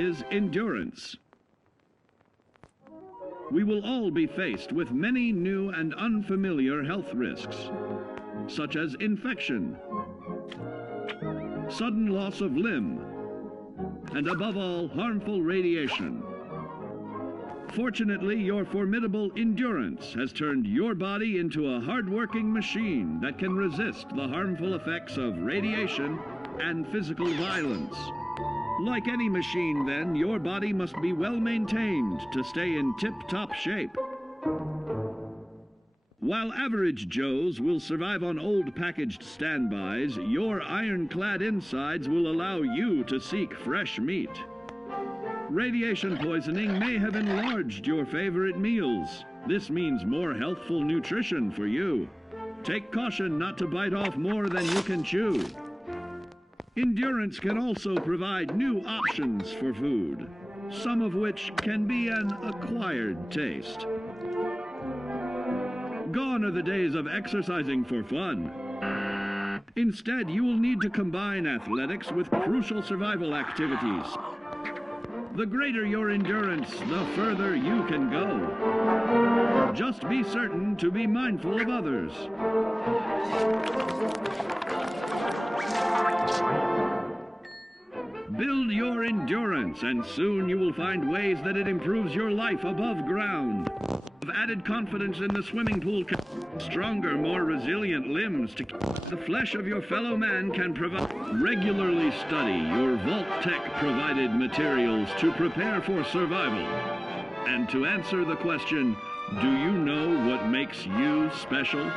is endurance. We will all be faced with many new and unfamiliar health risks, such as infection, sudden loss of limb, and above all, harmful radiation. Fortunately, your formidable endurance has turned your body into a hard-working machine that can resist the harmful effects of radiation and physical violence. Like any machine, then, your body must be well maintained to stay in tip-top shape. While average Joes will survive on old packaged standbys, your ironclad insides will allow you to seek fresh meat. Radiation poisoning may have enlarged your favorite meals. This means more healthful nutrition for you. Take caution not to bite off more than you can chew. Endurance can also provide new options for food, some of which can be an acquired taste. Gone are the days of exercising for fun. Instead, you will need to combine athletics with crucial survival activities. The greater your endurance, the further you can go. Just be certain to be mindful of others. Build your endurance, and soon you will find ways that it improves your life above ground. Of added confidence in the swimming pool, stronger, more resilient limbs to the flesh of your fellow man can provide. Regularly study your Vault-Tec provided materials to prepare for survival. And to answer the question, do you know what makes you special?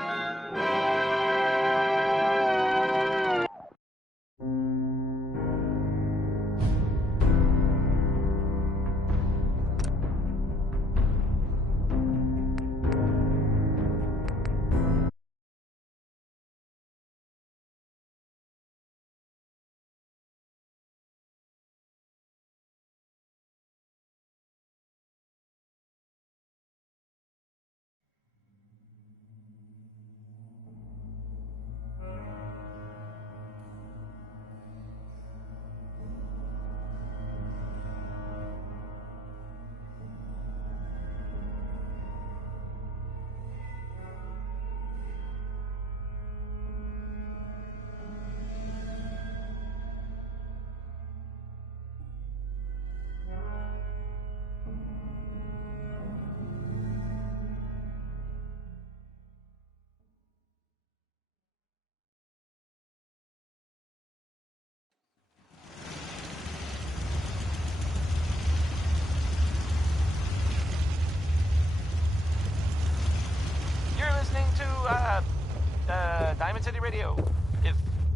Diamond City Radio,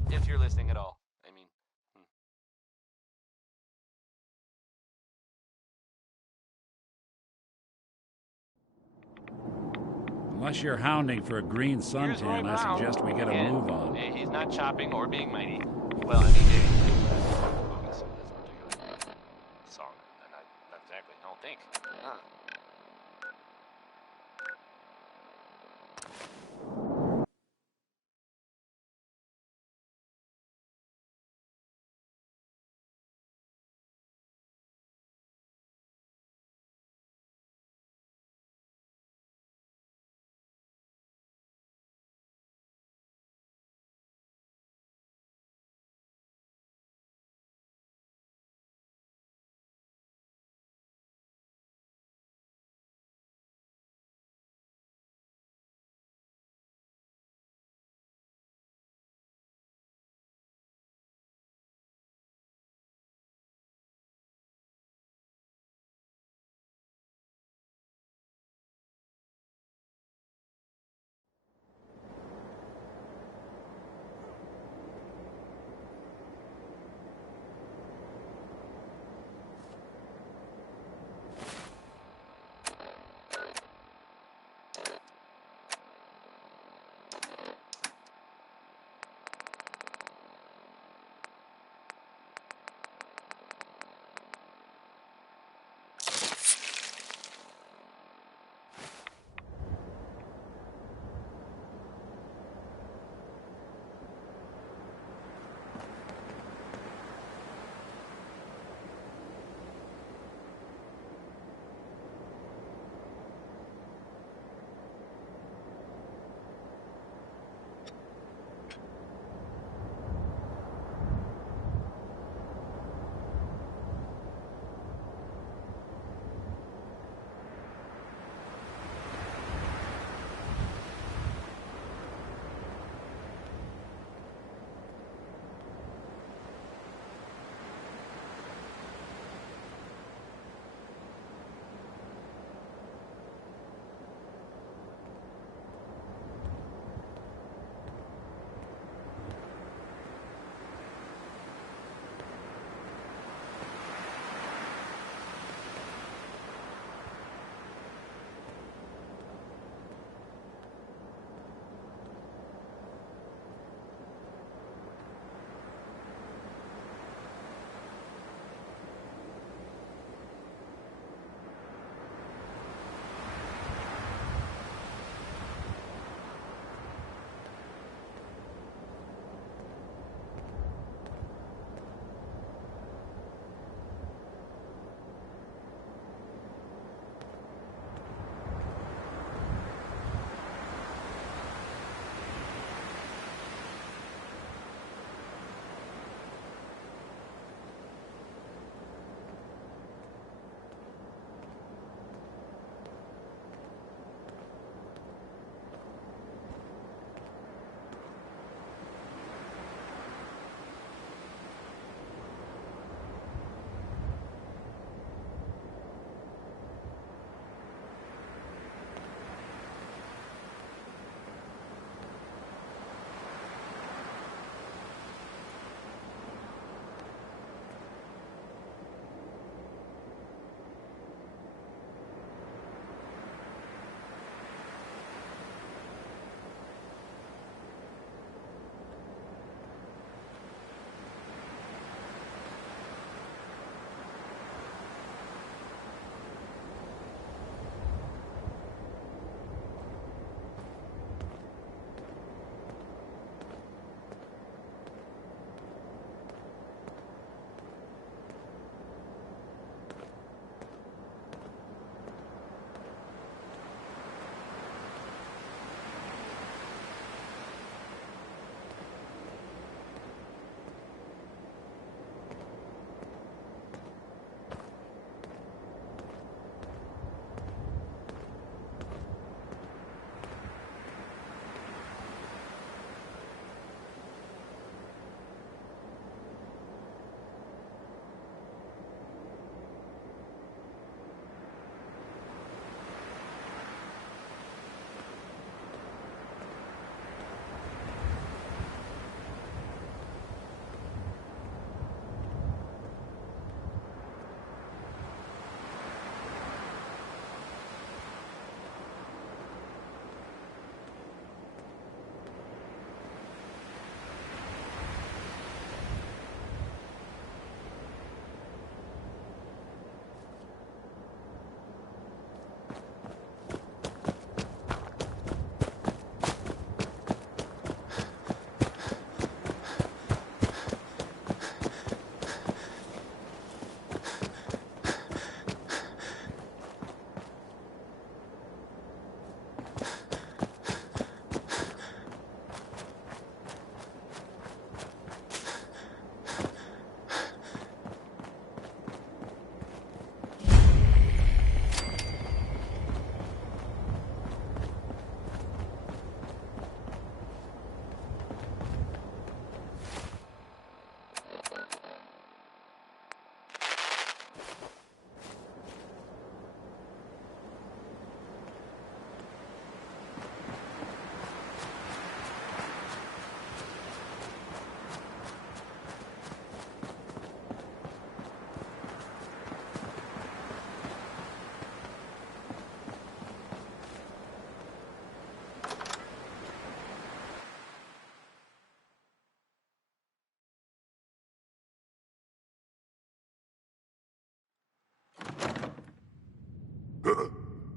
if you're listening at all. I mean, Unless you're hounding for a green suntan, I suggest we get a move on. He's not chopping or being mighty. Well, I mean, maybe movies in this particular song, and not exactly. I don't think.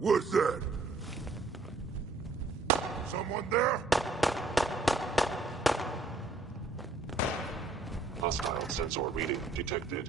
What's that? Someone there? Hostile sensor reading detected.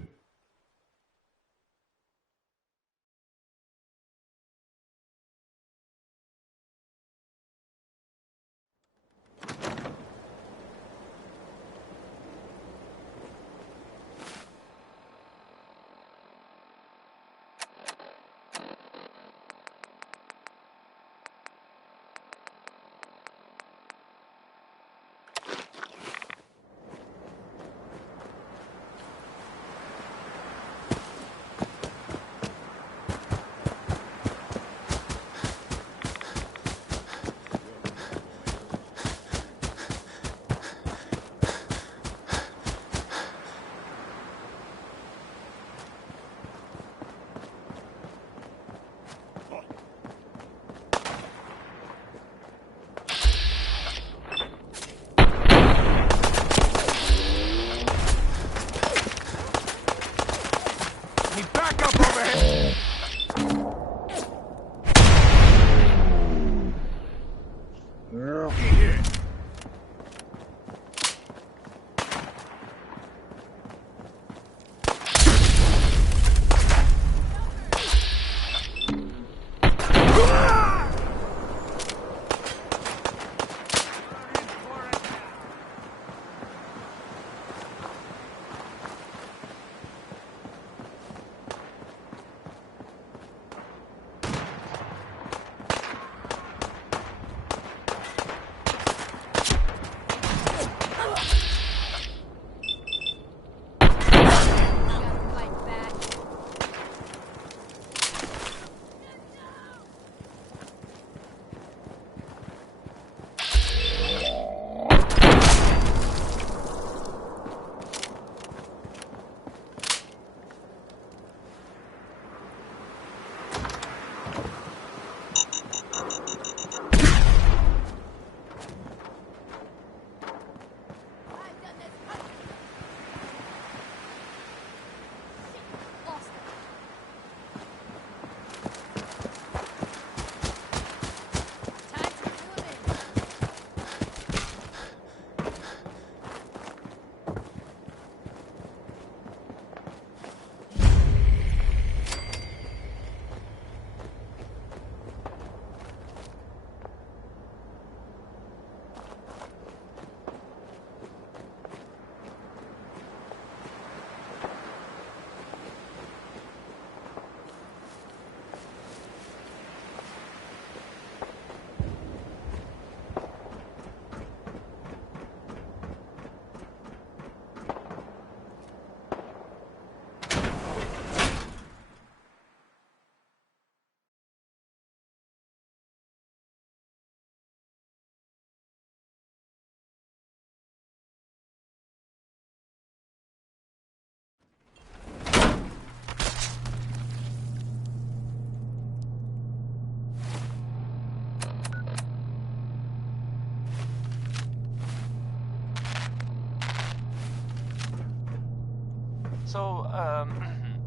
So,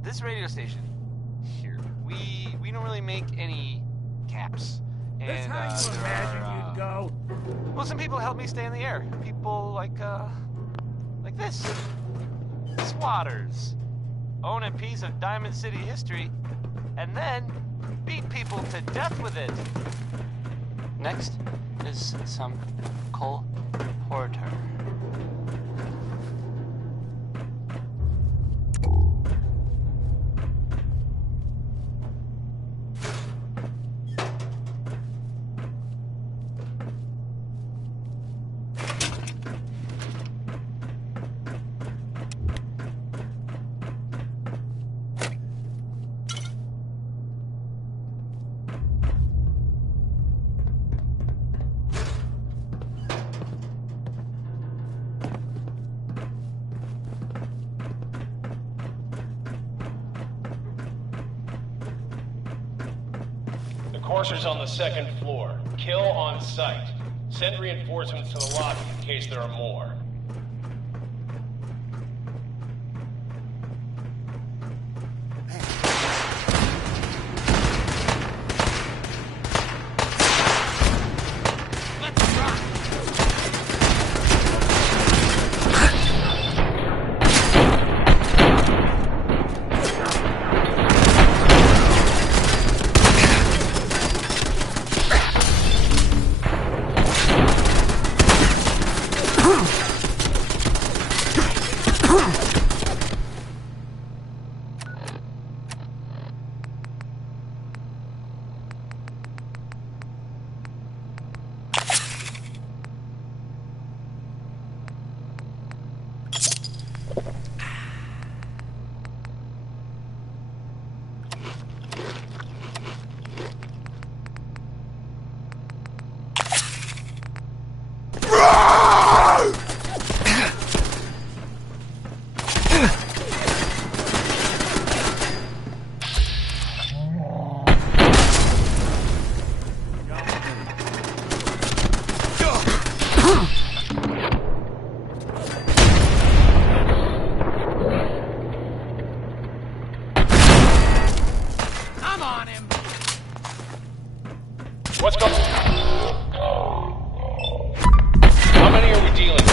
this radio station here, we don't really make any caps. That's And how you there imagine are, you'd go. well, some people help me stay in the air. People like this. Squatters. Own a piece of Diamond City history, and then beat people to death with it. Next is some Cole Porter. Courser's on the second floor. Kill on sight. Send reinforcements to the lobby in case there are more. What's going on? How many are we dealing with?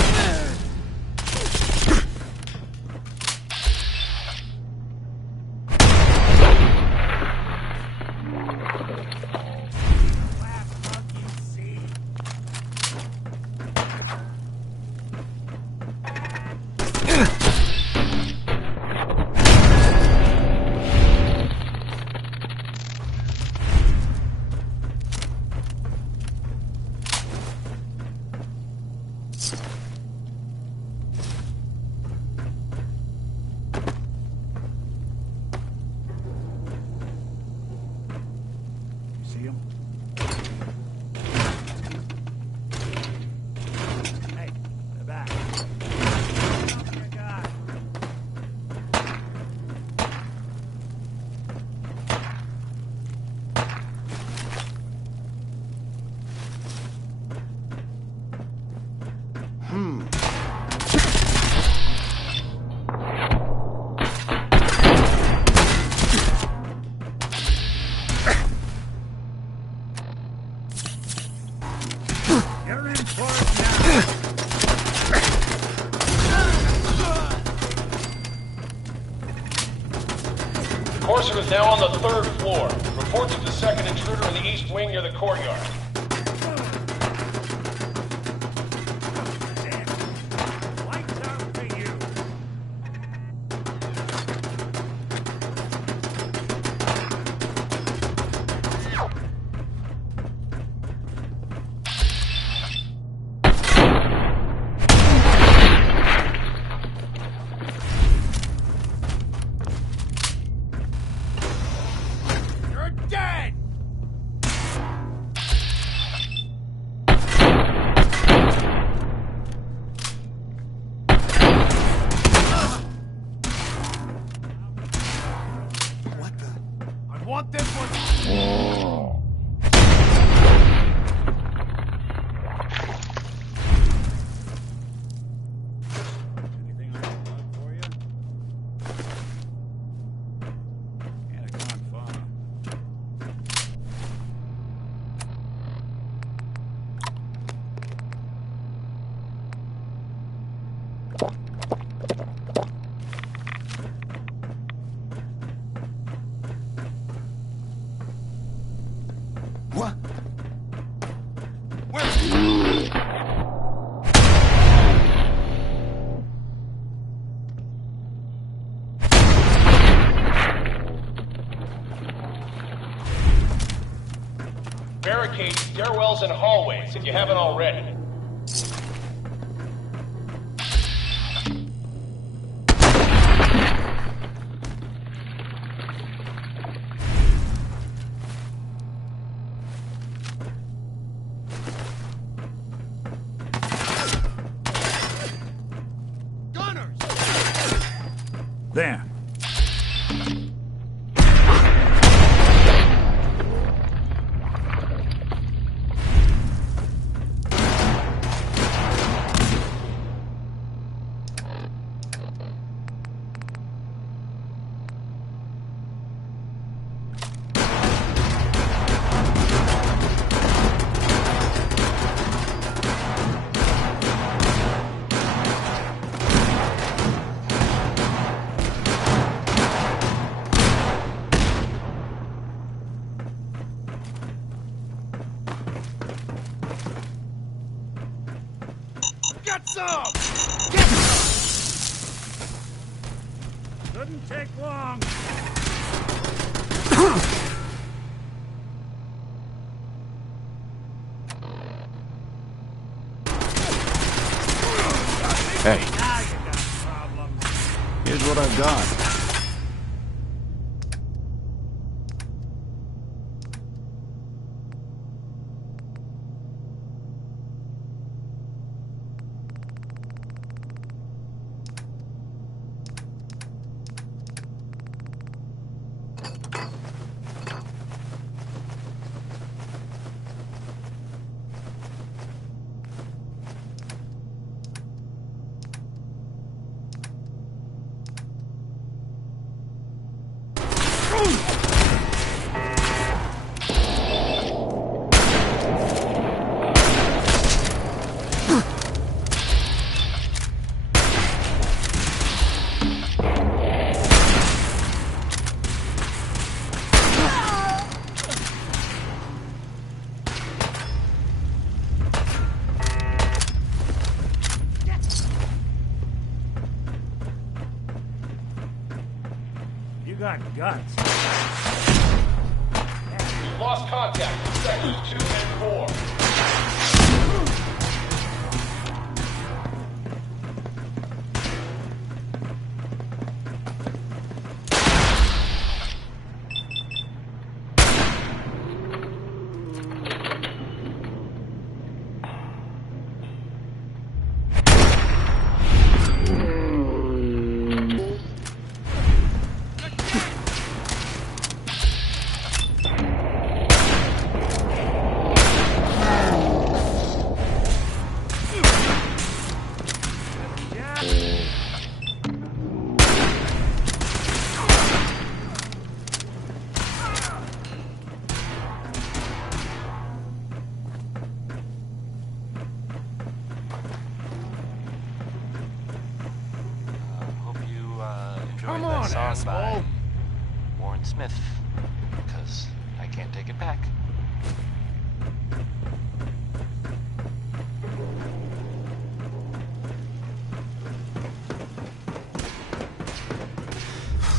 Courser is now on the third floor. Reports of the second intruder in the east wing near the courtyard. What? Where? Barricade stairwells and hallways if you haven't already. There. got some! Shouldn't take long. Hey, Now you got problems. here's what I've got. You got guts. We've lost contact with sectors 2 and 4. Hope you enjoyed Come that on, song asshole. by Warren Smith, because I can't take it back.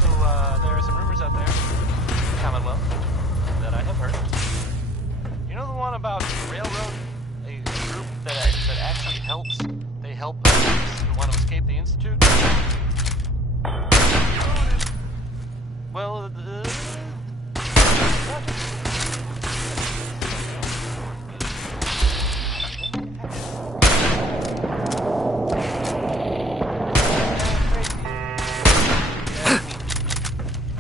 So, there are some rumors out there, Commonwealth, that I have heard. You know the one about Railroad? A group that actually helps. They help students who want to escape the Institute? Well,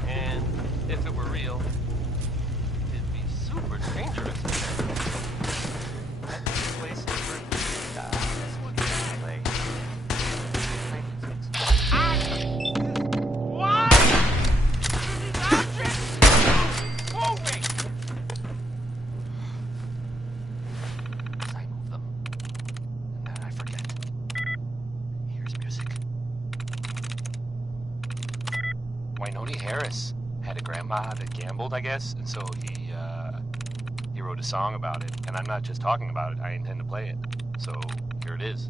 and if it were real, it'd be super dangerous. That place is I move them, and then I forget. Here's music. Wynoni Harris had a grandma that gambled, I guess, and so he wrote a song about it. And I'm not just talking about it; I intend to play it. So here it is.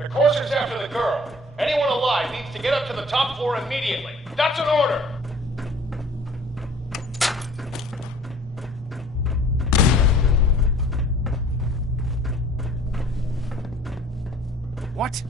The courser's after the girl. Anyone alive needs to get up to the top floor immediately. That's an order! What?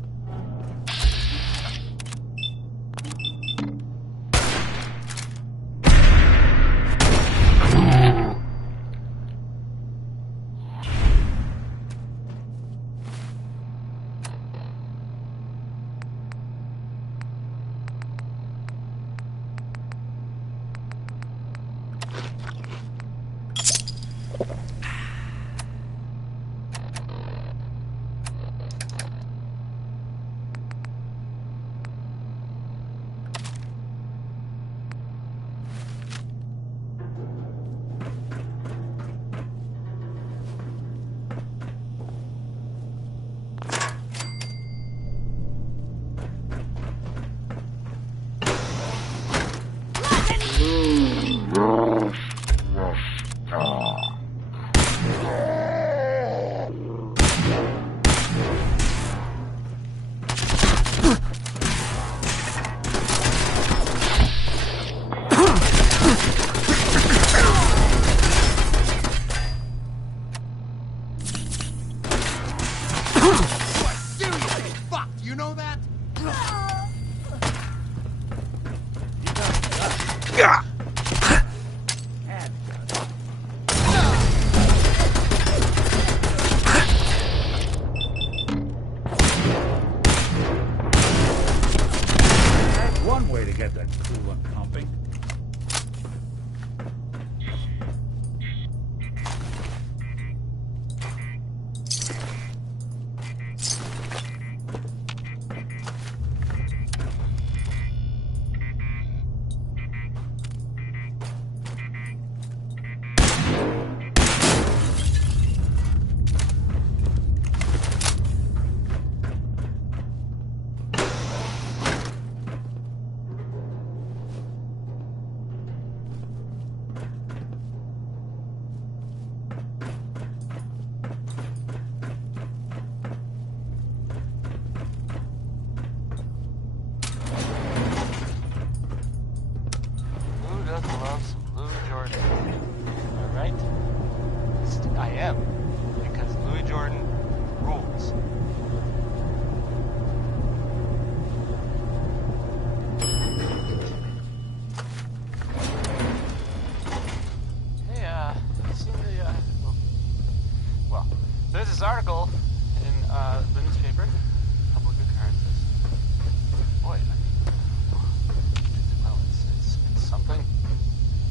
this article in the newspaper. Public occurrences. Boy, well, it's something.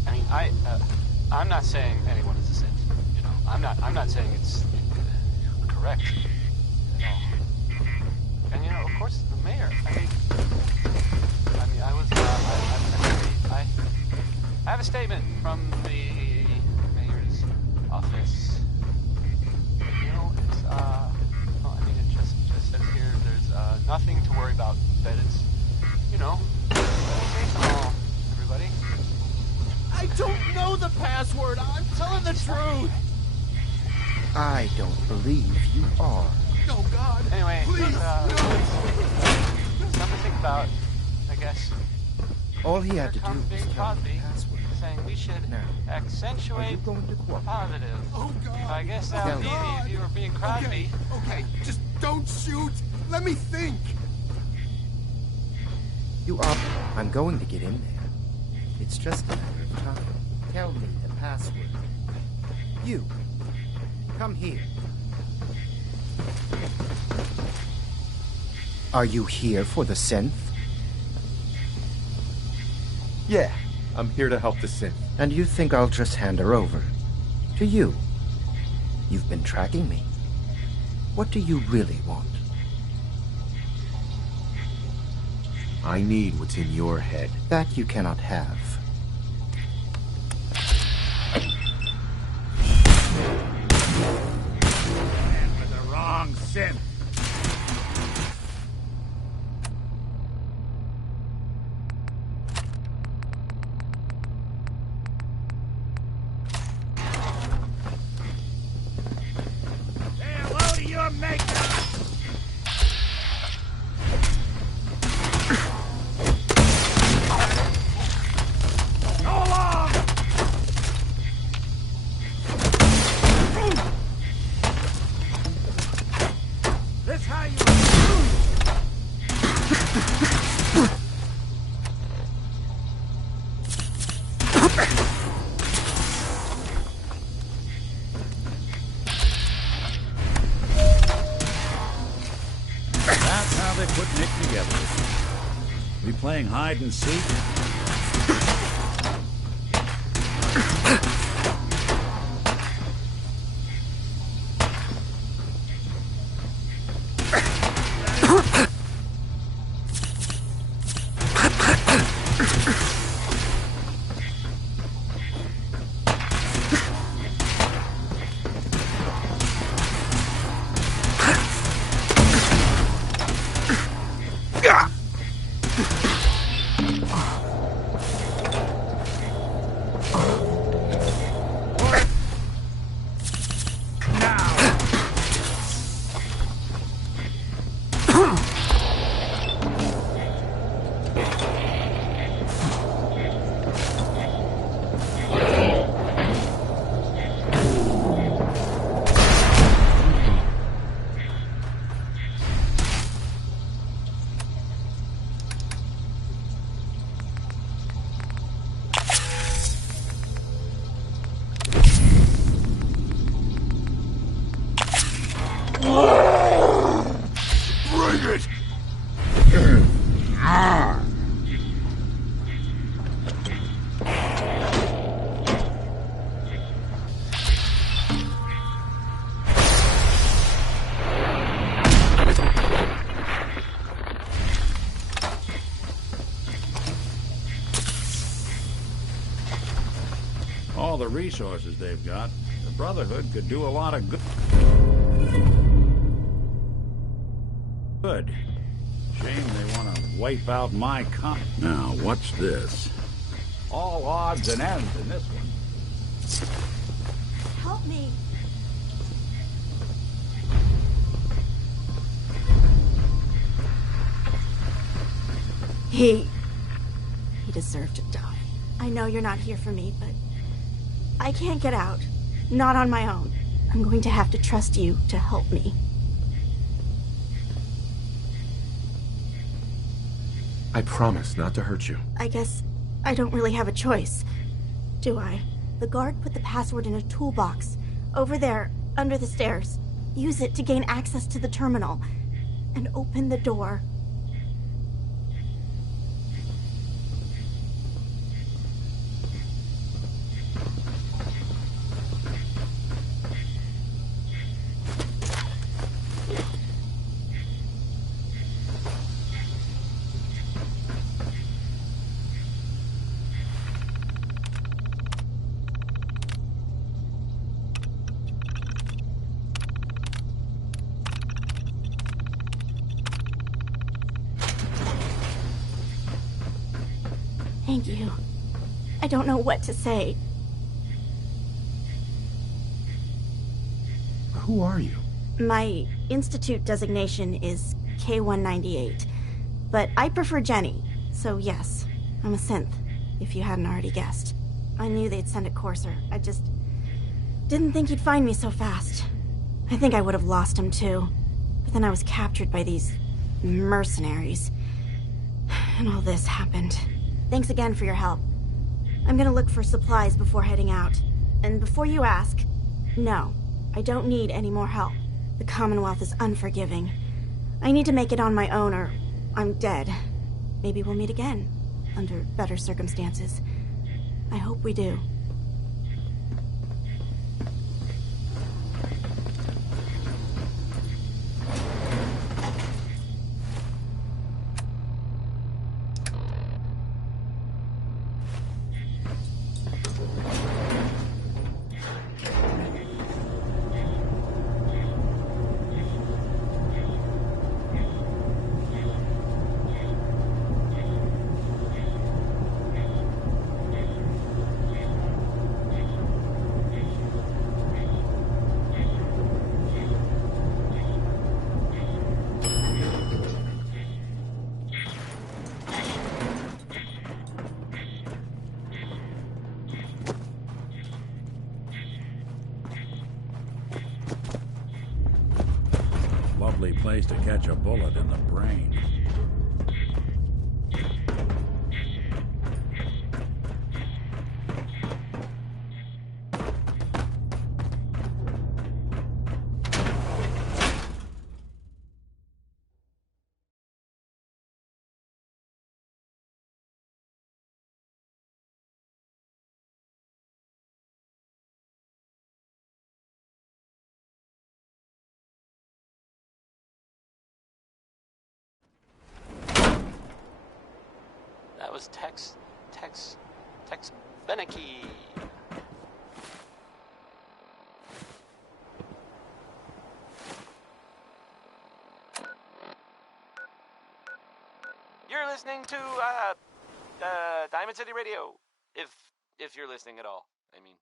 I mean, I'm not saying anyone is a saint. You know, I'm not saying it's correct at all. And you know, of course, the mayor. I have a statement from the mayor's office. You know, it's well, I mean, it just says here there's nothing to worry about. That it's, you know, safe and all, everybody. I don't know the password. I'm telling the truth. I don't believe you are. Oh God! Anyway, please, something to think about, I guess. All he had to do Here comes was Big tell me Crosby the password. saying we should Now, are you accentuate going to cooperate? positive. Oh God! So I guess that would be God. if you were being Crosby. Okay, just don't shoot. Let me think. You are. I'm going to get in there. It's just a matter of time. Tell me the password. You. Come here. Are you here for the synth? Yeah, I'm here to help the synth. And you think I'll just hand her over? To you? You've been tracking me. What do you really want? I need what's in your head. That you cannot have. And with the wrong synth. Say hello to your maker! Go along! This how you... That's how they put Nick together. We playing hide and seek? Bring it! All the resources they've got, the Brotherhood could do a lot of good. Good. Shame they want to wipe out my con. Now, what's this? All odds and ends in this one. Help me. He deserved to die. I know you're not here for me, but I can't get out. Not on my own. I'm going to have to trust you to help me. I promise not to hurt you. I guess I don't really have a choice, do I? The guard put the password in a toolbox over there, under the stairs. use it to gain access to the terminal and open the door. Thank you. I don't know what to say. Who are you? My institute designation is K-198, but I prefer Jenny, so yes, I'm a synth, if you hadn't already guessed. I knew they'd send a courser. I just didn't think he'd find me so fast. I think I would have lost him too, but then I was captured by these mercenaries, and all this happened. Thanks again for your help. I'm gonna look for supplies before heading out. And before you ask, no, I don't need any more help. The Commonwealth is unforgiving. I need to make it on my own or I'm dead. Maybe we'll meet again, under better circumstances. I hope we do. Lovely place to catch a bullet in the brain. That was Tex Beneke. You're listening to Diamond City Radio, if you're listening at all. I mean.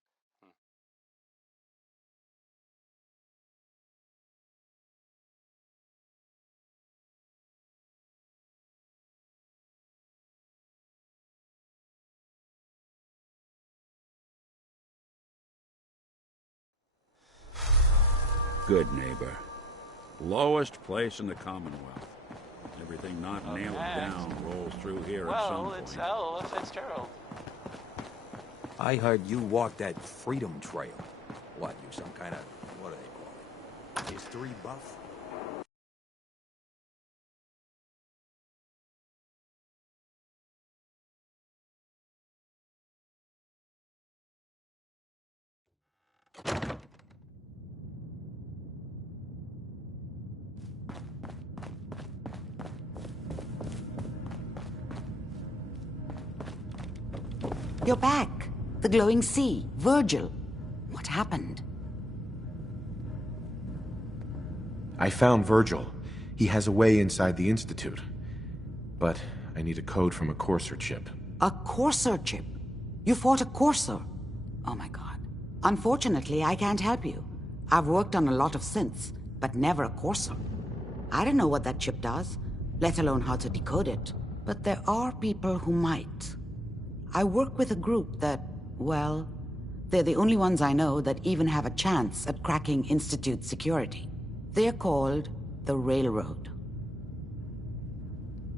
Good neighbor. Lowest place in the Commonwealth. Everything not nailed down rolls through here at some point. Well, it's Ella Fitzgerald. I heard you walked that Freedom Trail. What, you some kind of, what do they call it? History buff? You're back. The glowing sea. Virgil. What happened? I found Virgil. He has a way inside the Institute. But I need a code from a Courser chip. A Courser chip? You fought a Courser? Oh my god. Unfortunately, I can't help you. I've worked on a lot of synths, but never a Courser. I don't know what that chip does, let alone how to decode it. But there are people who might. I work with a group that, well, they're the only ones I know that even have a chance at cracking Institute security. They're called the Railroad.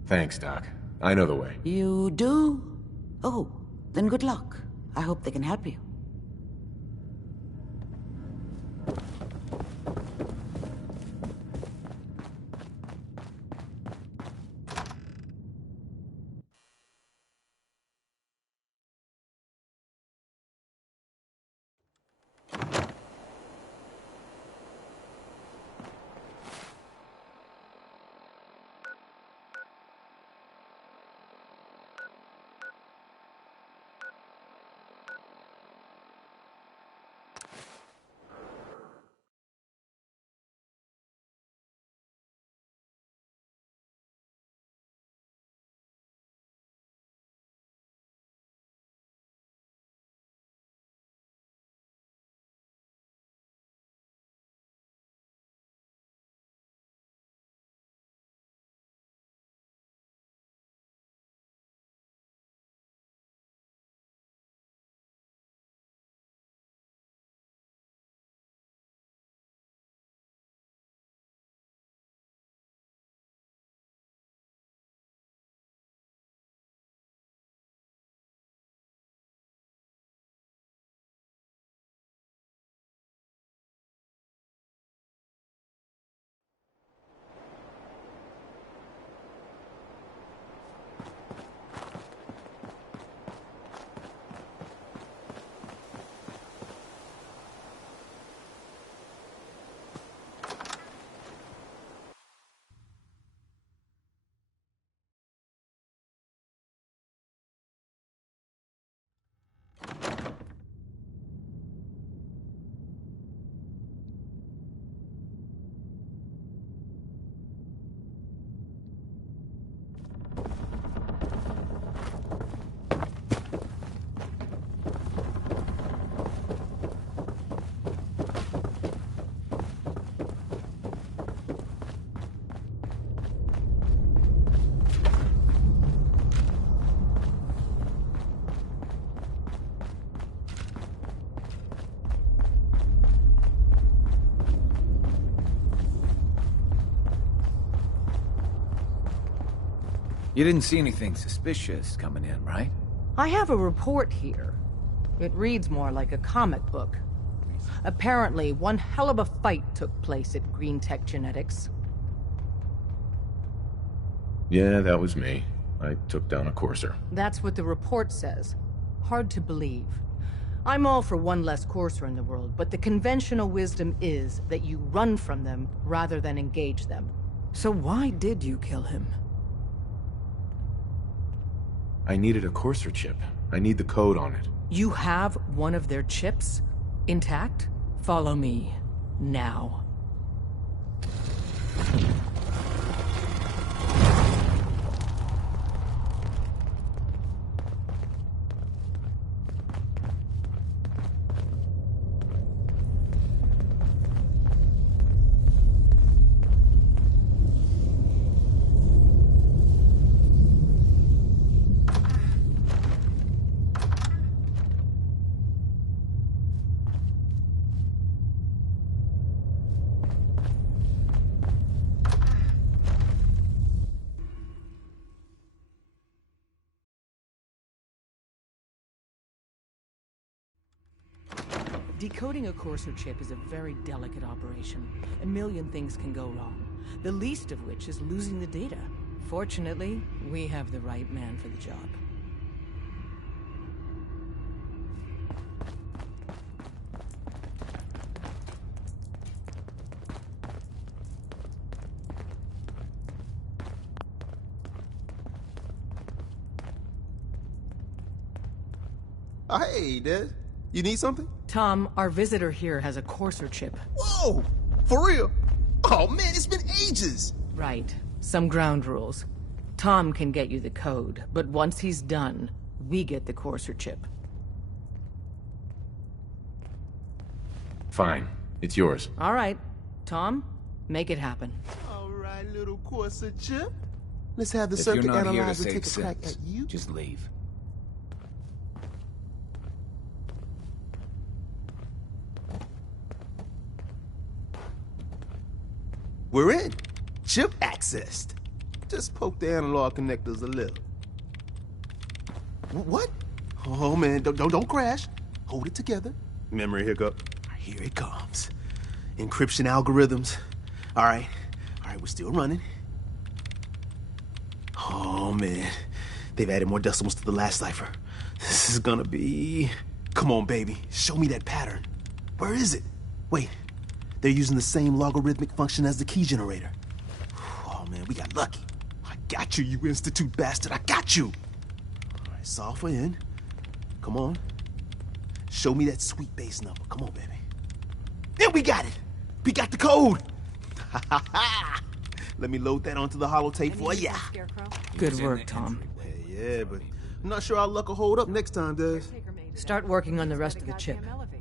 Thanks, Doc. I know the way. You do? Oh, then good luck. I hope they can help you. You didn't see anything suspicious coming in, right? I have a report here. It reads more like a comic book. Apparently, one hell of a fight took place at Green Tech Genetics. Yeah, that was me. I took down a courser. That's what the report says. Hard to believe. I'm all for one less courser in the world, but the conventional wisdom is that you run from them rather than engage them. So why did you kill him? I needed a courser chip. I need the code on it. You have one of their chips? Intact? Follow me. Now. Decoding a courser chip is a very delicate operation. A million things can go wrong, the least of which is losing the data. Fortunately, we have the right man for the job. Hey, Des. You need something? Tom, our visitor here has a courser chip. Whoa! For real? Oh man, it's been ages! Right. Some ground rules. Tom can get you the code, but once he's done, we get the courser chip. Fine. It's yours. All right. Tom, make it happen. All right, little courser chip. Let's have the If you're circuit not here to analyzer save take a crack sense, at you. just leave. We're in. Chip accessed. Just poke the analog connectors a little. What? Oh man, don't crash. Hold it together. Memory hiccup. Here it comes. Encryption algorithms. All right, we're still running. Oh man, they've added more decimals to the last cipher. This is gonna be... Come on, baby, show me that pattern. Where is it? Wait. They're using the same logarithmic function as the key generator. Oh, man, we got lucky. I got you, you Institute bastard. I got you. All right, solve for N. Come on. Show me that sweet base number. Come on, baby. And we got it. We got the code. Let me load that onto the holotape for ya. Good work, Tom. Hey, yeah, but I'm not sure our luck will hold up next time, Des. Start working on the rest of the chip.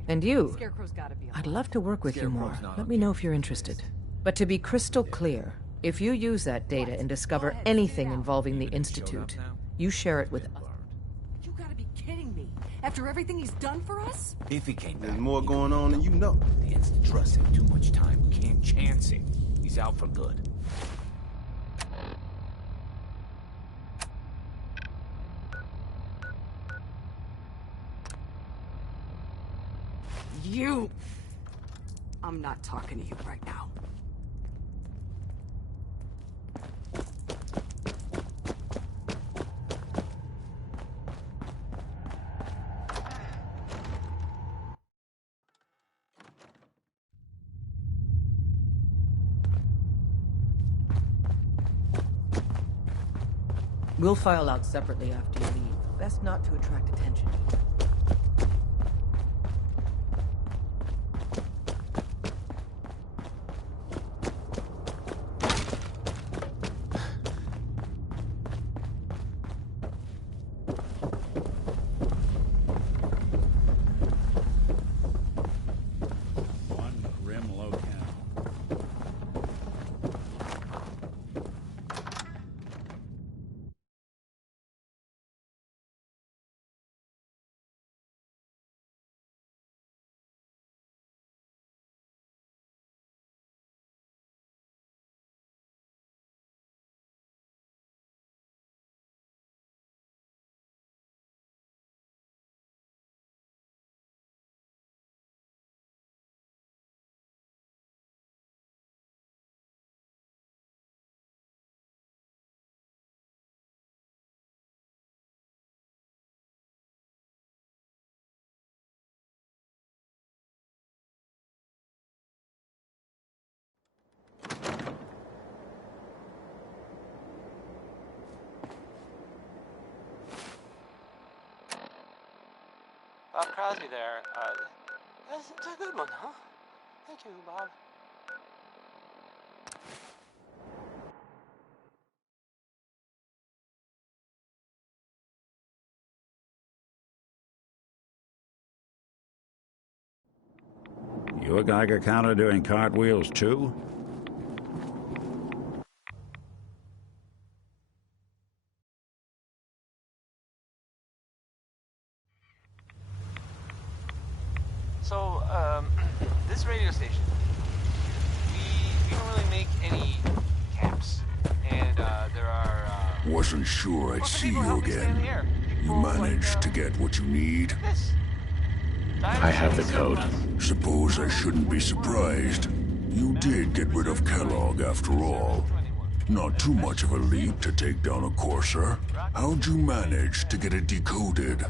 And you, I'd love to work with you more. Let me know if you're interested. But to be crystal clear, if you use that data and discover anything involving the Institute, you share it with us. You gotta be kidding me. After everything he's done for us? If he came back, there's more going on than you know. The Institute trusts him too much time. We can't chance it. He's out for good. You! I'm not talking to you right now. We'll file out separately after you leave. Best not to attract attention. Bob Crosby there. That's a good one, huh? Thank you, Bob. Your Geiger counter doing cartwheels too? So, this radio station, we don't really make any caps, and there are. Wasn't sure I'd see you again. You managed to get what you need? I have the code. Suppose I shouldn't be surprised. You did get rid of Kellogg after all. Not too much of a leap to take down a Courser. How'd you manage to get it decoded?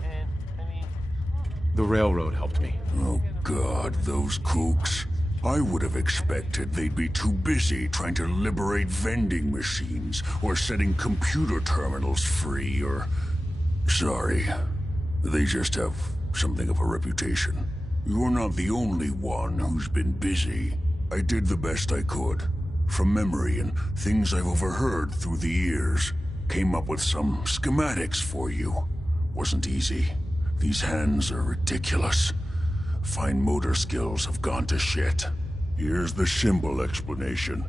The railroad helped me. Oh God, those kooks. I would have expected they'd be too busy trying to liberate vending machines or setting computer terminals free or... Sorry. They just have something of a reputation. You're not the only one who's been busy. I did the best I could. From memory and things I've overheard through the years. Came up with some schematics for you. Wasn't easy. These hands are ridiculous. Fine motor skills have gone to shit. Here's the symbol explanation.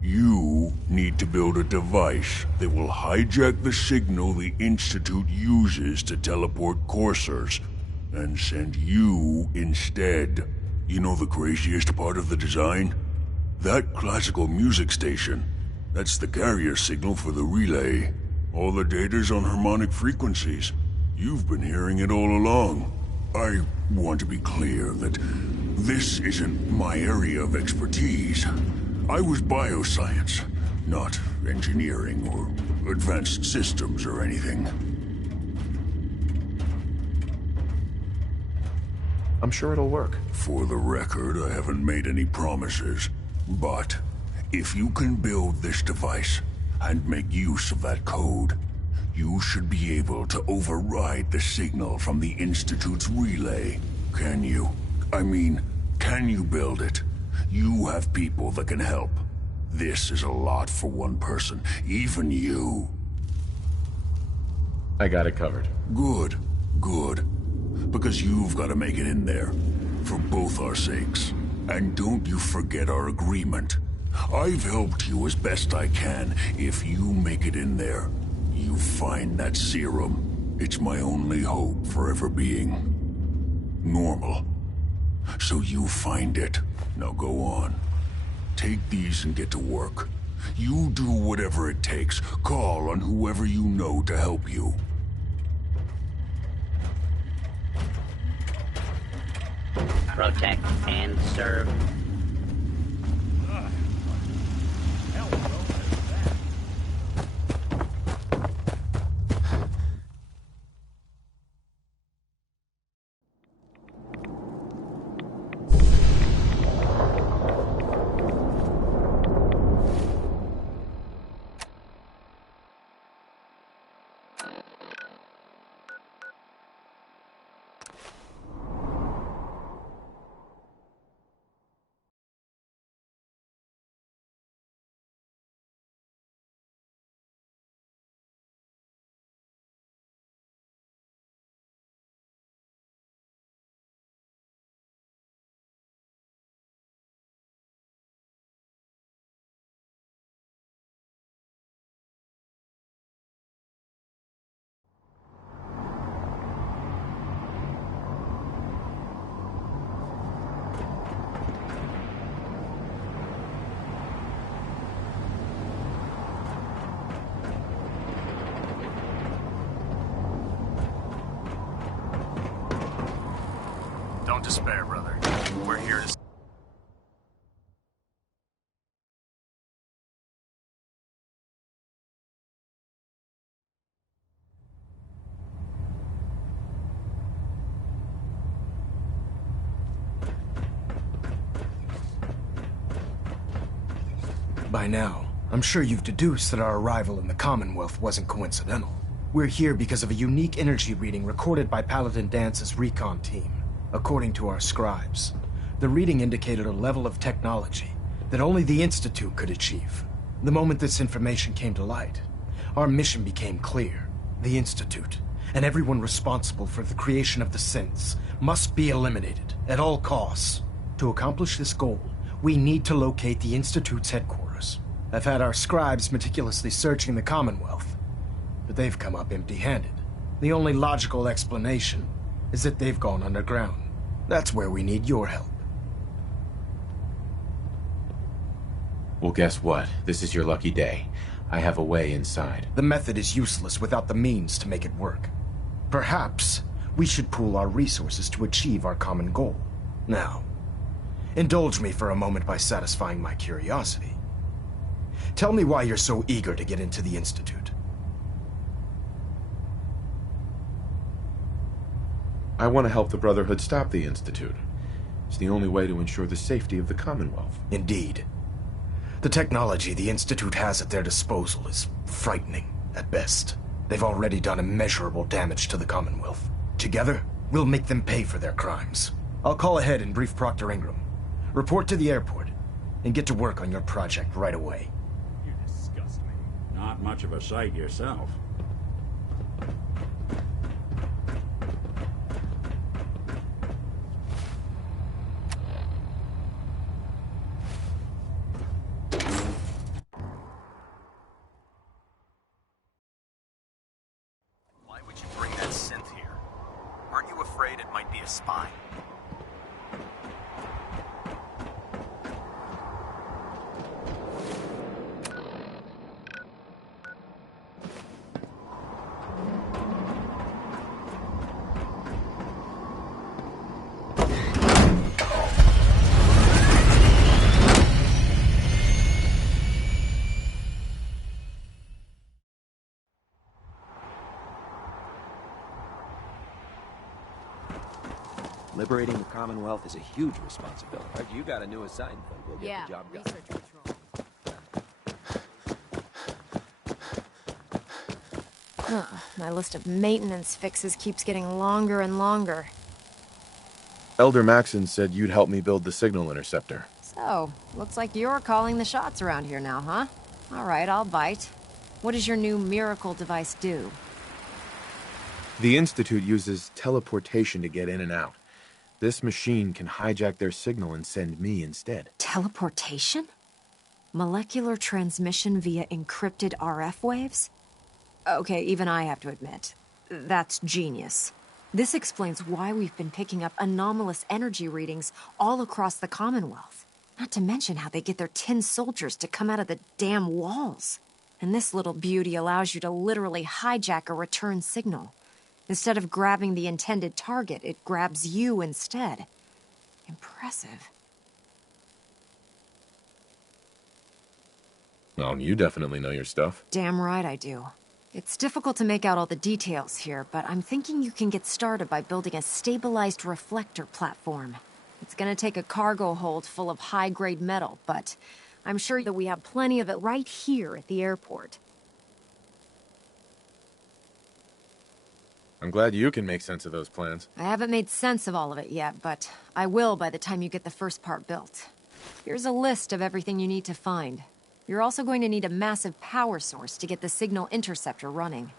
You need to build a device that will hijack the signal the Institute uses to teleport coursers, and send you instead. You know the craziest part of the design? That classical music station. That's the carrier signal for the relay. All the data's on harmonic frequencies. You've been hearing it all along. I want to be clear that this isn't my area of expertise. I was bioscience, not engineering or advanced systems or anything. I'm sure it'll work. For the record, I haven't made any promises. But if you can build this device and make use of that code, you should be able to override the signal from the Institute's relay. Can you? I mean, can you build it? You have people that can help. This is a lot for one person, even you. I got it covered. Good, good. Because you've got to make it in there, for both our sakes. And don't you forget our agreement. I've helped you as best I can. If you make it in there, you find that serum. It's my only hope for ever being normal. So you find it. Now go on. Take these and get to work. You do whatever it takes. Call on whoever you know to help you. Protect and serve. Don't despair, brother. We're here to... By now, I'm sure you've deduced that our arrival in the Commonwealth wasn't coincidental. We're here because of a unique energy reading recorded by Paladin Dance's recon team. According to our scribes, the reading indicated a level of technology that only the Institute could achieve. The moment this information came to light, our mission became clear. The Institute, and everyone responsible for the creation of the synths, must be eliminated at all costs. To accomplish this goal, we need to locate the Institute's headquarters. I've had our scribes meticulously searching the Commonwealth, but they've come up empty-handed. The only logical explanation is that they've gone underground. That's where we need your help. Well, guess what? This is your lucky day. I have a way inside. The method is useless without the means to make it work. Perhaps we should pool our resources to achieve our common goal. Now, indulge me for a moment by satisfying my curiosity. Tell me why you're so eager to get into the Institute. I want to help the Brotherhood stop the Institute. It's the only way to ensure the safety of the Commonwealth. Indeed. The technology the Institute has at their disposal is frightening, at best. They've already done immeasurable damage to the Commonwealth. Together, we'll make them pay for their crimes. I'll call ahead and brief Proctor Ingram. Report to the airport, and get to work on your project right away. You disgust me. Not much of a sight yourself. Why would you bring that synth here? Aren't you afraid it might be a spy? Liberating the Commonwealth is a huge responsibility. You got a new assignment. We'll get the job done. My list of maintenance fixes keeps getting longer and longer. Elder Maxon said you'd help me build the signal interceptor. So, looks like you're calling the shots around here now, huh? All right, I'll bite. What does your new miracle device do? The Institute uses teleportation to get in and out. This machine can hijack their signal and send me instead. Teleportation? Molecular transmission via encrypted RF waves? Okay, even I have to admit, that's genius. This explains why we've been picking up anomalous energy readings all across the Commonwealth. Not to mention how they get their tin soldiers to come out of the damn walls. And this little beauty allows you to literally hijack a return signal. Instead of grabbing the intended target, it grabs you instead. Impressive. Well, you definitely know your stuff. Damn right I do. It's difficult to make out all the details here, but I'm thinking you can get started by building a stabilized reflector platform. It's gonna take a cargo hold full of high-grade metal, but I'm sure that we have plenty of it right here at the airport. I'm glad you can make sense of those plans. I haven't made sense of all of it yet, but I will by the time you get the first part built. Here's a list of everything you need to find. You're also going to need a massive power source to get the signal interceptor running.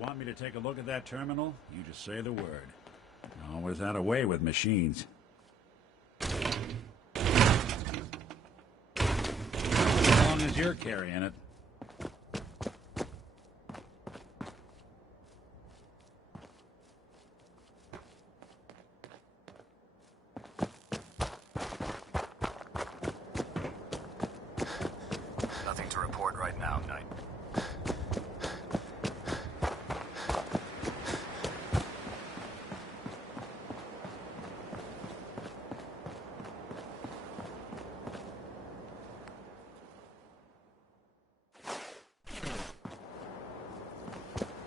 Want me to take a look at that terminal? You just say the word. Always had a way with machines. As long as you're carrying it. Nothing to report right now, Knight.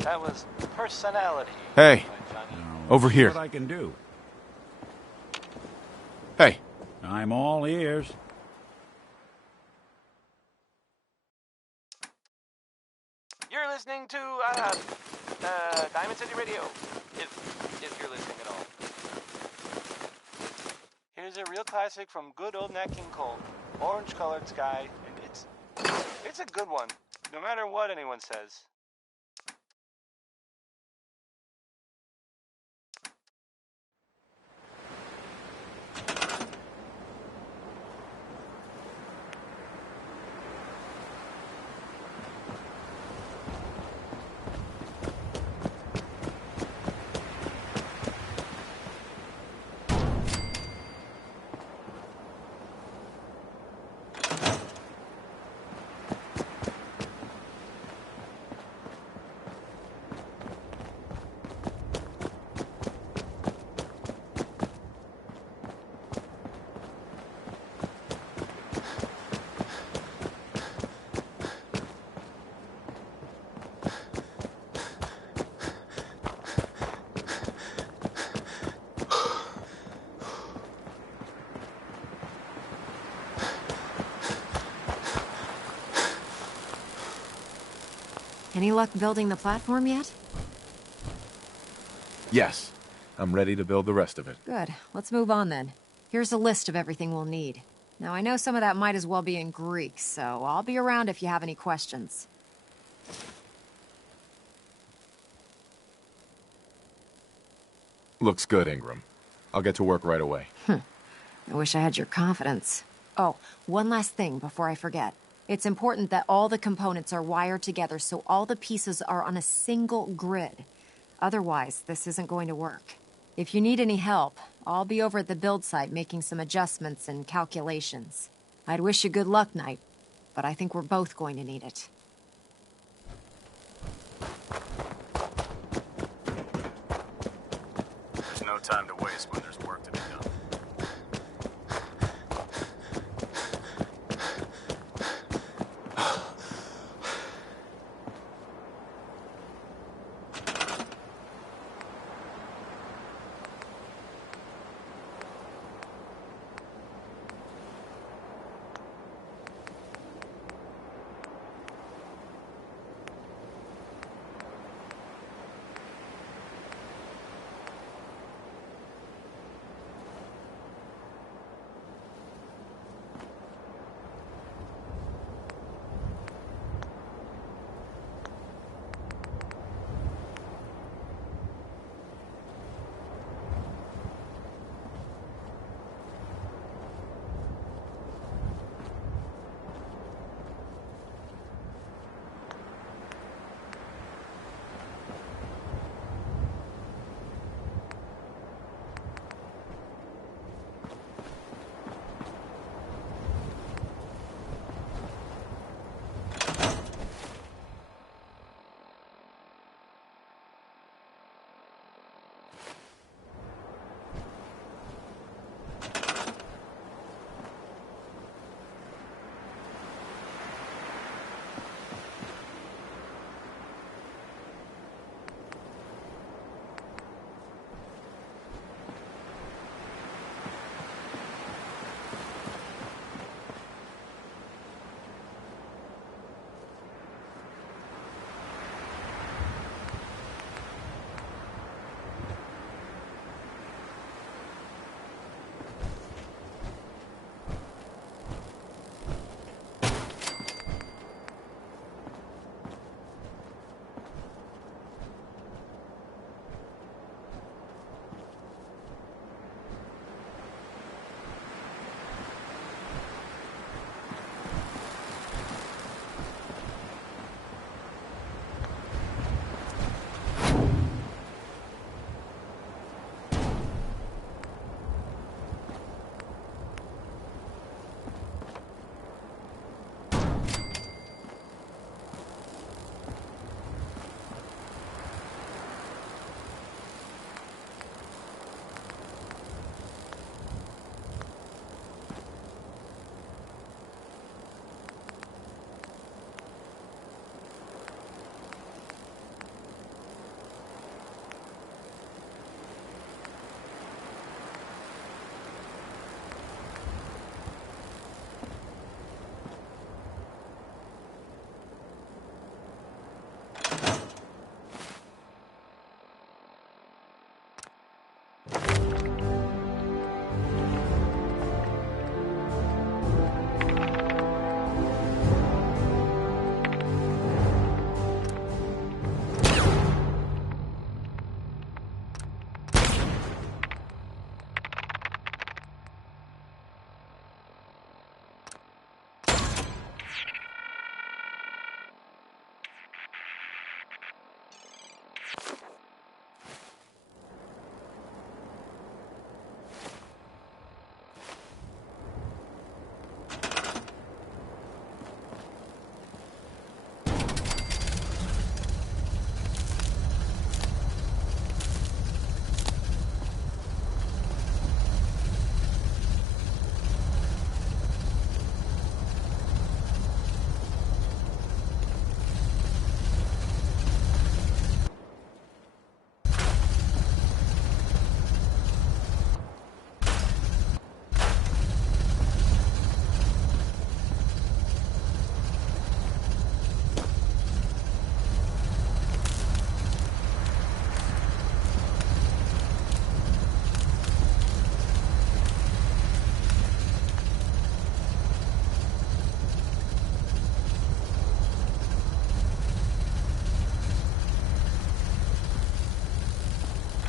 That was Personality. Hey, over here. What I can do. Hey. I'm all ears. You're listening to Diamond City Radio, if you're listening at all. Here's a real classic from good old Nat King Cole, Orange-Colored Sky, and it's a good one, no matter what anyone says. Any luck building the platform yet? Yes. I'm ready to build the rest of it. Good. Let's move on then. Here's a list of everything we'll need. Now, I know some of that might as well be in Greek, so I'll be around if you have any questions. Looks good, Ingram. I'll get to work right away. I wish I had your confidence. Oh, one last thing before I forget. It's important that all the components are wired together so all the pieces are on a single grid. Otherwise, this isn't going to work. If you need any help, I'll be over at the build site making some adjustments and calculations. I'd wish you good luck, Knight, but I think we're both going to need it. There's no time to waste when there's work to be done.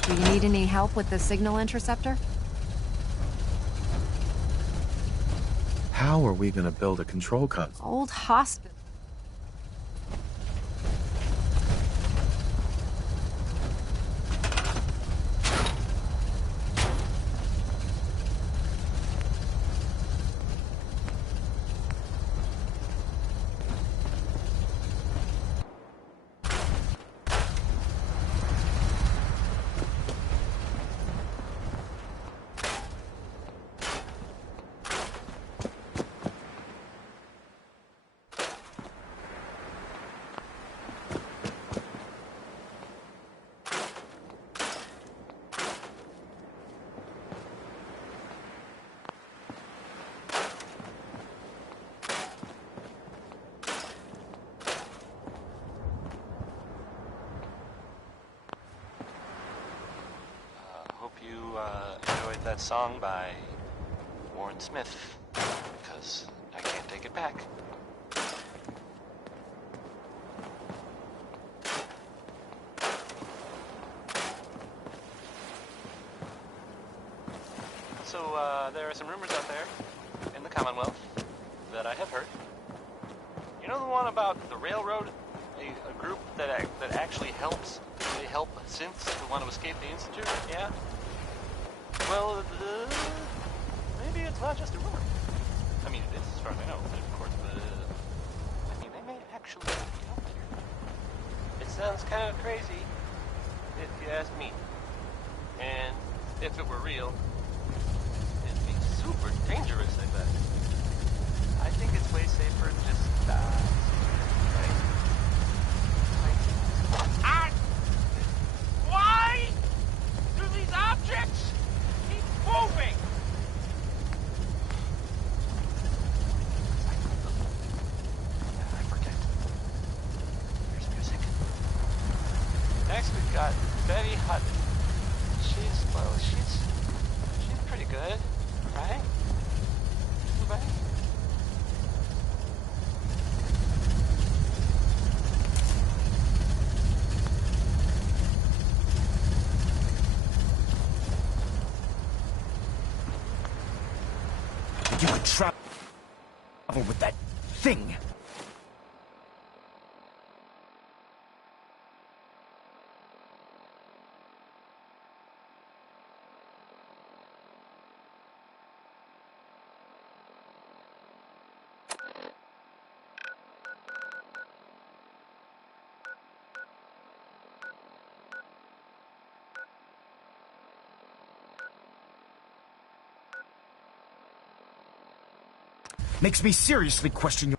Do you need any help with the signal interceptor? How are we gonna build a control console? Old hospital. Enjoyed that song by Warren Smith, because I can't take it back. So, there are some rumors out there in the Commonwealth that I have heard. You know the one about the Railroad? A group that actually helps? They help synths who want to escape the Institute? Yeah? Well, maybe it's not just a rumor. I mean, it is, as far as I know, but of course, I mean, they may actually be out there. It sounds kind of crazy, if you ask me. And if it were real, it'd be super dangerous, I bet. I think it's way safer to just die. Right? Why do these objects keep moving? I forget. There's music. Next we've got Betty Hutton. She's pretty good, right? Right? You could travel with that thing. Makes me seriously question your...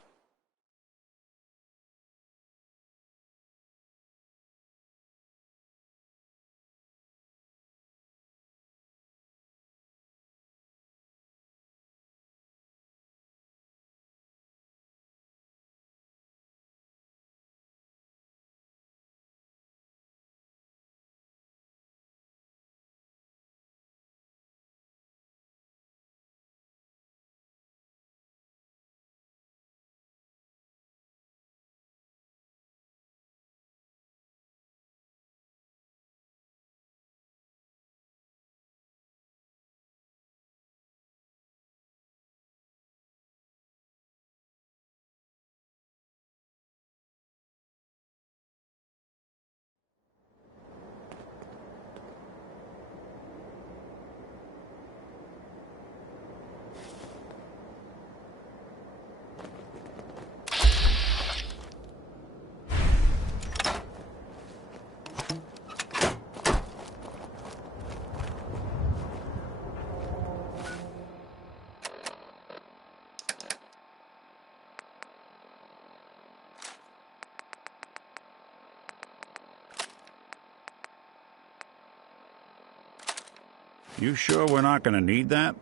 You sure we're not gonna need that?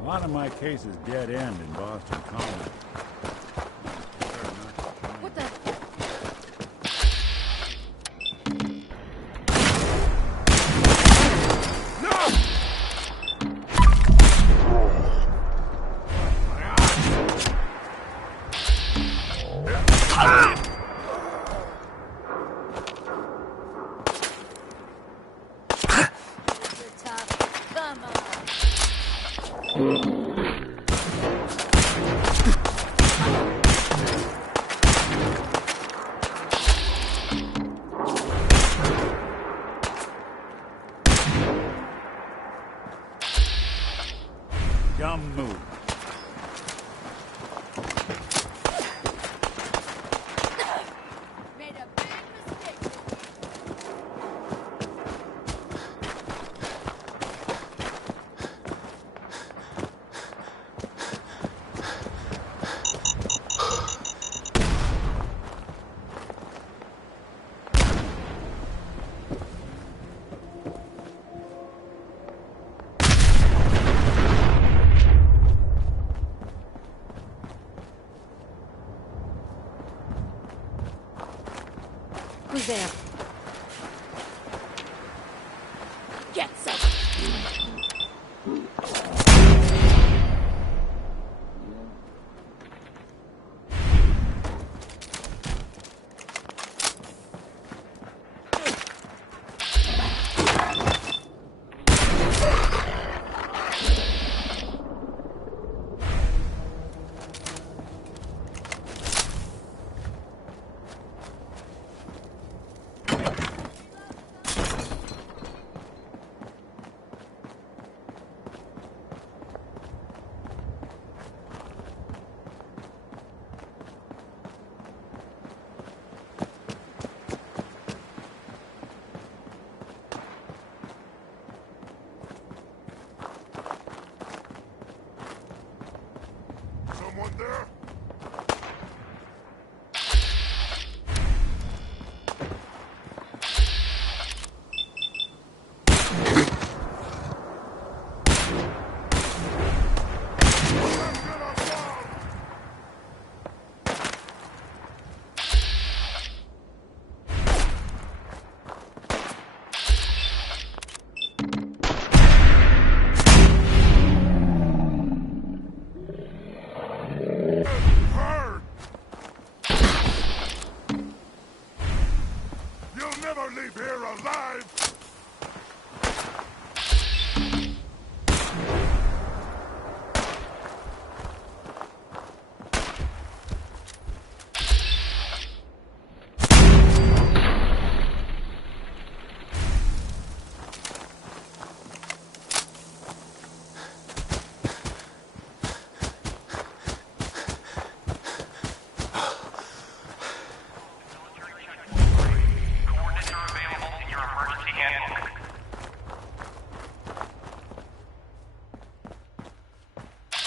A lot of my cases dead end in Boston Common. What the? Dumb move. Who's there? Get some. Someone there? You'll never leave here alive!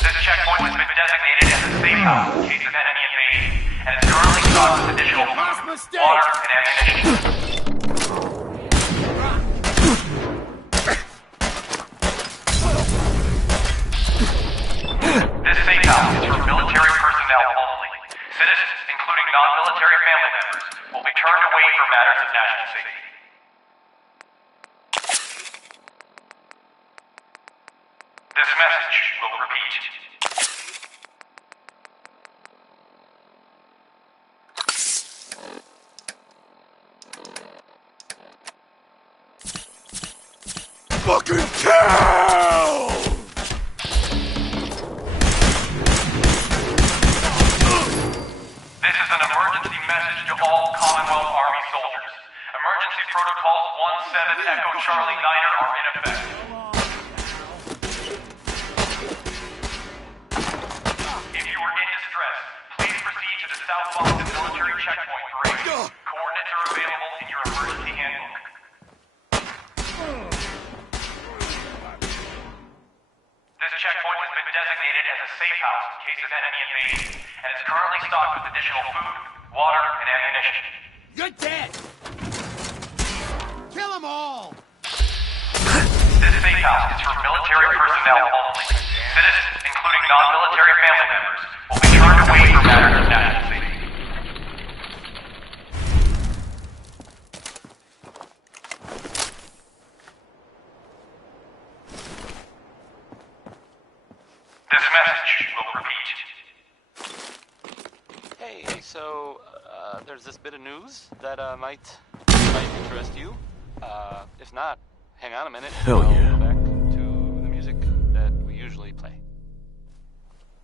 This checkpoint has been designated as a safe house in case of enemy invasion, and is currently stocked with additional food, water, and ammunition. This safe house is for military personnel only. Citizens, including non-military family members, will be turned away for matters of national safety. This message will repeat. Fucking kill! This is an emergency message to all Commonwealth Army soldiers. Emergency protocols 17 Echo Charlie Niner are in effect. If you are in distress, please proceed to the South Boston military checkpoint for aid. Coordinates are available in your emergency handbook. This checkpoint has been designated as a safe house in case of enemy invasion, and is currently stocked with additional food, water, and ammunition. You're dead! Kill them all! This safe house is for military personnel only. Citizens, including non-military family members, will be turned away for matters of national safety. This message will repeat. Hey, so there's this bit of news that might interest you. If not, hang on a minute. Hell I'll yeah. go back to the music that we usually play.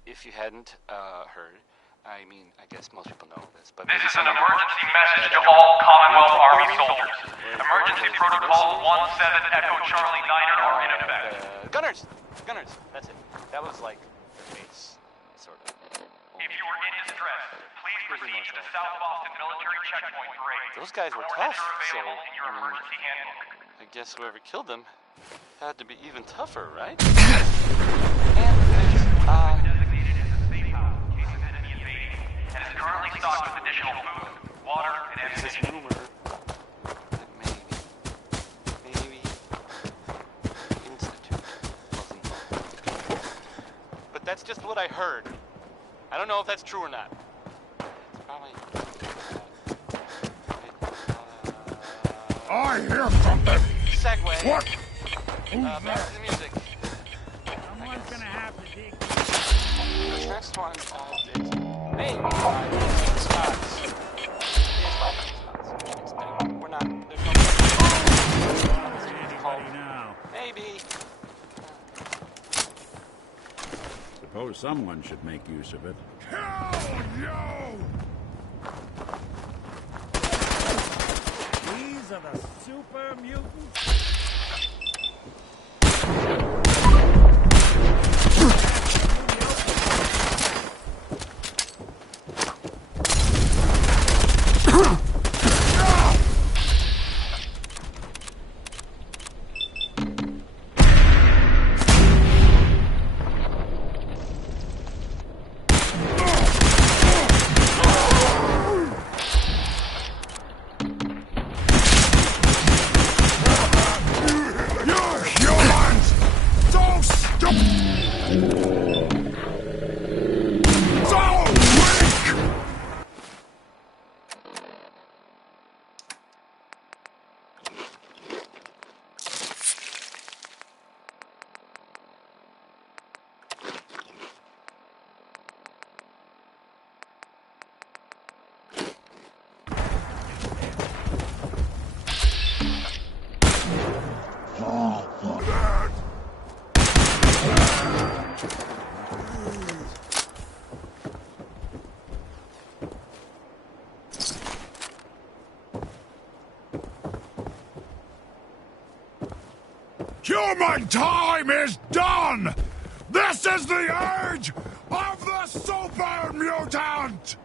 if you hadn't heard, I mean, I guess most people know this, but... This is an emergency message to all Commonwealth Army soldiers. Emergency Protocol 17 Echo Charlie 9 are in effect. Gunners! Gunners! That's it. That was like the base, sort of. If you are in distress, please proceed to the South Boston Military Checkpoint Parade. Those guys were Coordinates tough, are so... available in your emergency handbook. I guess whoever killed them had to be even tougher, right? And there's, and is currently stocked with additional food, water, and ammunition. rumor that maybe Institute was involved. But that's just what I heard. I don't know if that's true or not. It's probably... I hear something! Segway. What? Back to the music. Someone's gonna have to dig. This next one is maybe spots. We're not. There's no. Now. Maybe. Suppose someone should make use of it. Hell yo! These are the super mutants. Human time is done! This is the age of the super mutant!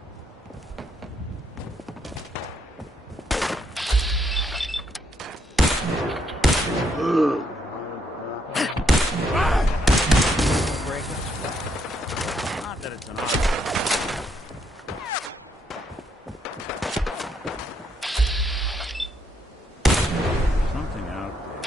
Not that it's an option. Something out there.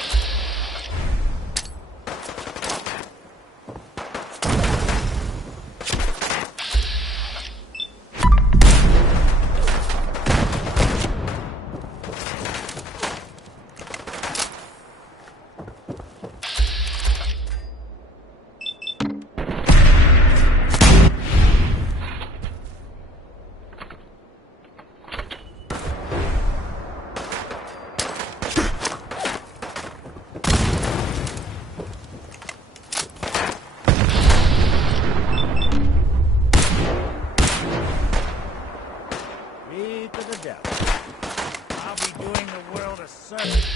Me to the devil. I'll be doing the world a service.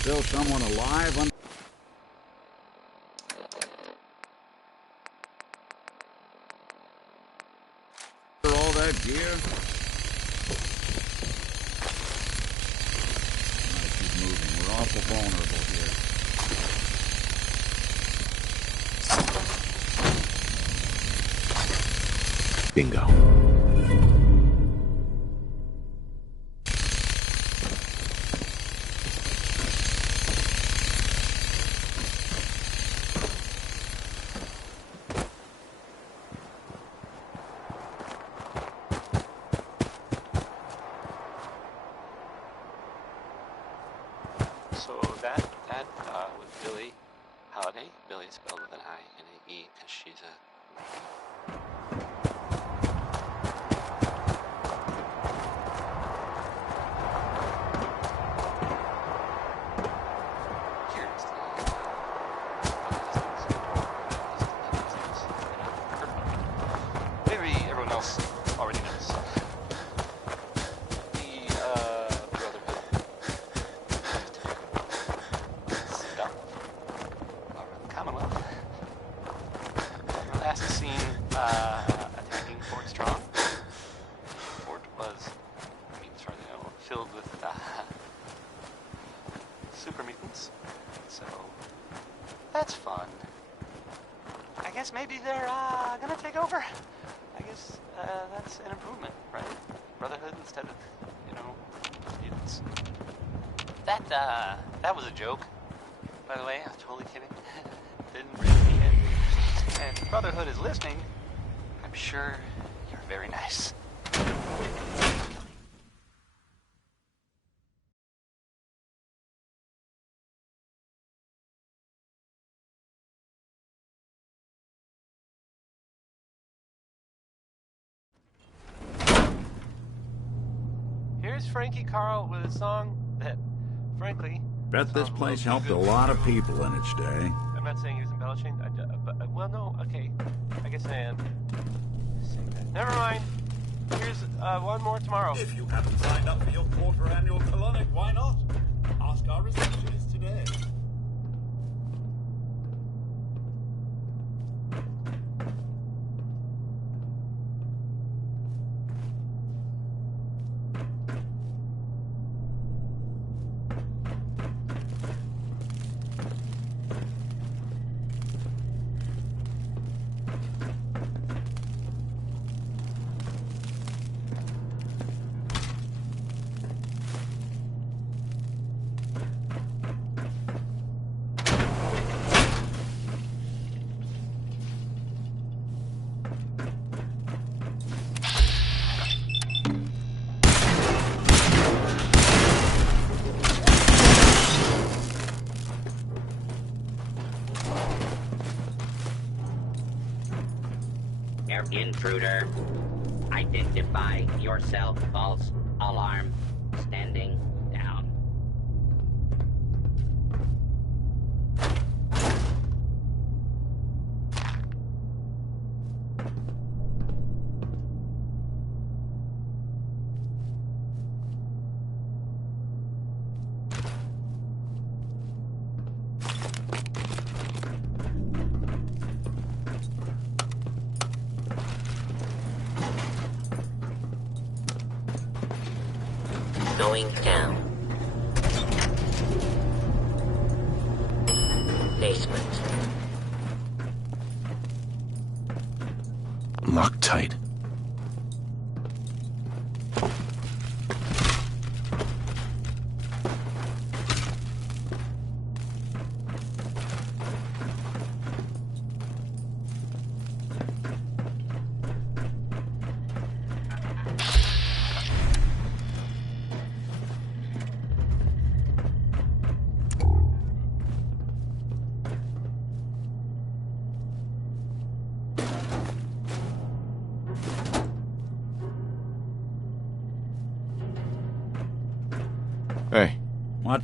Still someone alive on... all that gear? Gotta keep moving. We're awful vulnerable here. Bingo. So that was Billie Holiday. Billie is spelled with an I and an E because she's a... Maybe everyone else already knows. The Brotherhood stuff around the Commonwealth. Last seen attacking Fort Strong. Fort was, as far as I know, filled with super mutants. So that's fun. I guess maybe they're gonna take over. I guess that's an improvement, right? Brotherhood instead of, mutants. That was a joke, by the way. I was totally kidding. Didn't really mean it. And if Brotherhood is listening, I'm sure you're very nice. Here's Frankie Carl with a song that, frankly... Bet this place helped a lot of people in its day. about saying he was embellishing? Well, no, okay. I guess I am. Never mind. Here's one more tomorrow. If you haven't signed up for your quarter-annual colonic, why not? Ask our receptionist today. Intruder. Identify yourself. False alarm. Standing down. Going down. Basement. Locked tight. Hey. What?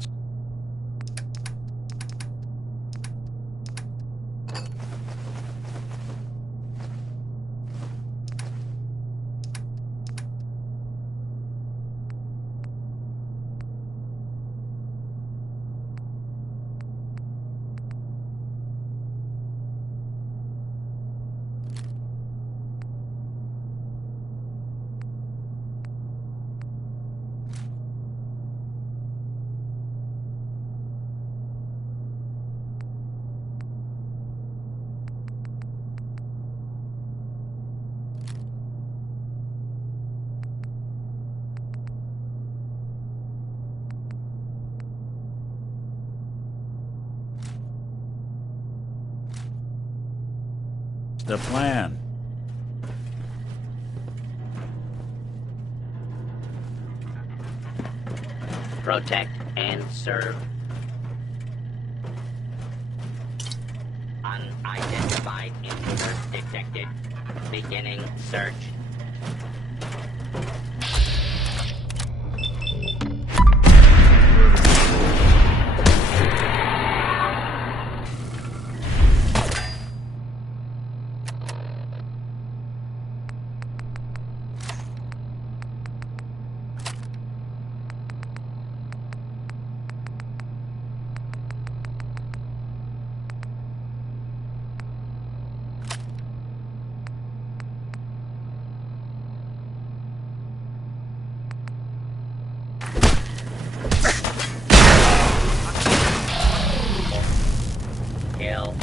The plan. Protect and serve. Unidentified intruder detected. Beginning search. Kill.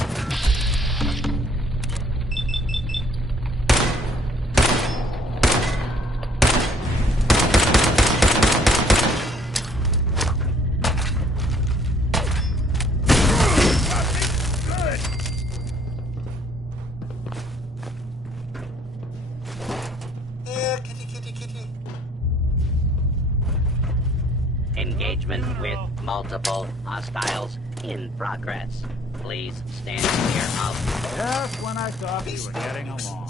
Engagement with multiple hostiles in progress. Please stand clear of. Just when I thought we were getting along.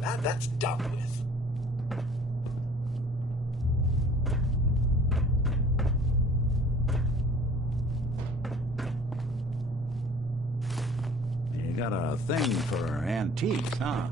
That's done with. got a thing for antiques, huh?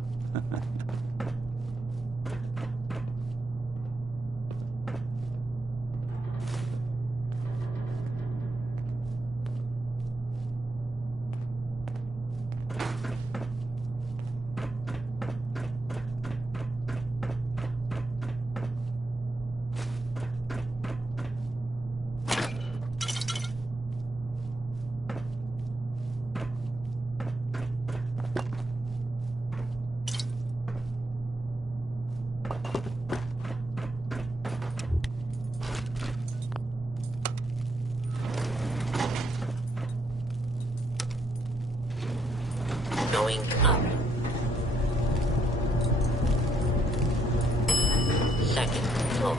Going up. Second floor.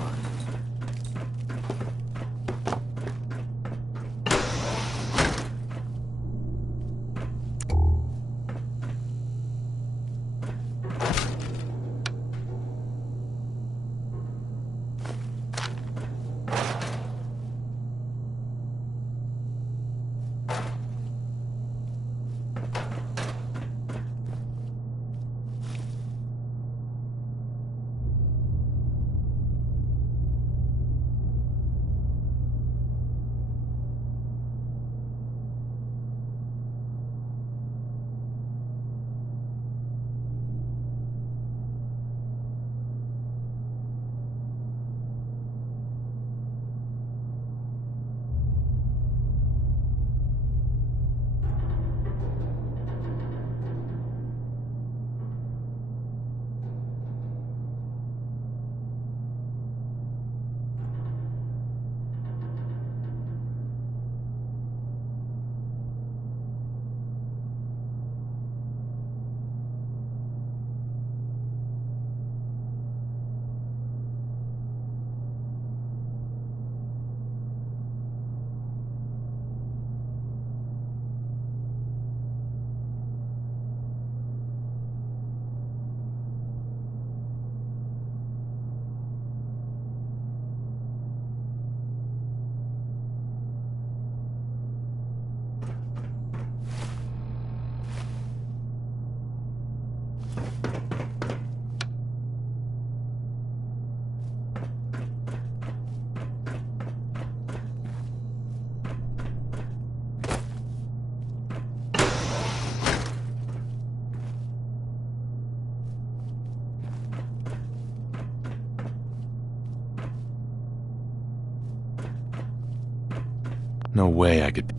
No way I could...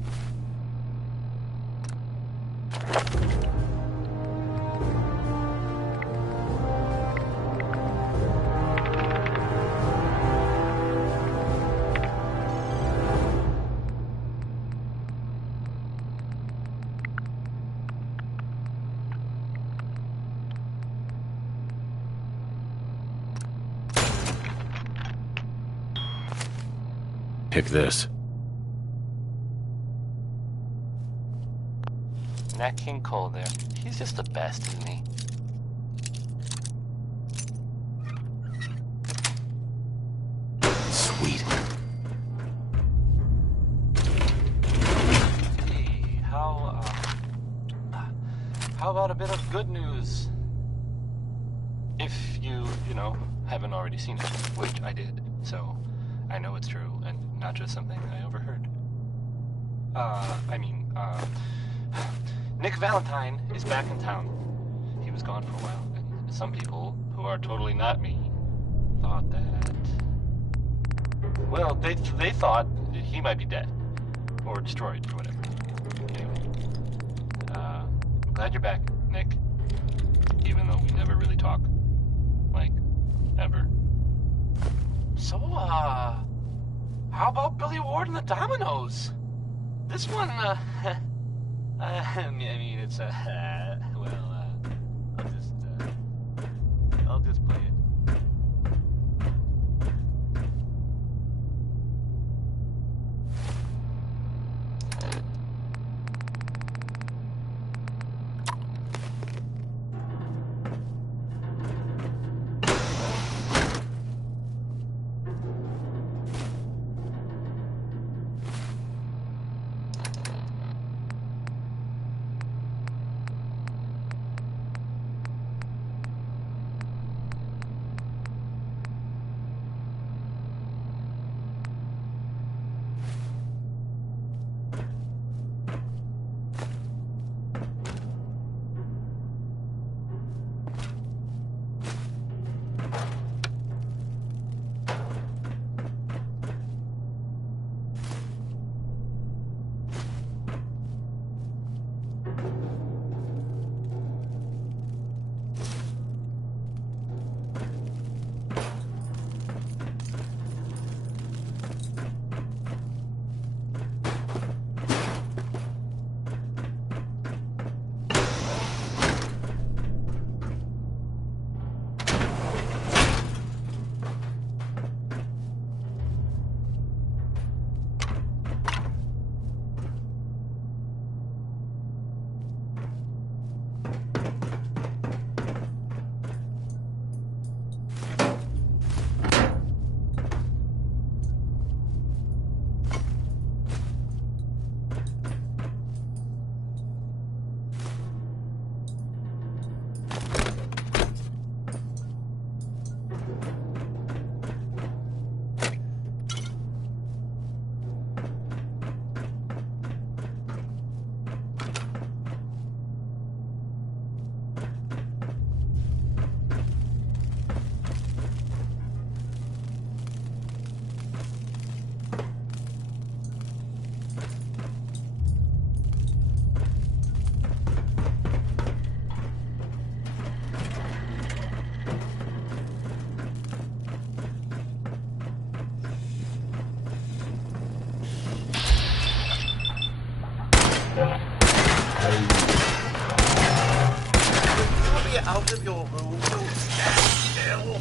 Pick this. Nat King Cole there. He's just the best, isn't he? Sweet. Hey, how about a bit of good news? If you haven't already seen it, which I did, so I know it's true and not just something I overheard. Nick Valentine is back in town. He was gone for a while, and some people, who are totally not me, thought that... Well, they thought he might be dead. Or destroyed, or whatever. Anyway. I'm glad you're back, Nick. Even though we never really talk. Like, ever. So, how about Billy Ward and the Dominoes? This one, I mean, it's, I'll just play it. out of your room. Don't stand still.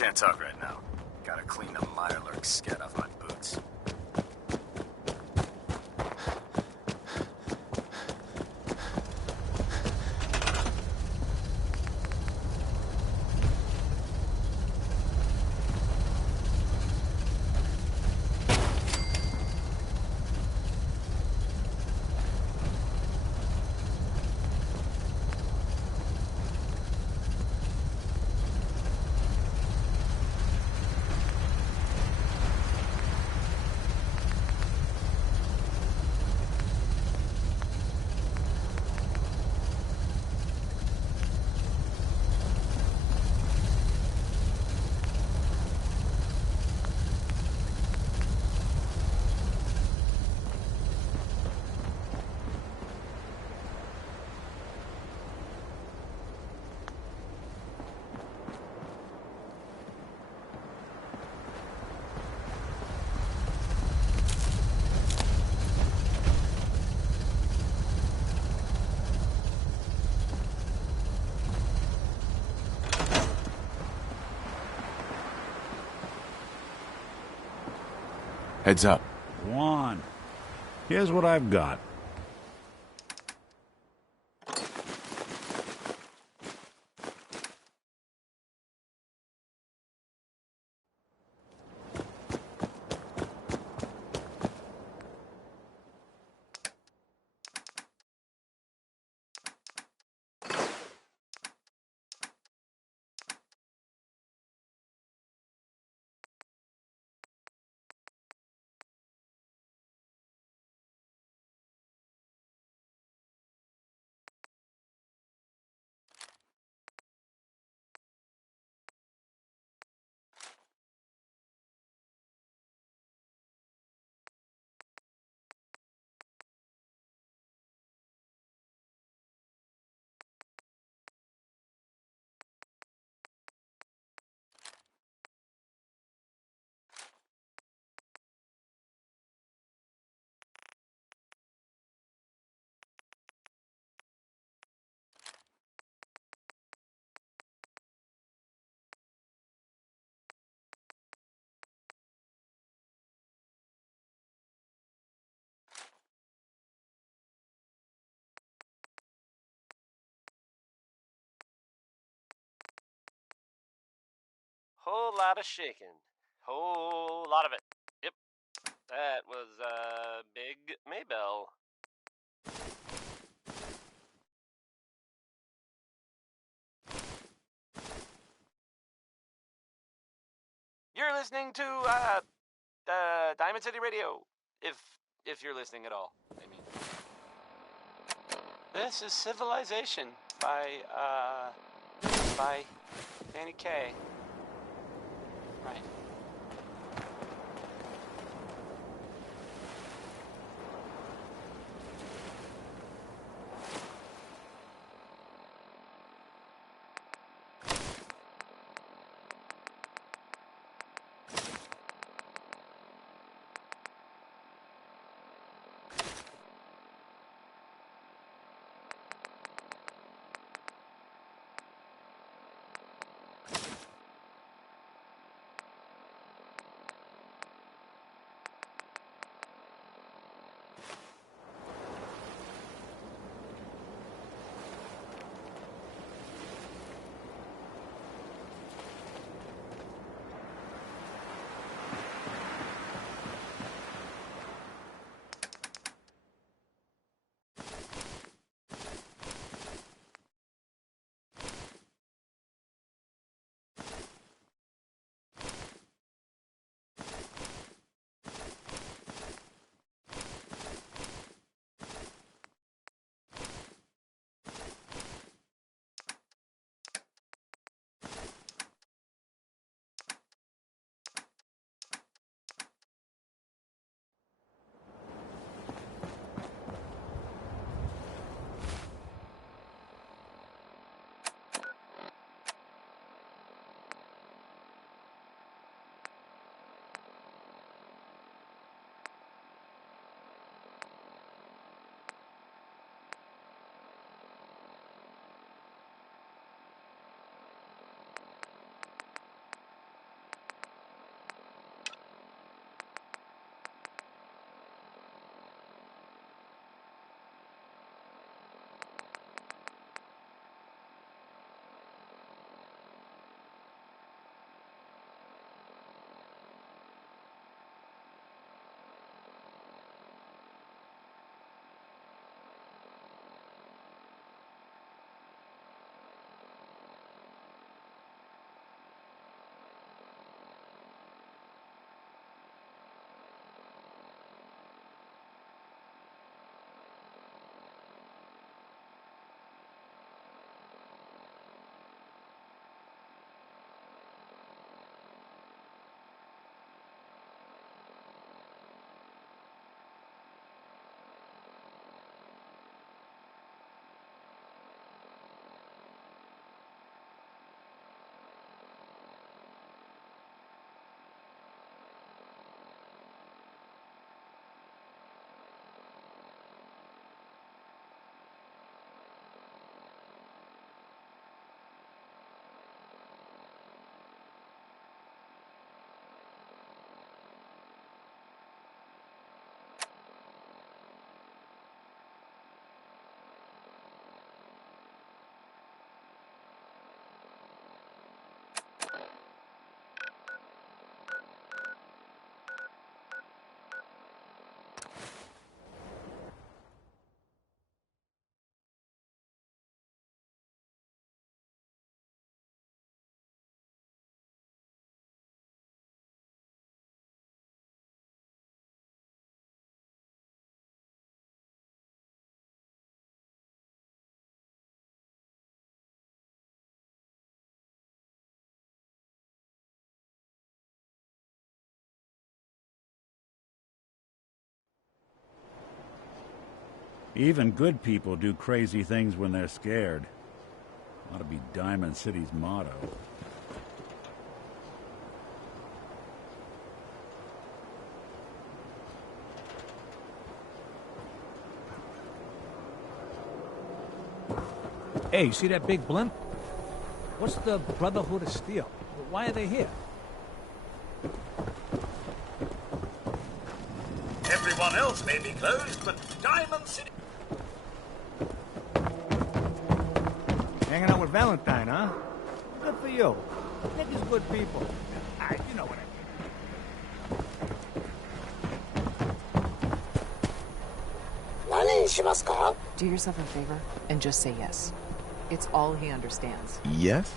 Can't talk right now. Gotta clean the Mirelurk scat off my boots. Heads up. Go on. Here's what I've got. Whole lot of shaking. Whole lot of it. Yep. That was, Big Maybell. You're listening to, Diamond City Radio. If you're listening at all, I mean. This is Civilization by Danny Kaye. Right. Even good people do crazy things when they're scared. Ought to be Diamond City's motto. Hey, you see that big blimp? What's the Brotherhood of Steel? Why are they here? Everyone else may be closed, but Diamond City... Hanging out with Valentine, huh? Good for you. Niggas good people. You know what I mean. Do yourself a favor and just say yes. It's all he understands. Yes?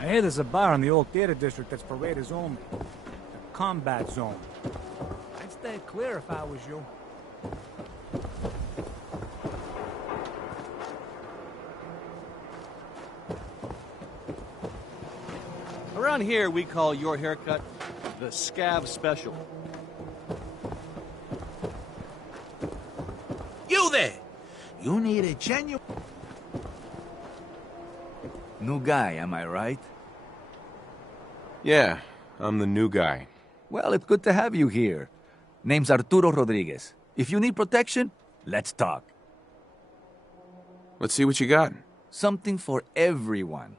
I hear there's a bar in the old theater district that's for raiders only. The combat zone. I'd stay clear if I was you. Around here, we call your haircut the Scav Special. You there! You need a genuine... New guy, am I right? Yeah, I'm the new guy. Well, it's good to have you here. Name's Arturo Rodriguez. If you need protection, let's talk. Let's see what you got. Something for everyone.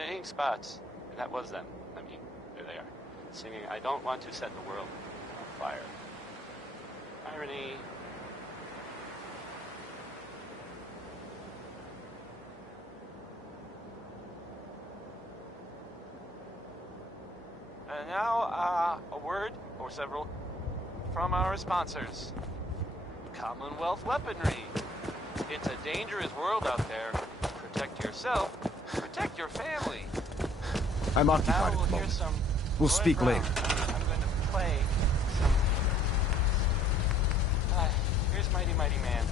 the ink spots. And that was them. I mean, there they are. Singing, I don't want to set the world on fire. Irony. And now, a word or several from our sponsors. Commonwealth Weaponry. It's a dangerous world out there. Protect yourself. Protect your family. I'm occupied Now at the hear moment. some We'll Roy speak Brown. later. I'm going to play some... here's Mighty Mighty Man.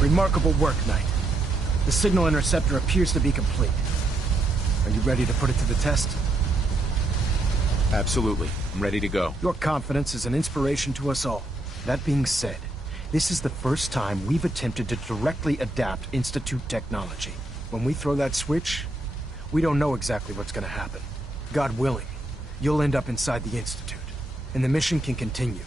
Remarkable work, Knight. The signal interceptor appears to be complete. Are you ready to put it to the test? Absolutely. I'm ready to go. Your confidence is an inspiration to us all. That being said, this is the first time we've attempted to directly adapt Institute technology. When we throw that switch, we don't know exactly what's gonna happen. God willing, you'll end up inside the Institute, and the mission can continue.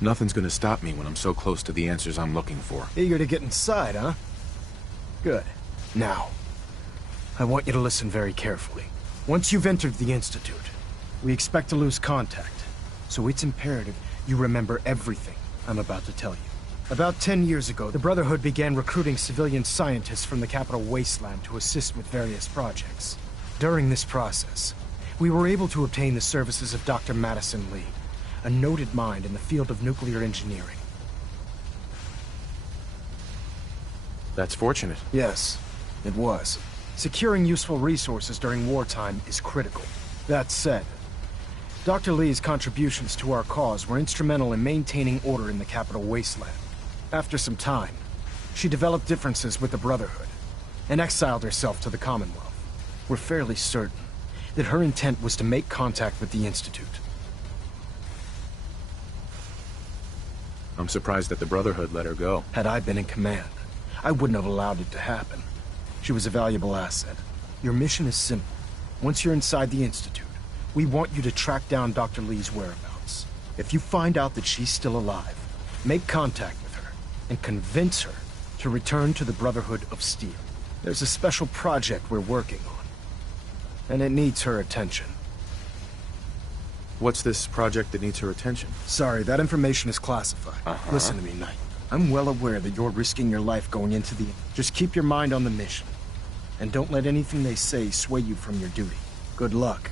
Nothing's gonna stop me when I'm so close to the answers I'm looking for. Eager to get inside, huh? Good. Now, I want you to listen very carefully. Once you've entered the Institute, we expect to lose contact, so it's imperative you remember everything I'm about to tell you. About 10 years ago, the Brotherhood began recruiting civilian scientists from the capital wasteland to assist with various projects. During this process, we were able to obtain the services of Dr. Madison Lee, a noted mind in the field of nuclear engineering. That's fortunate. Yes, it was. Securing useful resources during wartime is critical. That said, Dr. Lee's contributions to our cause were instrumental in maintaining order in the capital wasteland. After some time, she developed differences with the Brotherhood and exiled herself to the Commonwealth. We're fairly certain that her intent was to make contact with the Institute. I'm surprised that the Brotherhood let her go. Had I been in command, I wouldn't have allowed it to happen. She was a valuable asset. Your mission is simple. Once you're inside the Institute, we want you to track down Dr. Lee's whereabouts. If you find out that she's still alive, make contact with her and convince her to return to the Brotherhood of Steel. There's a special project we're working on, and it needs her attention. What's this project that needs her attention? Sorry, that information is classified. Listen to me, Knight. I'm well aware that you're risking your life going into the... Just keep your mind on the mission. And don't let anything they say sway you from your duty. Good luck.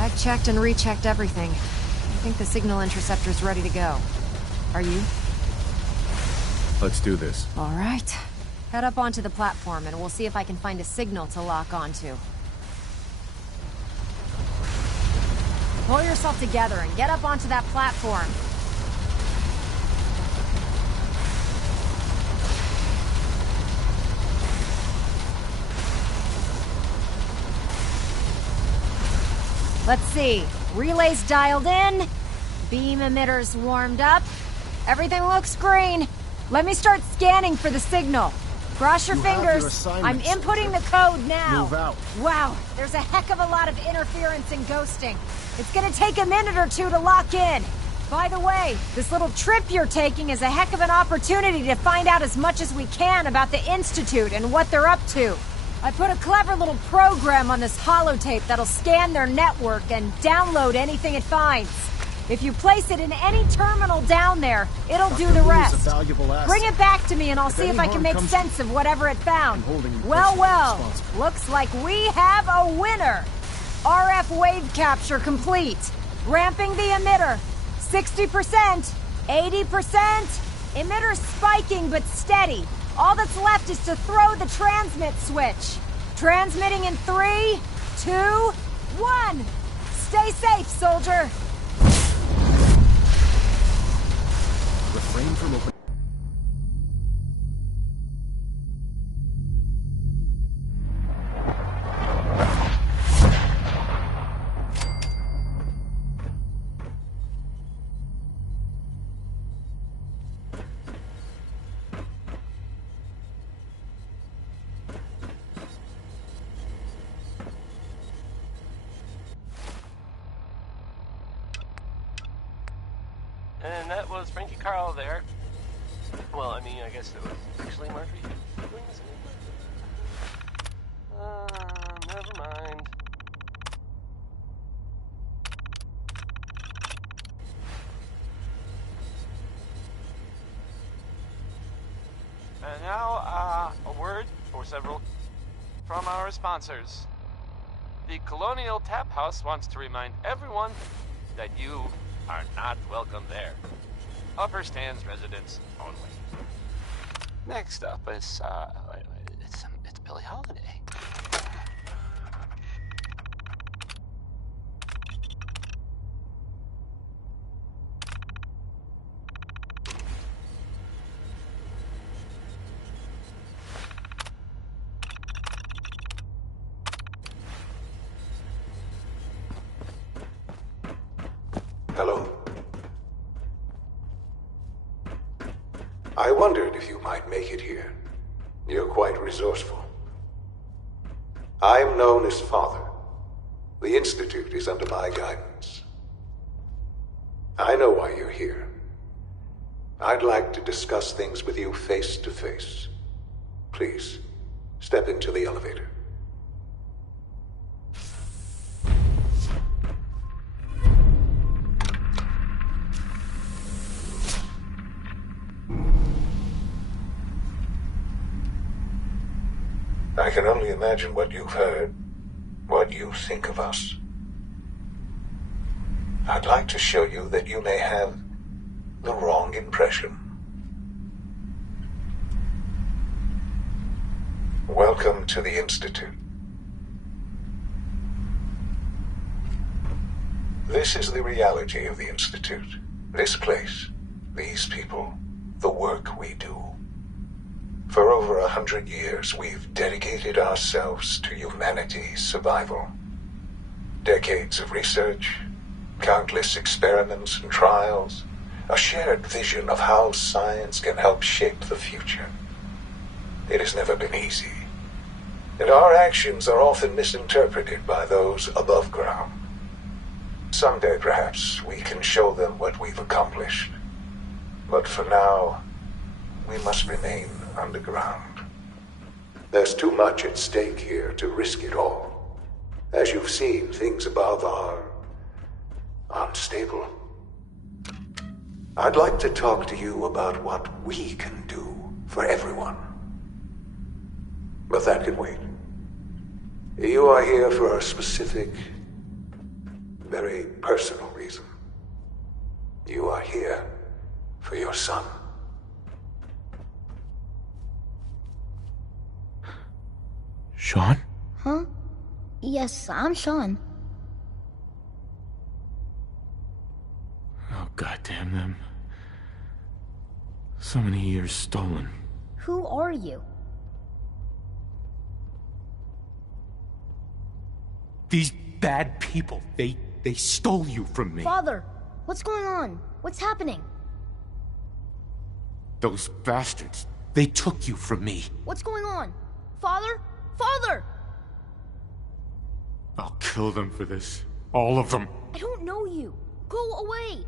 I've checked and rechecked everything. I think the signal interceptor's ready to go. Are you? Let's do this. All right. Head up onto the platform and we'll see if I can find a signal to lock onto. Pull yourself together and get up onto that platform. Let's see. Relays dialed in. Beam emitters warmed up. Everything looks green. Let me start scanning for the signal. Cross your fingers. I'm inputting the code now. Move out. Wow, there's a heck of a lot of interference and ghosting. It's gonna take a minute or two to lock in. By the way, this little trip you're taking is a heck of an opportunity to find out as much as we can about the Institute and what they're up to. I put a clever little program on this holotape that'll scan their network and download anything it finds. If you place it in any terminal down there, it'll do the rest. Bring it back to me and I'll see if I can make sense of whatever it found. Well, looks like we have a winner. RF wave capture complete. Ramping the emitter. 60%, 80%. Emitter spiking but steady. All that's left is to throw the transmit switch. Transmitting in 3, 2, 1. Stay safe, soldier. Refrain from opening. And that was Frankie Carl there. Well, I mean, I guess it was actually Murphy doing this. Never mind. And now, a word or several from our sponsors. The Colonial Tap House wants to remind everyone that you are not welcome there. Upper Stands residents only. Next up is, it's Billie Holiday. Hello. I wondered if you might make it here. You're quite resourceful. I'm known as Father. The Institute is under my guidance. I know why you're here. I'd like to discuss things with you face to face. Please, step into the elevator. I can only imagine what you've heard, what you think of us. I'd like to show you that you may have the wrong impression. Welcome to the Institute. This is the reality of the Institute. This place, these people, the work we do. For over 100 years, we've dedicated ourselves to humanity's survival. Decades of research, countless experiments and trials, a shared vision of how science can help shape the future. It has never been easy, and our actions are often misinterpreted by those above ground. Someday, perhaps, we can show them what we've accomplished. But for now, we must remain underground. There's too much at stake here to risk it all. As you've seen, things above are unstable. I'd like to talk to you about what we can do for everyone. But that can wait. You are here for a specific, very personal reason. You are here for your son. Sean? Huh? Yes, I'm Sean. Oh, goddamn them. So many years stolen. Who are you? These bad people, they stole you from me. Father, what's going on? What's happening? Those bastards, they took you from me. What's going on? Father? Father! I'll kill them for this. All of them. I don't know you. Go away.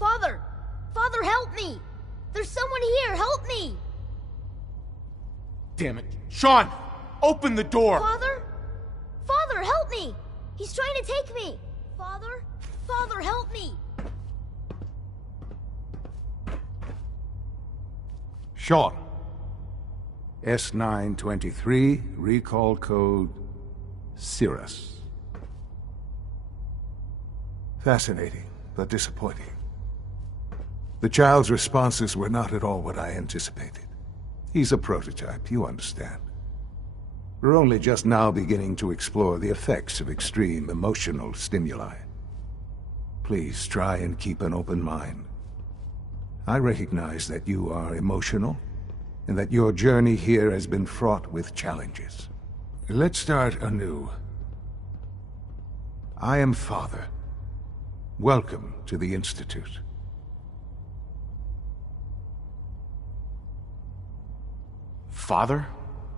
Father! Father, help me! There's someone here, help me! Damn it. Sean! Open the door! Father? Father, help me! He's trying to take me! Father? Father, help me! Sean. S923, recall code Cirrus. Fascinating, but disappointing. The child's responses were not at all what I anticipated. He's a prototype, you understand. We're only just now beginning to explore the effects of extreme emotional stimuli. Please try and keep an open mind. I recognize that you are emotional, and that your journey here has been fraught with challenges. Let's start anew. I am Father. Welcome to the Institute. Father?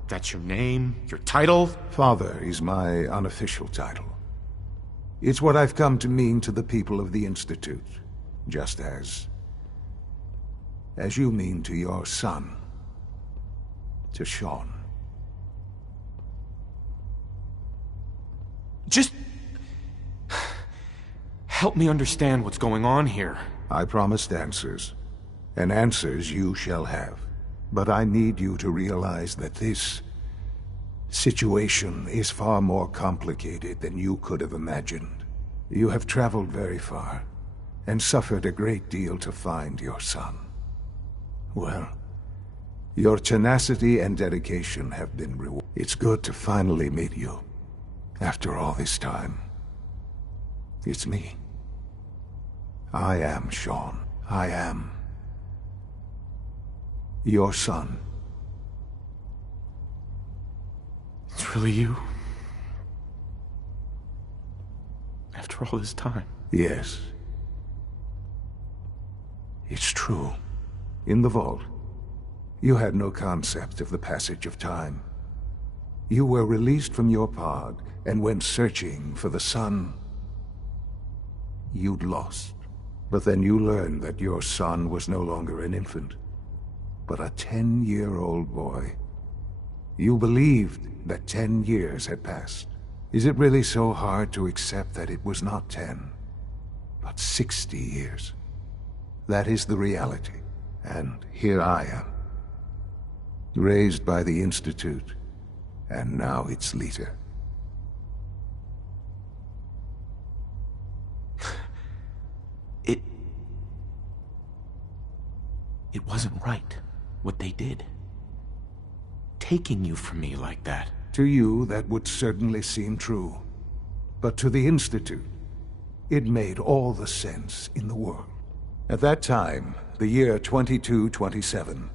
That's your name? Your title? Father is my unofficial title. It's what I've come to mean to the people of the Institute, just as you mean to your son, to Sean. Just help me understand what's going on here. I promised answers, and answers you shall have. But I need you to realize that this situation is far more complicated than you could have imagined. You have traveled very far, and suffered a great deal to find your son. Well, your tenacity and dedication have been rewarded. It's good to finally meet you, after all this time. It's me. I am Sean. I am your son. It's really you? After all this time? Yes. It's true. In the vault, you had no concept of the passage of time. You were released from your pod and went searching for the son you'd lost. But then you learned that your son was no longer an infant, but a 10-year-old boy. You believed that 10 years had passed. Is it really so hard to accept that it was not 10, but 60 years? That is the reality. And here I am, raised by the Institute, and now its leader. It wasn't right, what they did. taking you from me like that? To you, that would certainly seem true. But to the Institute, it made all the sense in the world. At that time, the year 2227,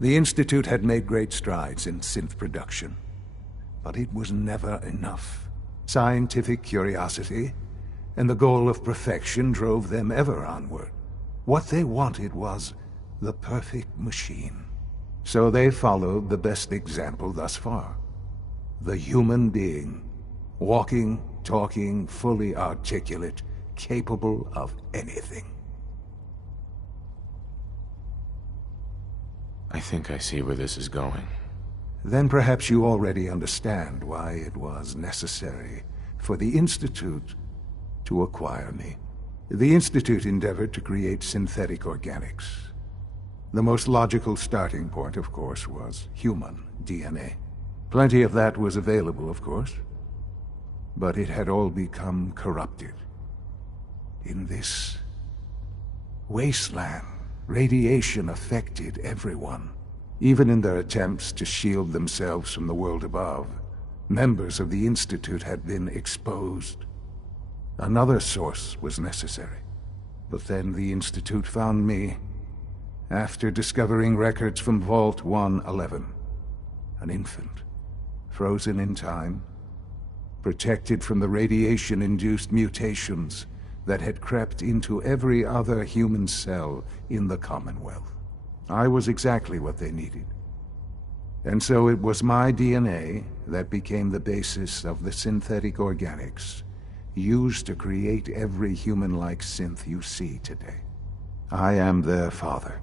the Institute had made great strides in synth production. But it was never enough. Scientific curiosity and the goal of perfection drove them ever onward. What they wanted was the perfect machine. So they followed the best example thus far. The human being. Walking, talking, fully articulate, capable of anything. I think I see where this is going. Then perhaps you already understand why it was necessary for the Institute to acquire me. The Institute endeavored to create synthetic organics. The most logical starting point, of course, was human DNA. Plenty of that was available, of course. But it had all become corrupted. In this wasteland, radiation affected everyone. Even in their attempts to shield themselves from the world above, members of the Institute had been exposed. Another source was necessary. But then the Institute found me, after discovering records from Vault 111. An infant, frozen in time, protected from the radiation-induced mutations that had crept into every other human cell in the Commonwealth. I was exactly what they needed. And so it was my DNA that became the basis of the synthetic organics used to create every human-like synth you see today. I am their father.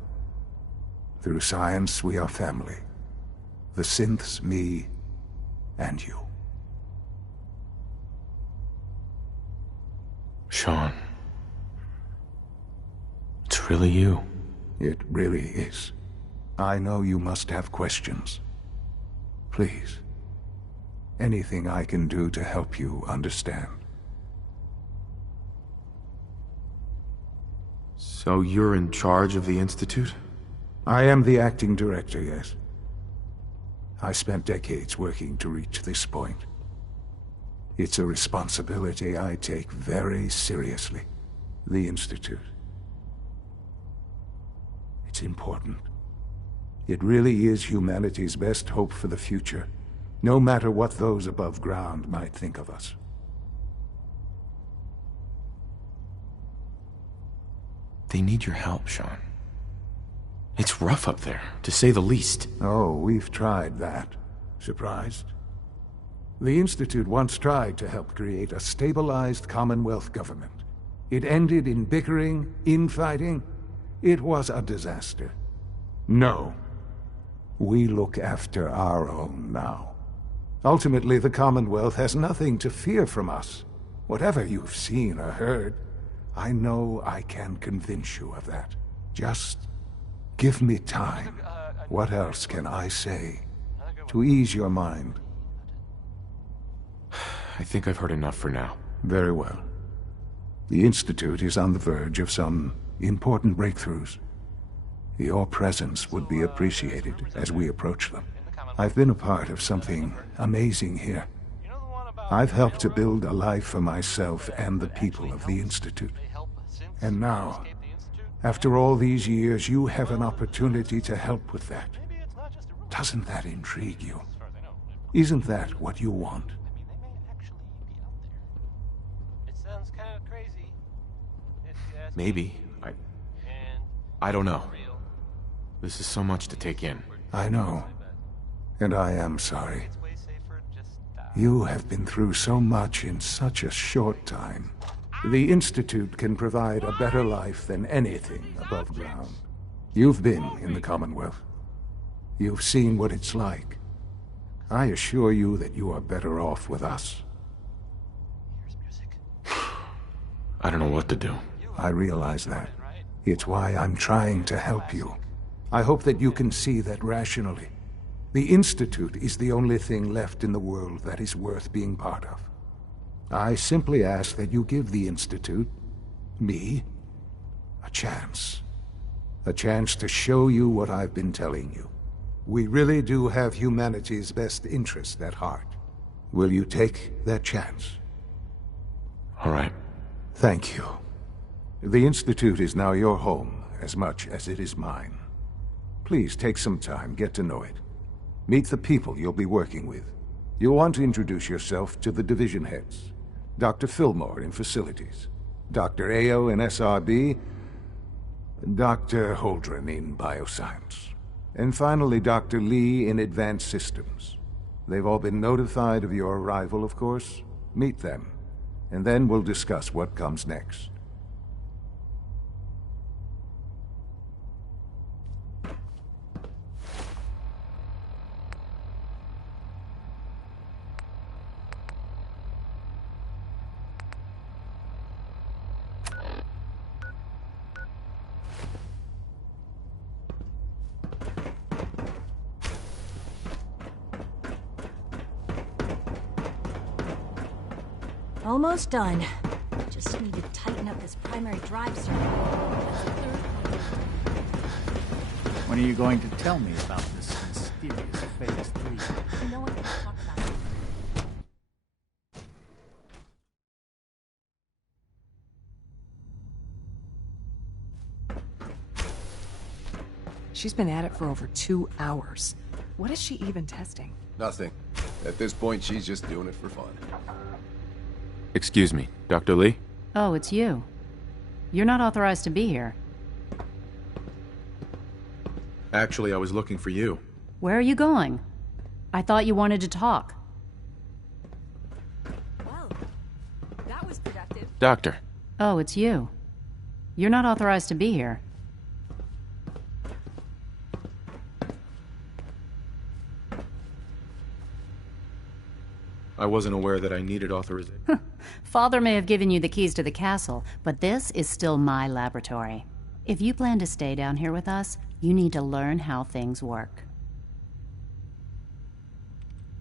Through science, we are family. The synths, me, and you. Sean. It's really you. It really is. I know you must have questions. Please. Anything I can do to help you understand. So you're in charge of the Institute? I am the acting director, yes. I spent decades working to reach this point. It's a responsibility I take very seriously. The Institute. It's important. It really is humanity's best hope for the future, no matter what those above ground might think of us. They need your help, Sean. It's rough up there, to say the least. Oh, we've tried that. Surprised? The Institute once tried to help create a stabilized Commonwealth government. It ended in bickering, infighting. It was a disaster. No. We look after our own now. Ultimately, the Commonwealth has nothing to fear from us. Whatever you've seen or heard, I know I can convince you of that. Just give me time. What else can I say to ease your mind? I think I've heard enough for now. Very well. The Institute is on the verge of some important breakthroughs. Your presence would be appreciated as we approach them. I've been a part of something amazing here. I've helped to build a life for myself and the people of the Institute. And now, after all these years, you have an opportunity to help with that. Doesn't that intrigue you? Isn't that what you want? Maybe. I don't know. This is so much to take in. I know. And I am sorry. You have been through so much in such a short time. The Institute can provide a better life than anything above ground. You've been in the Commonwealth. You've seen what it's like. I assure you that you are better off with us. I don't know what to do. I realize that. It's why I'm trying to help you. I hope that you can see that rationally. The Institute is the only thing left in the world that is worth being part of. I simply ask that you give the Institute, me, a chance. A chance to show you what I've been telling you. We really do have humanity's best interest at heart. Will you take that chance? All right. Thank you. The Institute is now your home, as much as it is mine. Please take some time, get to know it. Meet the people you'll be working with. You'll want to introduce yourself to the division heads. Dr. Fillmore in Facilities, Dr. Ayo in SRB, Dr. Holdren in Bioscience, and finally Dr. Lee in Advanced Systems. They've all been notified of your arrival, of course. Meet them, and then we'll discuss what comes next. Almost done. Just need to tighten up this primary drive circuit. When are you going to tell me about this mysterious Phase 3? No one can talk about it. She's been at it for over 2 hours. What is she even testing? Nothing. At this point, she's just doing it for fun. Excuse me, Dr. Lee? Oh, it's you. You're not authorized to be here. Actually, I was looking for you. Where are you going? I thought you wanted to talk. Well, that was productive. Doctor. Oh, it's you. You're not authorized to be here. I wasn't aware that I needed authorization. Father may have given you the keys to the castle, but this is still my laboratory. If you plan to stay down here with us, you need to learn how things work.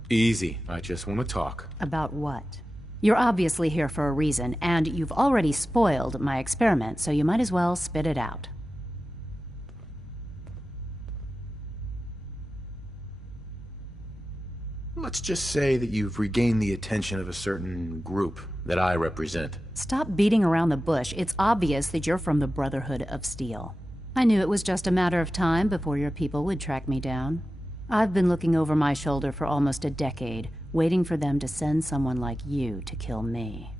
Easy. I just want to talk. About what? You're obviously here for a reason, and you've already spoiled my experiment, so you might as well spit it out. Let's just say that you've regained the attention of a certain group that I represent. Stop beating around the bush. It's obvious that you're from the Brotherhood of Steel. I knew it was just a matter of time before your people would track me down. I've been looking over my shoulder for almost a decade, waiting for them to send someone like you to kill me.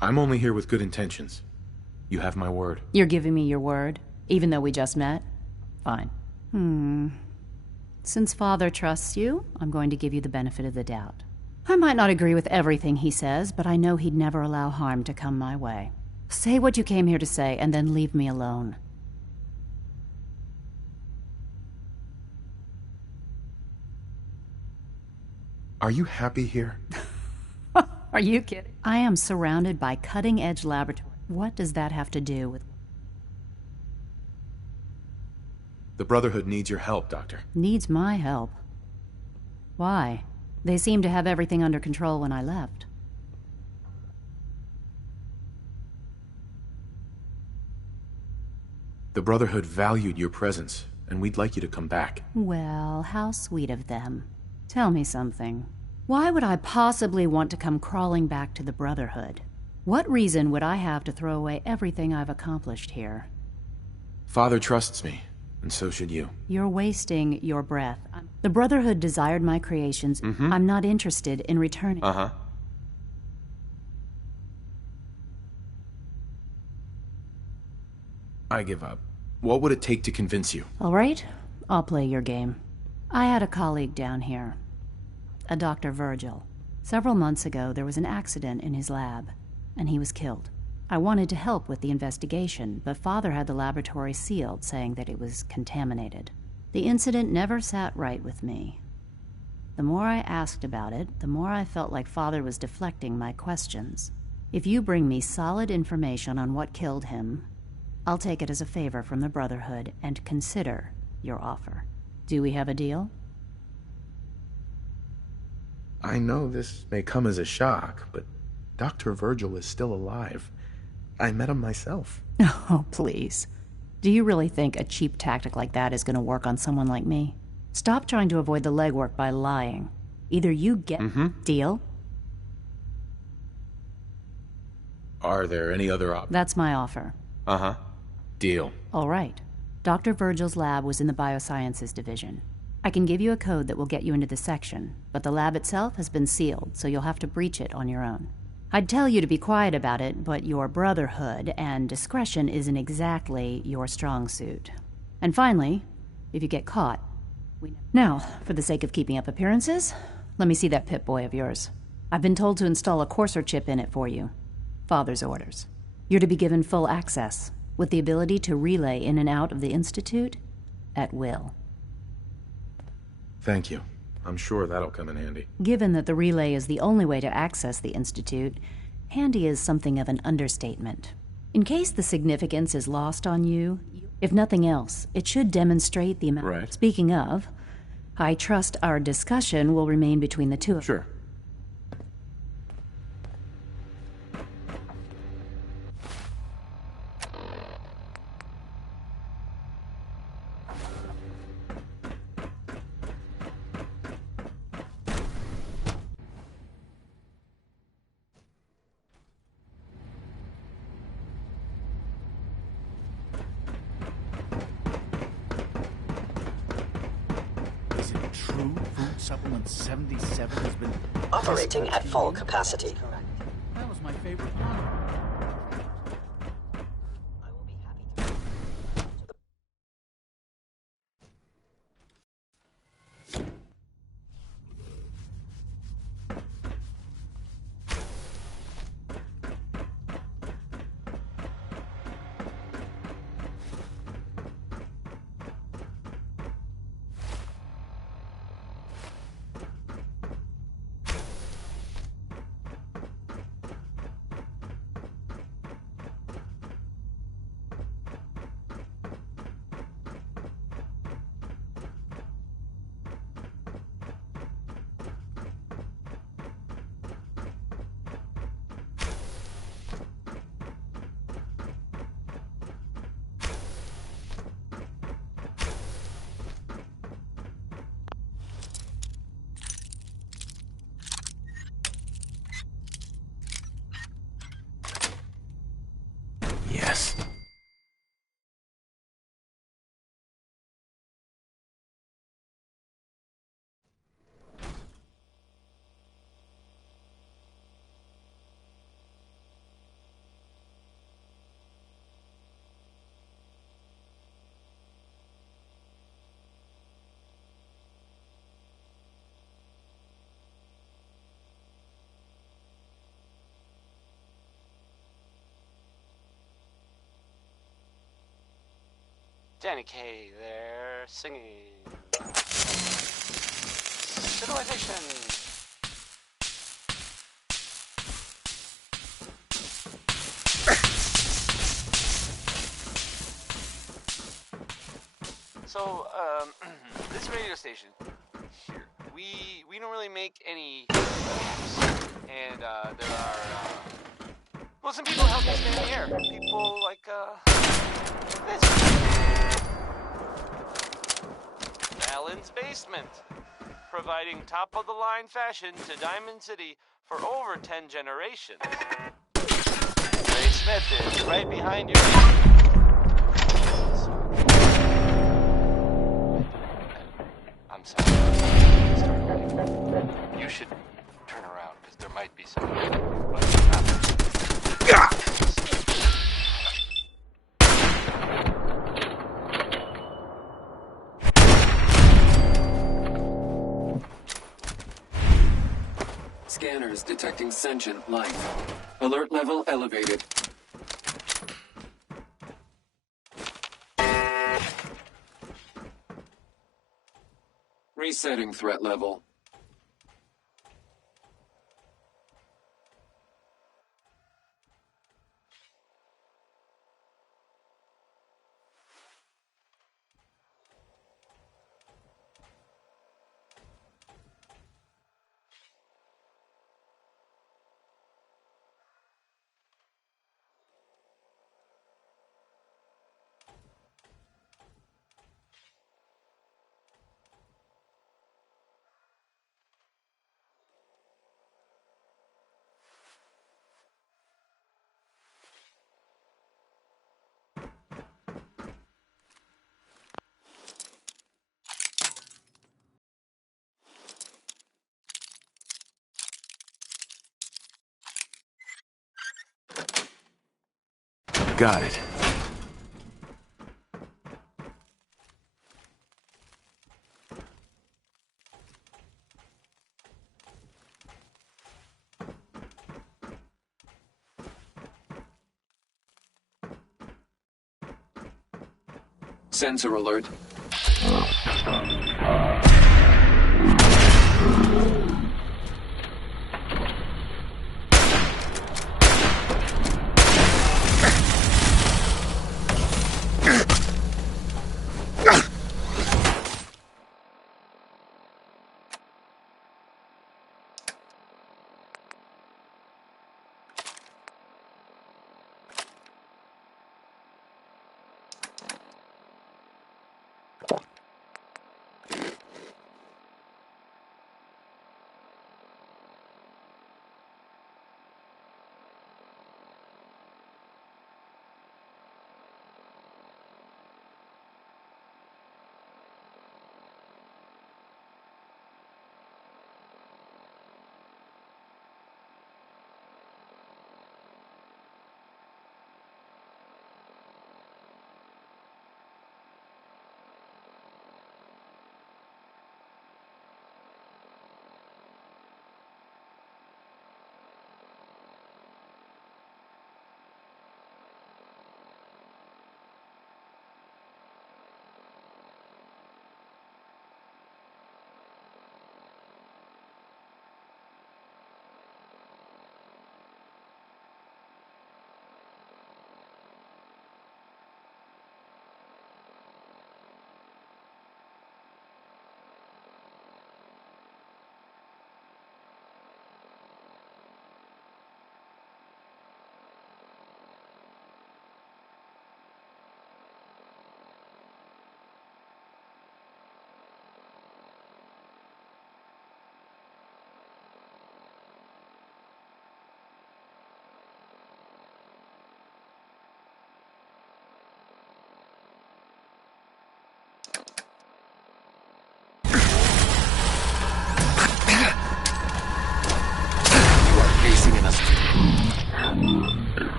I'm only here with good intentions. You have my word. You're giving me your word, even though we just met? Fine. Since Father trusts you, I'm going to give you the benefit of the doubt. I might not agree with everything he says, but I know he'd never allow harm to come my way. Say what you came here to say, and then leave me alone. Are you happy here? Are you kidding? I am surrounded by cutting-edge laboratories. What does that have to do with... The Brotherhood needs your help, Doctor. Needs my help? Why? They seemed to have everything under control when I left. The Brotherhood valued your presence, and we'd like you to come back. Well, how sweet of them. Tell me something. Why would I possibly want to come crawling back to the Brotherhood? What reason would I have to throw away everything I've accomplished here? Father trusts me, and so should you. You're wasting your breath. The Brotherhood desired my creations. I'm not interested in returning. I give up. What would it take to convince you? All right, I'll play your game. I had a colleague down here, a Dr. Virgil. Several months ago, there was an accident in his lab, and he was killed. I wanted to help with the investigation, but Father had the laboratory sealed, saying that it was contaminated. The incident never sat right with me. The more I asked about it, the more I felt like Father was deflecting my questions. If you bring me solid information on what killed him, I'll take it as a favor from the Brotherhood and consider your offer. Do we have a deal? I know this may come as a shock, but Dr. Virgil is still alive. I met him myself. Oh, please. Do you really think a cheap tactic like that is going to work on someone like me? Stop trying to avoid the legwork by lying. Either you get... Deal? Are there any other options? That's my offer. Uh-huh. Deal. All right. Dr. Virgil's lab was in the Biosciences Division. I can give you a code that will get you into the section, but the lab itself has been sealed, so you'll have to breach it on your own. I'd tell you to be quiet about it, but your Brotherhood and discretion isn't exactly your strong suit. And finally, if you get caught... Now, for the sake of keeping up appearances, let me see that Pip-Boy of yours. I've been told to install a courser chip in it for you. Father's orders. You're to be given full access, with the ability to relay in and out of the Institute at will. Thank you. I'm sure that'll come in handy. Given that the relay is the only way to access the Institute, handy is something of an understatement. In case the significance is lost on you, if nothing else, it should demonstrate the amount... Right. Speaking of, I trust our discussion will remain between the two of us. Sure. Is it true food supplement 77 has been... Operating at full capacity. That was my favorite one. Yes. Danny Kaye there, singing. Civilization. So, this radio station here, we don't really make any apps, and there are well, some people help us stay in the air. People like this. Alan's Basement, providing top-of-the-line fashion to Diamond City for over 10 generations. Ray Smith is right behind you. I'm sorry. You should turn around, because there might be some... Scanners detecting sentient life. Alert level elevated. Resetting threat level. Got it. Sensor alert.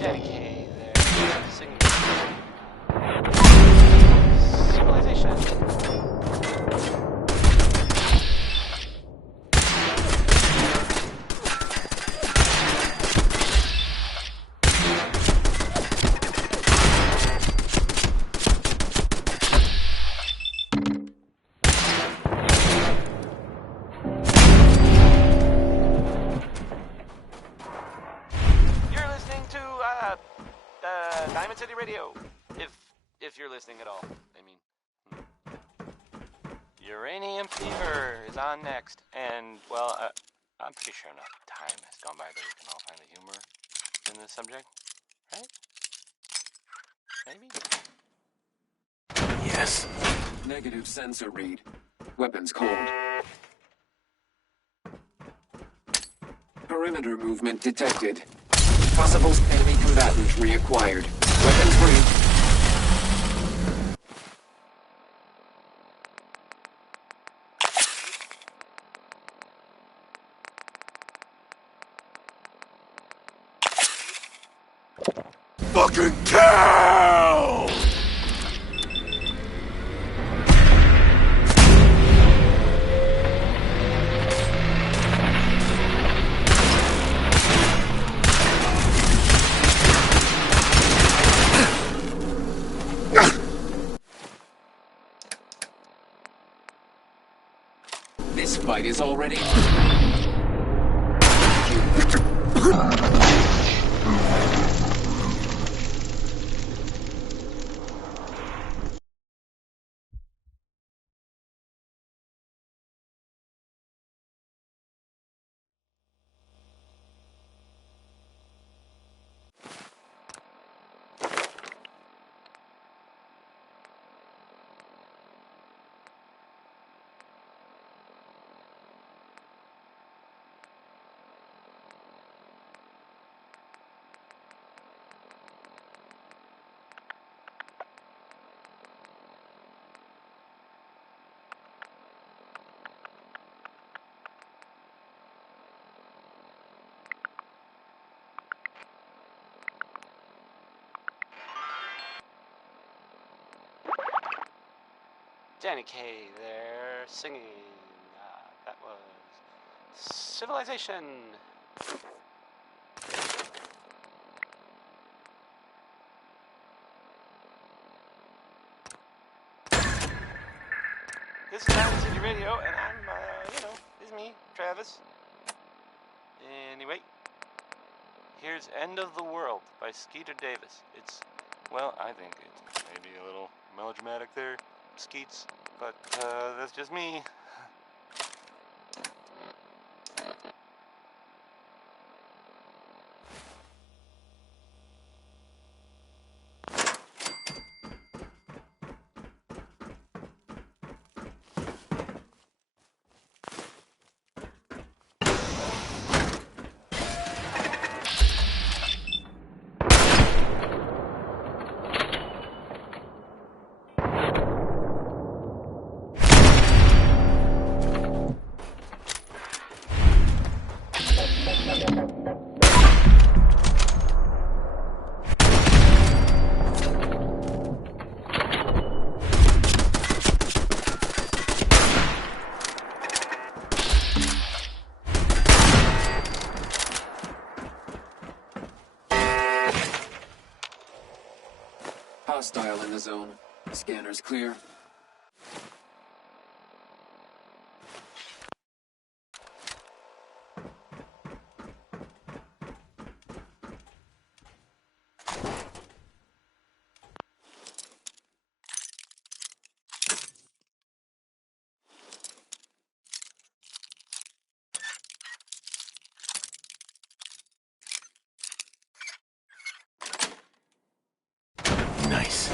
Dedicate there. Civilization. Diamond City Radio, if you're listening at all. I mean, Uranium Fever is on next, and well, I'm pretty sure enough time has gone by that we can all find the humor in this subject, right? Maybe. Yes. Negative sensor read. Weapons cold. Perimeter movement detected. Possible enemy combatant reacquired. Weapons free. Fucking kill! satellite is already... Danny Kaye there singing. That was Civilization. This is Mountain City Radio, and I'm, it's me, Travis. Anyway, here's End of the World by Skeeter Davis. It's, well, I think it's maybe a little melodramatic there, Skeets, but that's just me. Hostile in the zone. Scanners clear. Nice.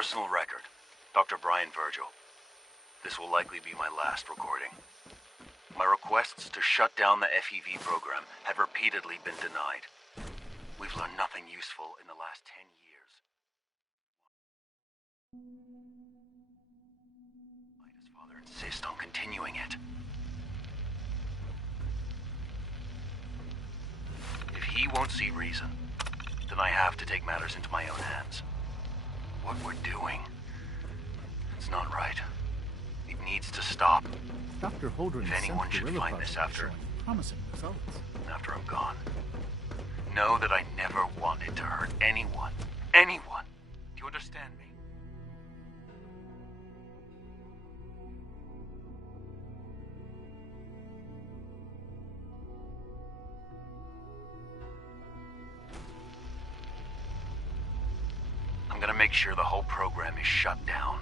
Personal record, Dr. Brian Virgil. This will likely be my last recording. My requests to shut down the FEV program have repeatedly been denied. We've learned nothing useful in the last 10 years. Why does Father insist on continuing it? If he won't see reason, then I have to take matters into my own hands. What we're doing, it's not right. It needs to stop. Dr. Holdren If anyone should find this after promising results. After I'm gone, know that I never wanted to hurt anyone. Anyone. Do you understand me? I'm gonna make sure the whole program is shut down.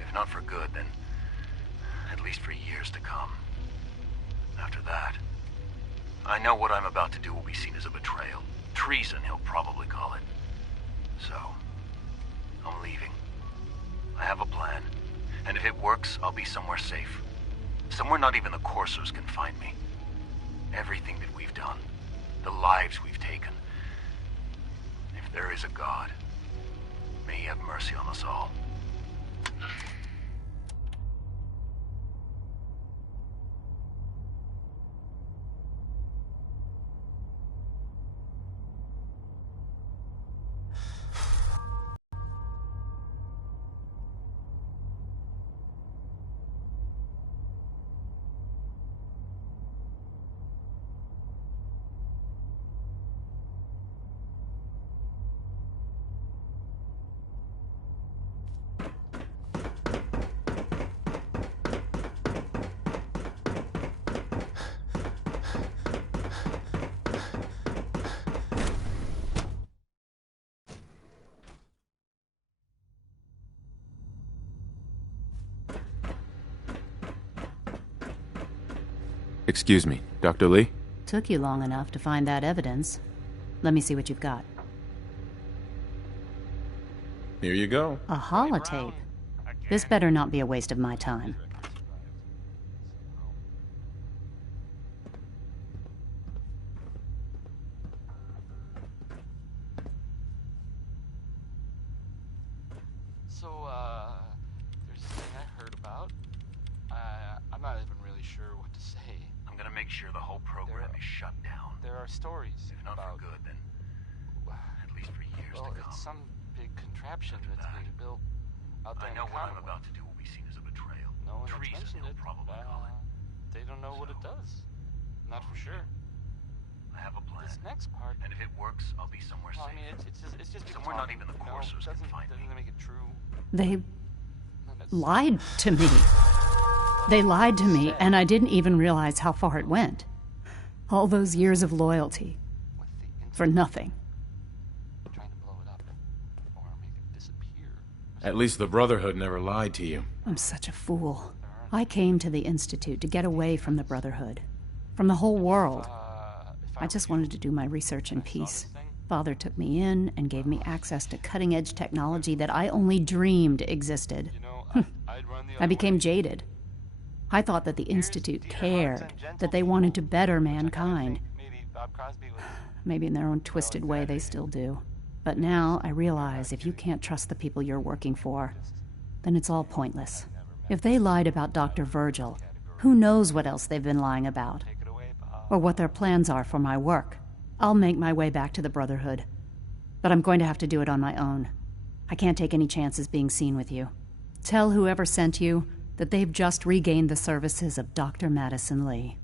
If not for good, then at least for years to come. After that, I know what I'm about to do will be seen as a betrayal. Treason, he'll probably call it. So, I'm leaving. I have a plan, and if it works, I'll be somewhere safe. Somewhere not even the Coursers can find me. Everything that we've done, the lives we've taken. If there is a God, may he have mercy on us all. Excuse me, Dr. Lee? Took you long enough to find that evidence. Let me see what you've got. Here you go. A holotape. This better not be a waste of my time. So, there's this thing I heard about. I'm not even really sure what to say. I'm gonna make sure the whole program is shut down. There are stories If not about, for good, then at least for years well, to come. it's some big contraption that's being built out there I in know the what I'm Commonwealth. about to do will be seen as a betrayal. No one Treason, mentioned he'll it. probably call it. They don't know what it does. Not for sure. I have a plan. This next part, And if it works, I'll be somewhere well, I safe. mean, it's just Somewhere not even the Coursers can find me. Doesn't make it true. They lied to me. They lied to me, and I didn't even realize how far it went. All those years of loyalty. For nothing. Trying to blow it up or make it disappear. At least the Brotherhood never lied to you. I'm such a fool. I came to the Institute to get away from the Brotherhood. From the whole world. I just wanted to do my research in peace. Father took me in and gave me access to cutting-edge technology that I only dreamed existed. I became jaded. I thought that the Institute cared, that they wanted to better mankind. Maybe in their own twisted way they still do. But now I realize if you can't trust the people you're working for, then it's all pointless. If they lied about Dr. Virgil, who knows what else they've been lying about? Or what their plans are for my work. I'll make my way back to the Brotherhood. But I'm going to have to do it on my own. I can't take any chances being seen with you. Tell whoever sent you that they've just regained the services of Dr. Madison Lee.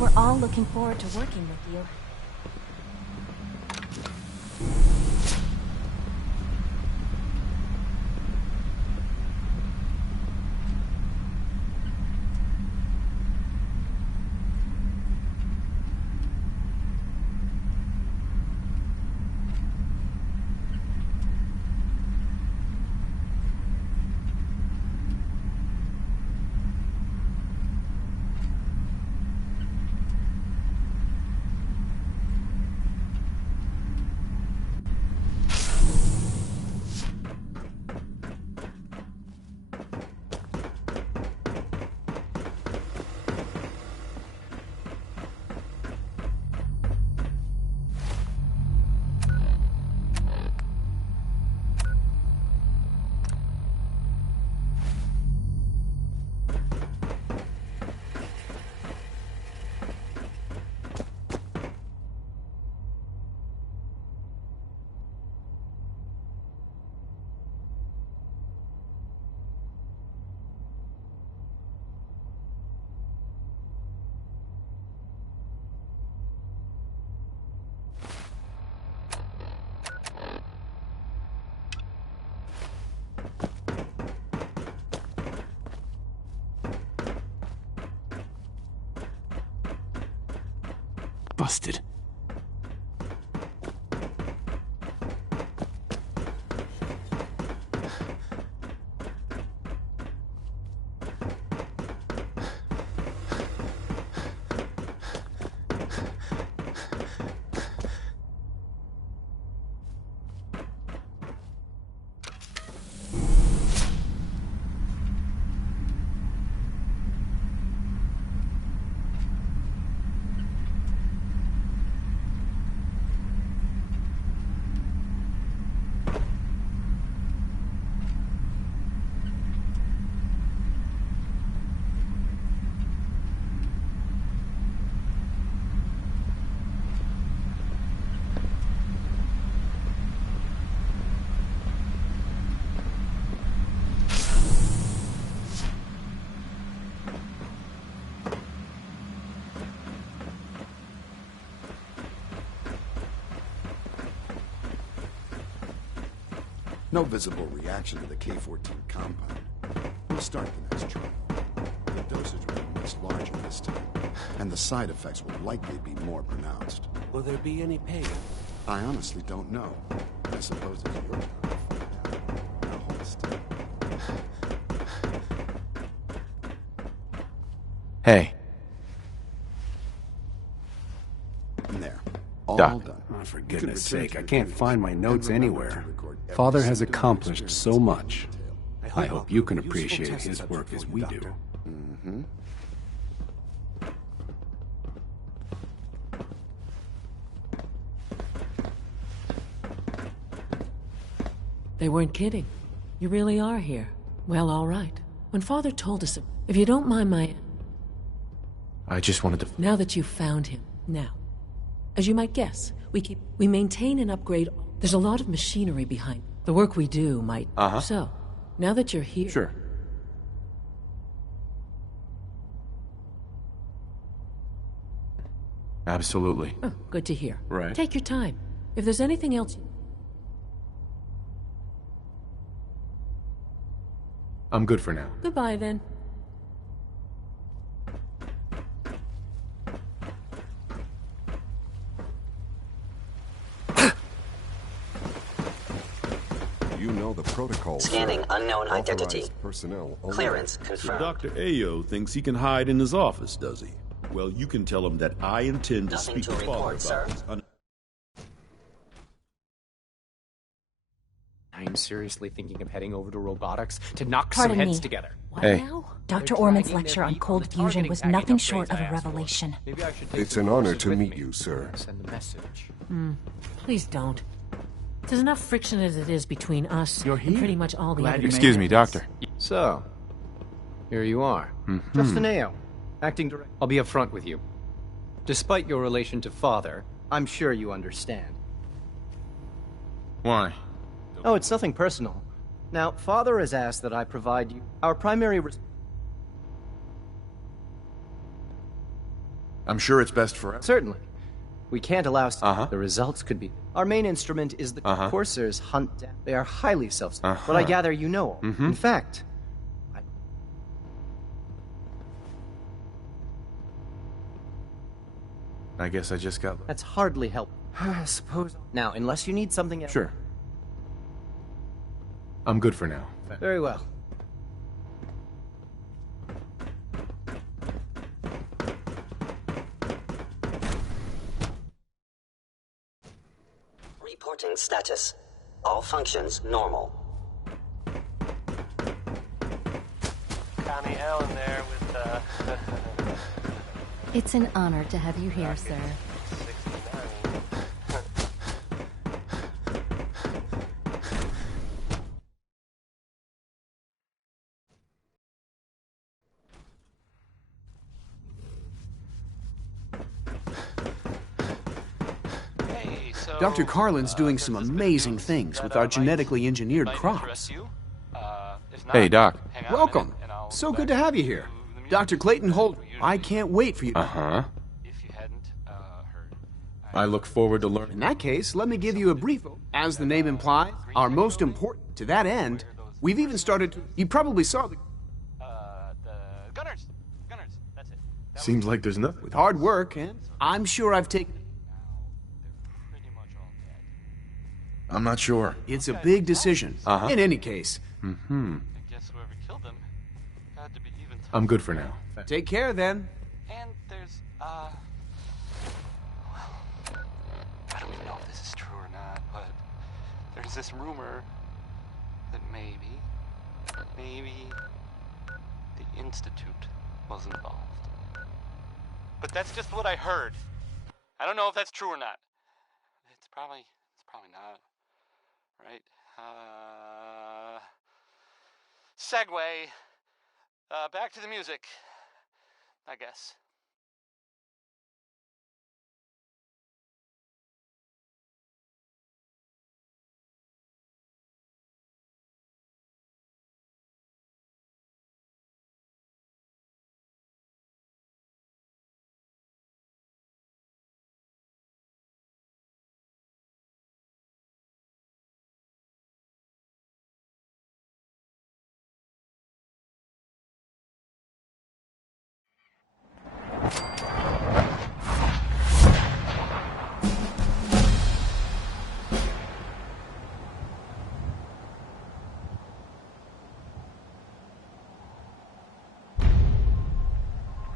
We're all looking forward to working with you. Busted. No visible reaction to the K-14 compound. We'll start the next trial. The dosage will be much larger this time, and the side effects will likely be more pronounced. Will there be any pain? I honestly don't know. I suppose it's your job to find out. Now hold still. Hey. There. All Doc. done. Oh, for goodness sake, I can't find my notes anywhere. Father has accomplished so much. I hope you can appreciate his work as we do. Mm-hmm. They weren't kidding. You really are here. Well, all right. When Father told us, if you don't mind my... I just wanted to... Now that you've found him, now. As you might guess, we maintain and upgrade... There's a lot of machinery behind the work we do might... Uh-huh. So, now that you're here... Sure. Absolutely. Oh, good to hear. Right. Take your time. If there's anything else... I'm good for now. Goodbye, then. You know the protocol. Scanning unknown identity. Personnel only. Clearance So confirmed. Dr. Ayo thinks he can hide in his office, does he? Well, you can tell him that I intend to Nothing speak to to Father report, sir. about this. I'm seriously thinking of heading over to robotics to knock Pardon some heads me. together. Hey. Dr. Orman's lecture on cold fusion was nothing short of a revelation. Maybe I should take It's the an honor courses to with meet me. you, sir. Send the message. Please don't. There's enough friction as it is between us You're and here. pretty much all the Glad other... you Excuse me, doctor. So, here you are. Justin Ayo, acting director. I'll be upfront with you. Despite your relation to Father, I'm sure you understand. Why? Oh, it's nothing personal. Now, Father has asked that I provide you our primary... I'm sure it's best for... Certainly. We can't allow... The results could be... Our main instrument is the coursers hunt down. They are highly self-sufficient. But I gather you know. In fact... I guess I just got... That's hardly help. I suppose... Now, unless you need something else... Sure. I'm good for now. Very well. Reporting status. All functions normal. Connie Allen there with, It's an honor to have you here, sir. 69. Hey, so, Dr. Carlin's doing some amazing things with our genetically engineered crops. Hey, Doc. Welcome. So good to have you here. Dr. Clayton Holt, I can't wait for you. I look forward to learning. In that case, let me give you a brief. As the name implies, our most important. To that end, we've even started to... You probably saw the Gunners, that's it. Seems like there's nothing. with hard work, and I'm sure I've taken... I'm not sure. It's a big decision. In any case. I guess whoever killed them had to be even tougher. I'm good for now. Take care, then. And there's, well, I don't even know if this is true or not, but there's this rumor that maybe the Institute was involved. But that's just what I heard. I don't know if that's true or not. It's probably not, right? Segue. Back to the music, I guess.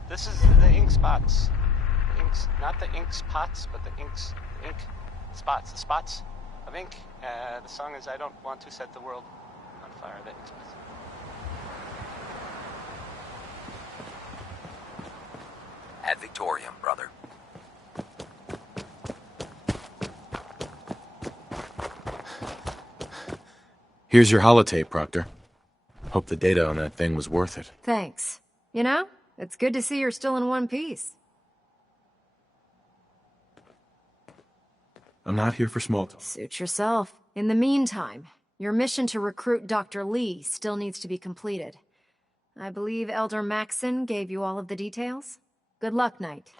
This is the ink spots. The inks, not the ink spots, but the ink spots. The spots of ink. The song is I Don't Want to Set the World on Fire. The ink spots. Ad Victoriam, brother. Here's your holotape, Proctor. Hope the data on that thing was worth it. Thanks. You know, it's good to see you're still in one piece. I'm not here for small talk. Suit yourself. In the meantime, your mission to recruit Dr. Lee still needs to be completed. I believe Elder Maxson gave you all of the details. Good luck, Knight.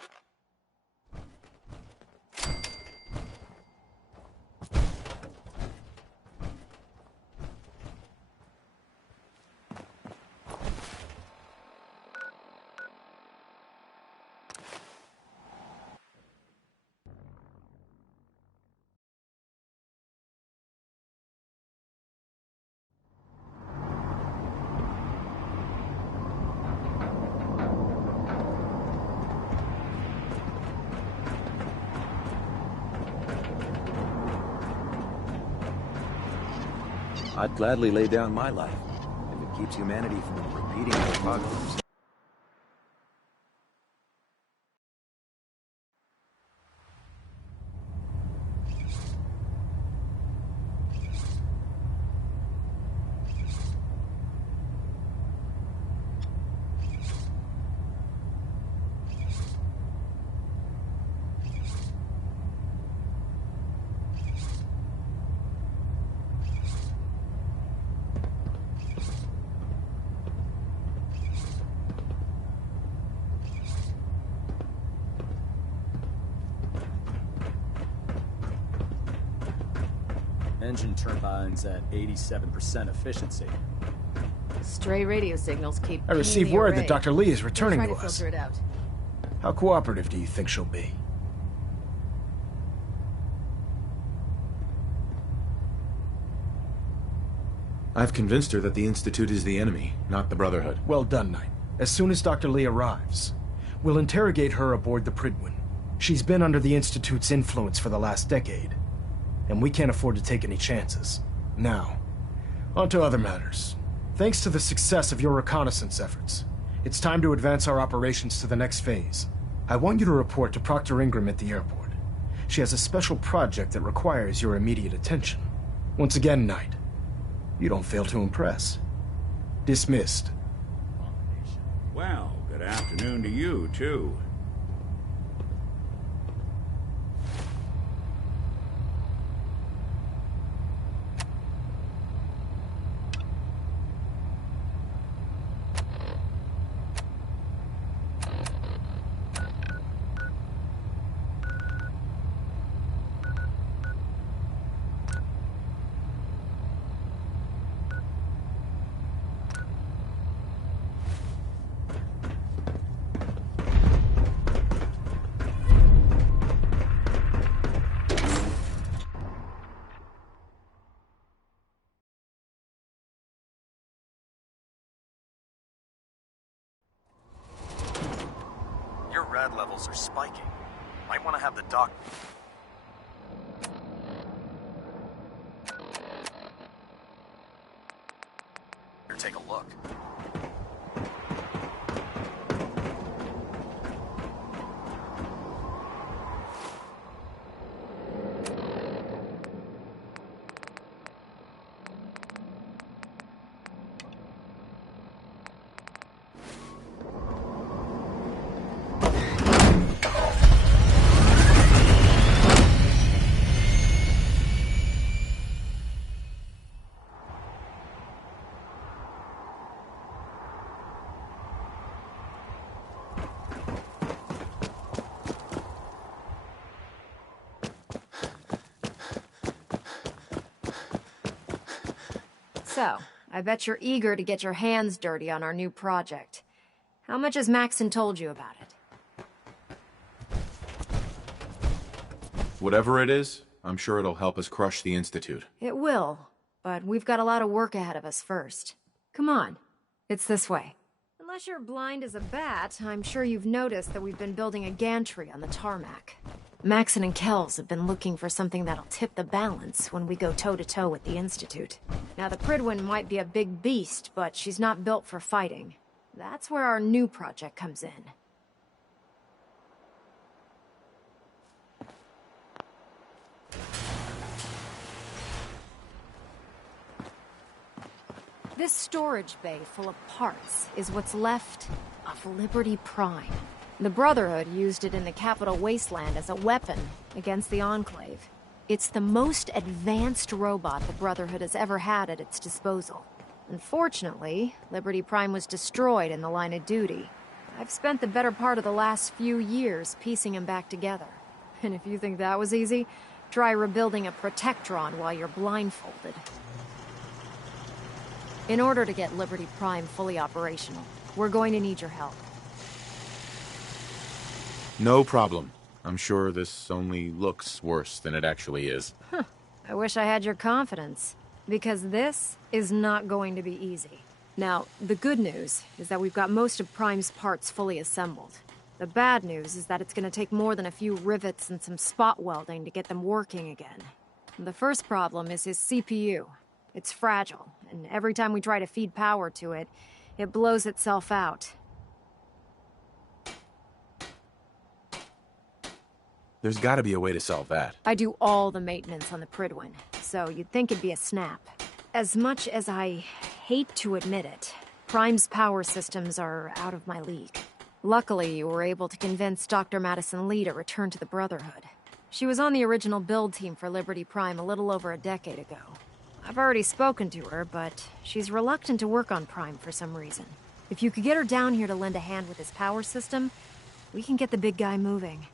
I'd gladly lay down my life if it keeps humanity from repeating the apocalypse. Engine turbines at 87% efficiency. Stray radio signals keep. I received word that Dr. Lee is returning Try to to us. filter it out. How cooperative do you think she'll be? I've convinced her that the Institute is the enemy, not the Brotherhood. Well done, Knight. As soon as Dr. Lee arrives, we'll interrogate her aboard the Prydwen. She's been under the Institute's influence for the last decade, and we can't afford to take any chances. Now, on to other matters. Thanks to the success of your reconnaissance efforts, it's time to advance our operations to the next phase. I want you to report to Proctor Ingram at the airport. She has a special project that requires your immediate attention. Once again, Knight, you don't fail to impress. Dismissed. Well, good afternoon to you, too. Your rad levels are spiking. Might want to have the doc... Here, take a look. So, I bet you're eager to get your hands dirty on our new project. How much has Maxon told you about it? Whatever it is, I'm sure it'll help us crush the Institute. It will, but we've got a lot of work ahead of us first. Come on, it's this way. Unless you're blind as a bat, I'm sure you've noticed that we've been building a gantry on the tarmac. Maxon and Kells have been looking for something that'll tip the balance when we go toe-to-toe with the Institute. Now, the Prydwen might be a big beast, but she's not built for fighting. That's where our new project comes in. This storage bay full of parts is what's left of Liberty Prime. The Brotherhood used it in the Capital Wasteland as a weapon against the Enclave. It's the most advanced robot the Brotherhood has ever had at its disposal. Unfortunately, Liberty Prime was destroyed in the line of duty. I've spent the better part of the last few years piecing him back together. And if you think that was easy, try rebuilding a Protectron while you're blindfolded. In order to get Liberty Prime fully operational, we're going to need your help. No problem. I'm sure this only looks worse than it actually is. Huh. I wish I had your confidence. Because this is not going to be easy. Now, the good news is that we've got most of Prime's parts fully assembled. The bad news is that it's going to take more than a few rivets and some spot welding to get them working again. The first problem is his CPU. It's fragile, and every time we try to feed power to it, it blows itself out. There's gotta be a way to solve that. I do all the maintenance on the Prydwen, so you'd think it'd be a snap. As much as I hate to admit it, Prime's power systems are out of my league. Luckily, you were able to convince Dr. Madison Lee to return to the Brotherhood. She was on the original build team for Liberty Prime a little over a decade ago. I've already spoken to her, but she's reluctant to work on Prime for some reason. If you could get her down here to lend a hand with his power system, we can get the big guy moving.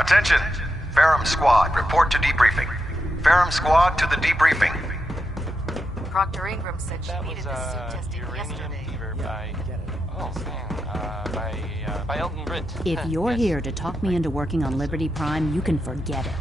Attention! Ferrum Squad, report to debriefing. Ferrum Squad to the debriefing. Proctor Ingram said she That needed was, this suit tested uranium yesterday. fever by Elton Britt. If you're Yes. here to talk me into working on Liberty Prime, you can forget it.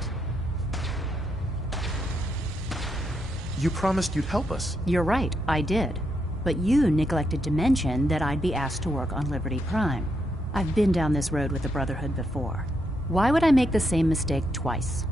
You promised you'd help us. You're right, I did. But you neglected to mention that I'd be asked to work on Liberty Prime. I've been down this road with the Brotherhood before. Why would I make the same mistake twice?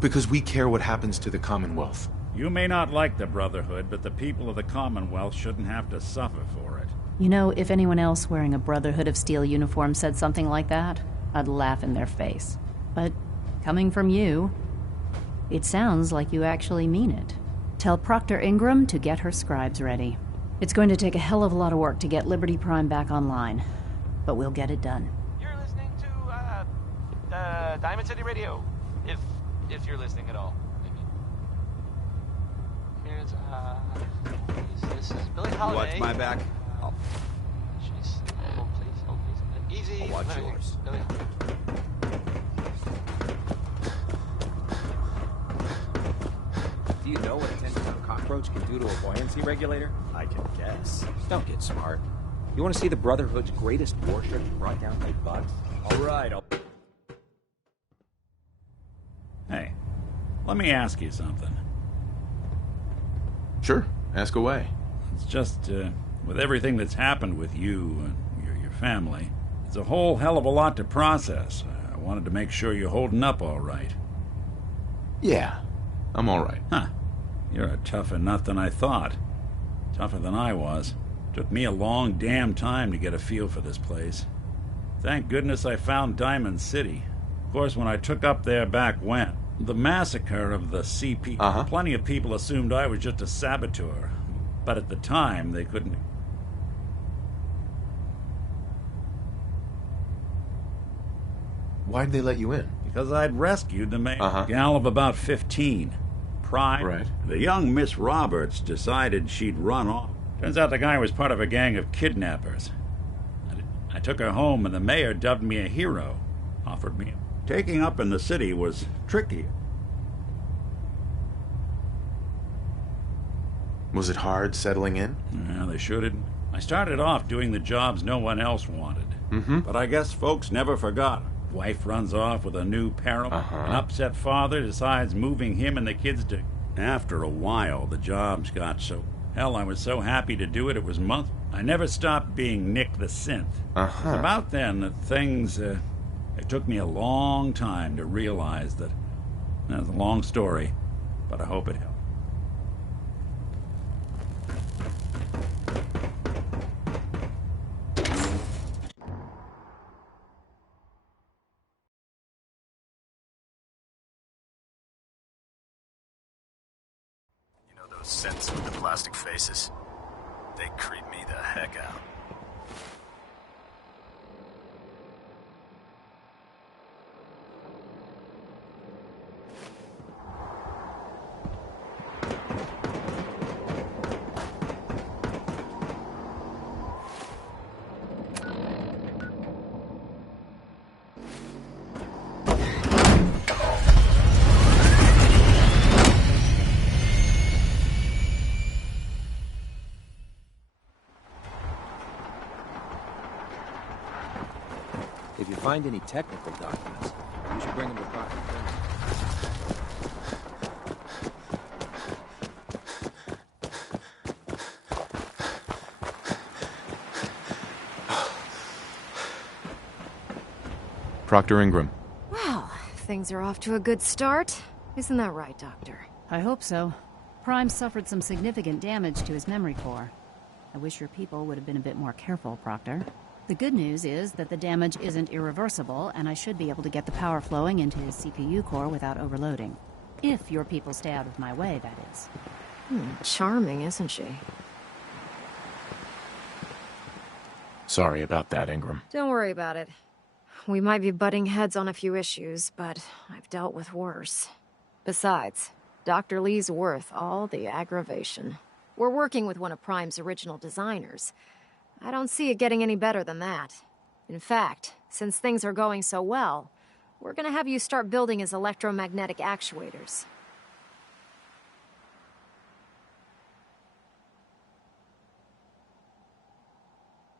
Because we care what happens to the Commonwealth. You may not like the Brotherhood, but the people of the Commonwealth shouldn't have to suffer for it. You know, if anyone else wearing a Brotherhood of Steel uniform said something like that, I'd laugh in their face. But coming from you, it sounds like you actually mean it. Tell Proctor Ingram to get her scribes ready. It's going to take a hell of a lot of work to get Liberty Prime back online, but we'll get it done. You're listening to Diamond City Radio, if you're listening at all. I mean, here's this is Billie Holiday. Watch my back. She's hold please, easy. I'll watch yours. Billie Holiday. Do you know what a 10-pound cockroach can do to a buoyancy regulator? I can guess. Don't get smart. You want to see the Brotherhood's greatest warship brought down by bugs? All right, I'll... Hey, let me ask you something. Sure, ask away. It's just, with everything that's happened with you and your family, it's a whole hell of a lot to process. I wanted to make sure you're holding up all right. Yeah, I'm all right. Huh. You're a tougher nut than I thought. Tougher than I was. Took me a long damn time to get a feel for this place. Thank goodness I found Diamond City. Of course, when I took up there back when, the massacre of the CP, plenty of people assumed I was just a saboteur. But at the time, they couldn't... Why'd they let you in? Because I'd rescued the gal of about 15. Pride. Right. The young Miss Roberts decided she'd run off. Turns out the guy was part of a gang of kidnappers. I took her home, and the mayor dubbed me a hero. Offered me... Taking up in the city was tricky. Was it hard settling in? Yeah, they should. I started off doing the jobs no one else wanted. But I guess folks never forgot. Wife runs off with a new peril. An upset father decides moving him and the kids to... After a while, the jobs got so... Hell, I was so happy to do it, it was months. I never stopped being Nick the Synth. It's about then that things... It took me a long time to realize that... That's a long story, but I hope it helped. You know those synths with the plastic faces? They creep me the heck out. If you find any technical documents, you should bring them to Proctor. Proctor Ingram. Well, things are off to a good start. Isn't that right, Doctor? I hope so. Prime suffered some significant damage to his memory core. I wish your people would have been a bit more careful, Proctor. The good news is that the damage isn't irreversible, and I should be able to get the power flowing into his CPU core without overloading. If your people stay out of my way, that is. Charming, isn't she? Sorry about that, Ingram. Don't worry about it. We might be butting heads on a few issues, but I've dealt with worse. Besides, Dr. Lee's worth all the aggravation. We're working with one of Prime's original designers. I don't see it getting any better than that. In fact, since things are going so well, we're gonna have you start building his electromagnetic actuators.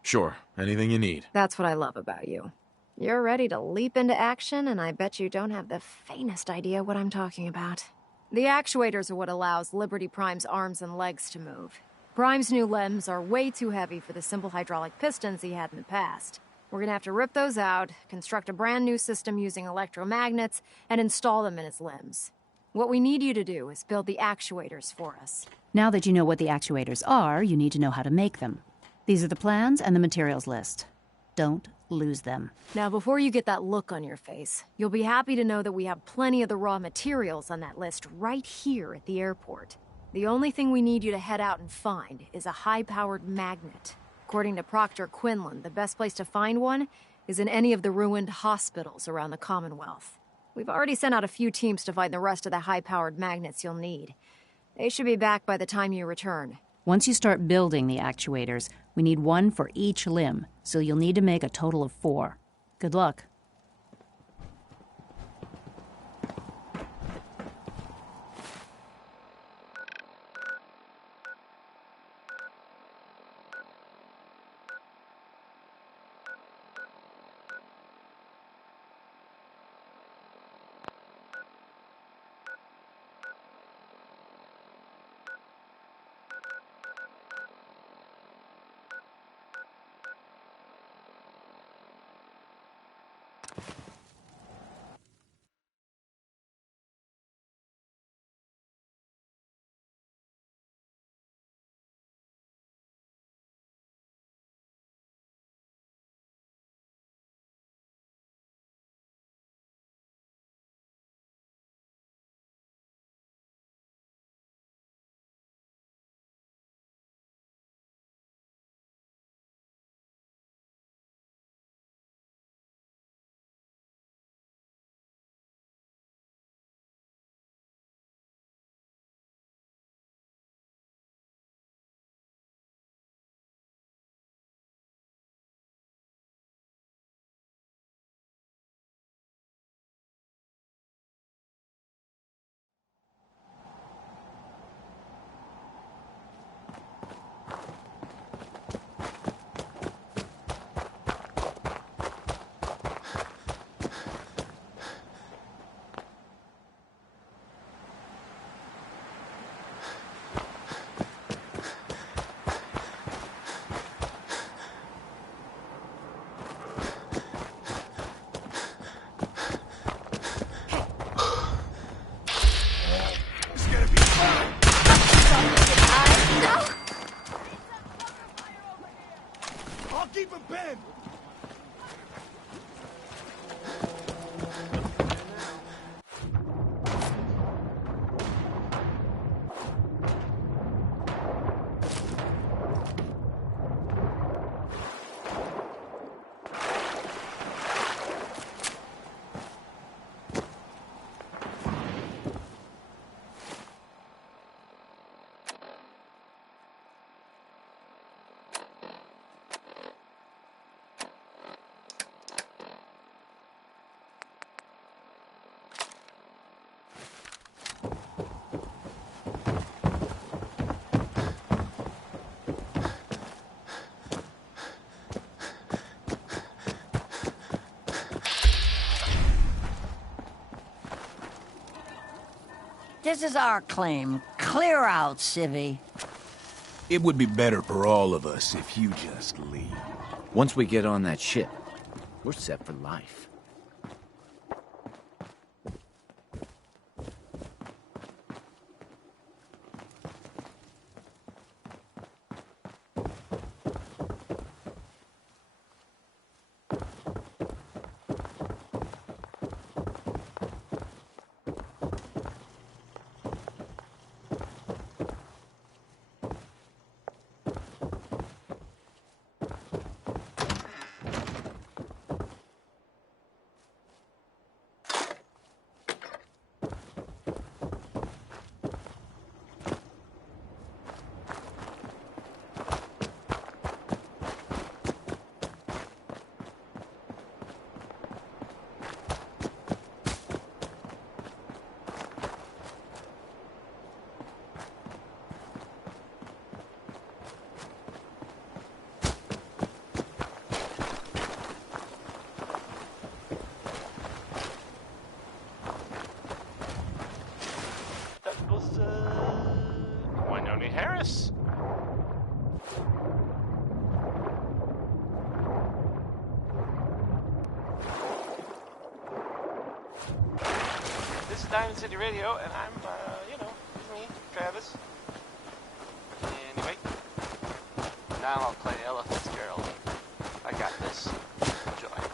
Sure, anything you need. That's what I love about you. You're ready to leap into action, and I bet you don't have the faintest idea what I'm talking about. The actuators are what allows Liberty Prime's arms and legs to move. Prime's new limbs are way too heavy for the simple hydraulic pistons he had in the past. We're gonna have to rip those out, construct a brand new system using electromagnets, and install them in his limbs. What we need you to do is build the actuators for us. Now that you know what the actuators are, you need to know how to make them. These are the plans and the materials list. Don't lose them. Now, before you get that look on your face, you'll be happy to know that we have plenty of the raw materials on that list right here at the airport. The only thing we need you to head out and find is a high-powered magnet. According to Proctor Quinlan, the best place to find one is in any of the ruined hospitals around the Commonwealth. We've already sent out a few teams to find the rest of the high-powered magnets you'll need. They should be back by the time you return. Once you start building the actuators, we need one for each limb, so you'll need to make a total of 4. Good luck. Keep him pinned! This is our claim. Clear out, Civvy. It would be better for all of us if you just leave. Once we get on that ship, we're set for life. Diamond City Radio, and I'm, you know, it's me, Travis. Anyway, now I'll play Ella Fitzgerald. I got this. Enjoy.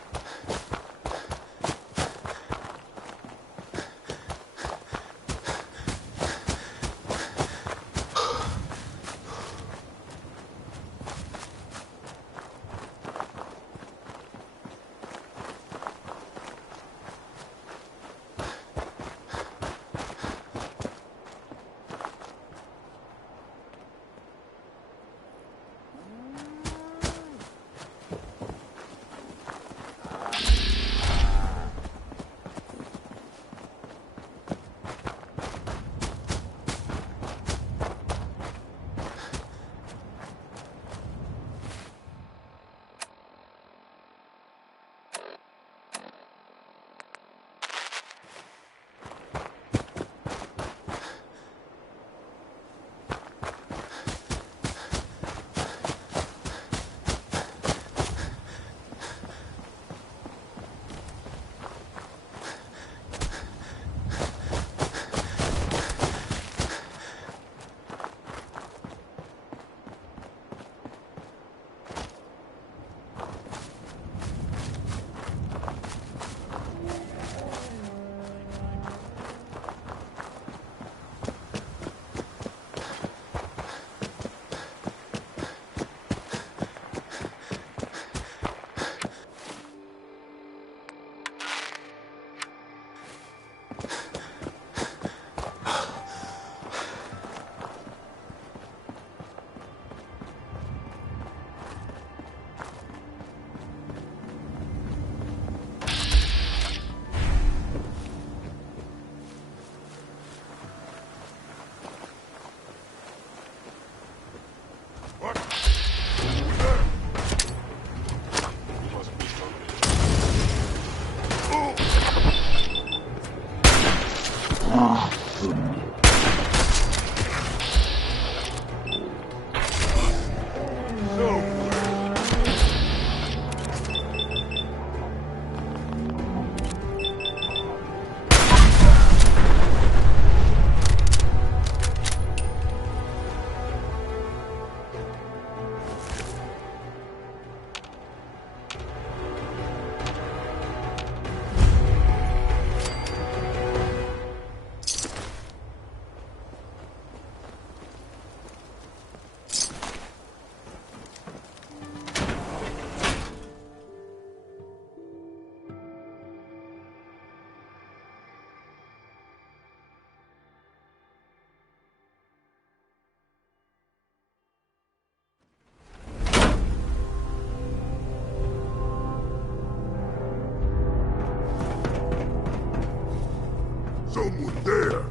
Someone there!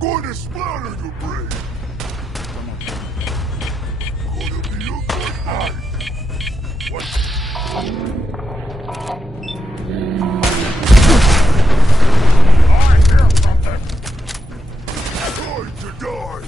Going to splatter your brain! Gonna be a good night! What? I hear something! Going to die!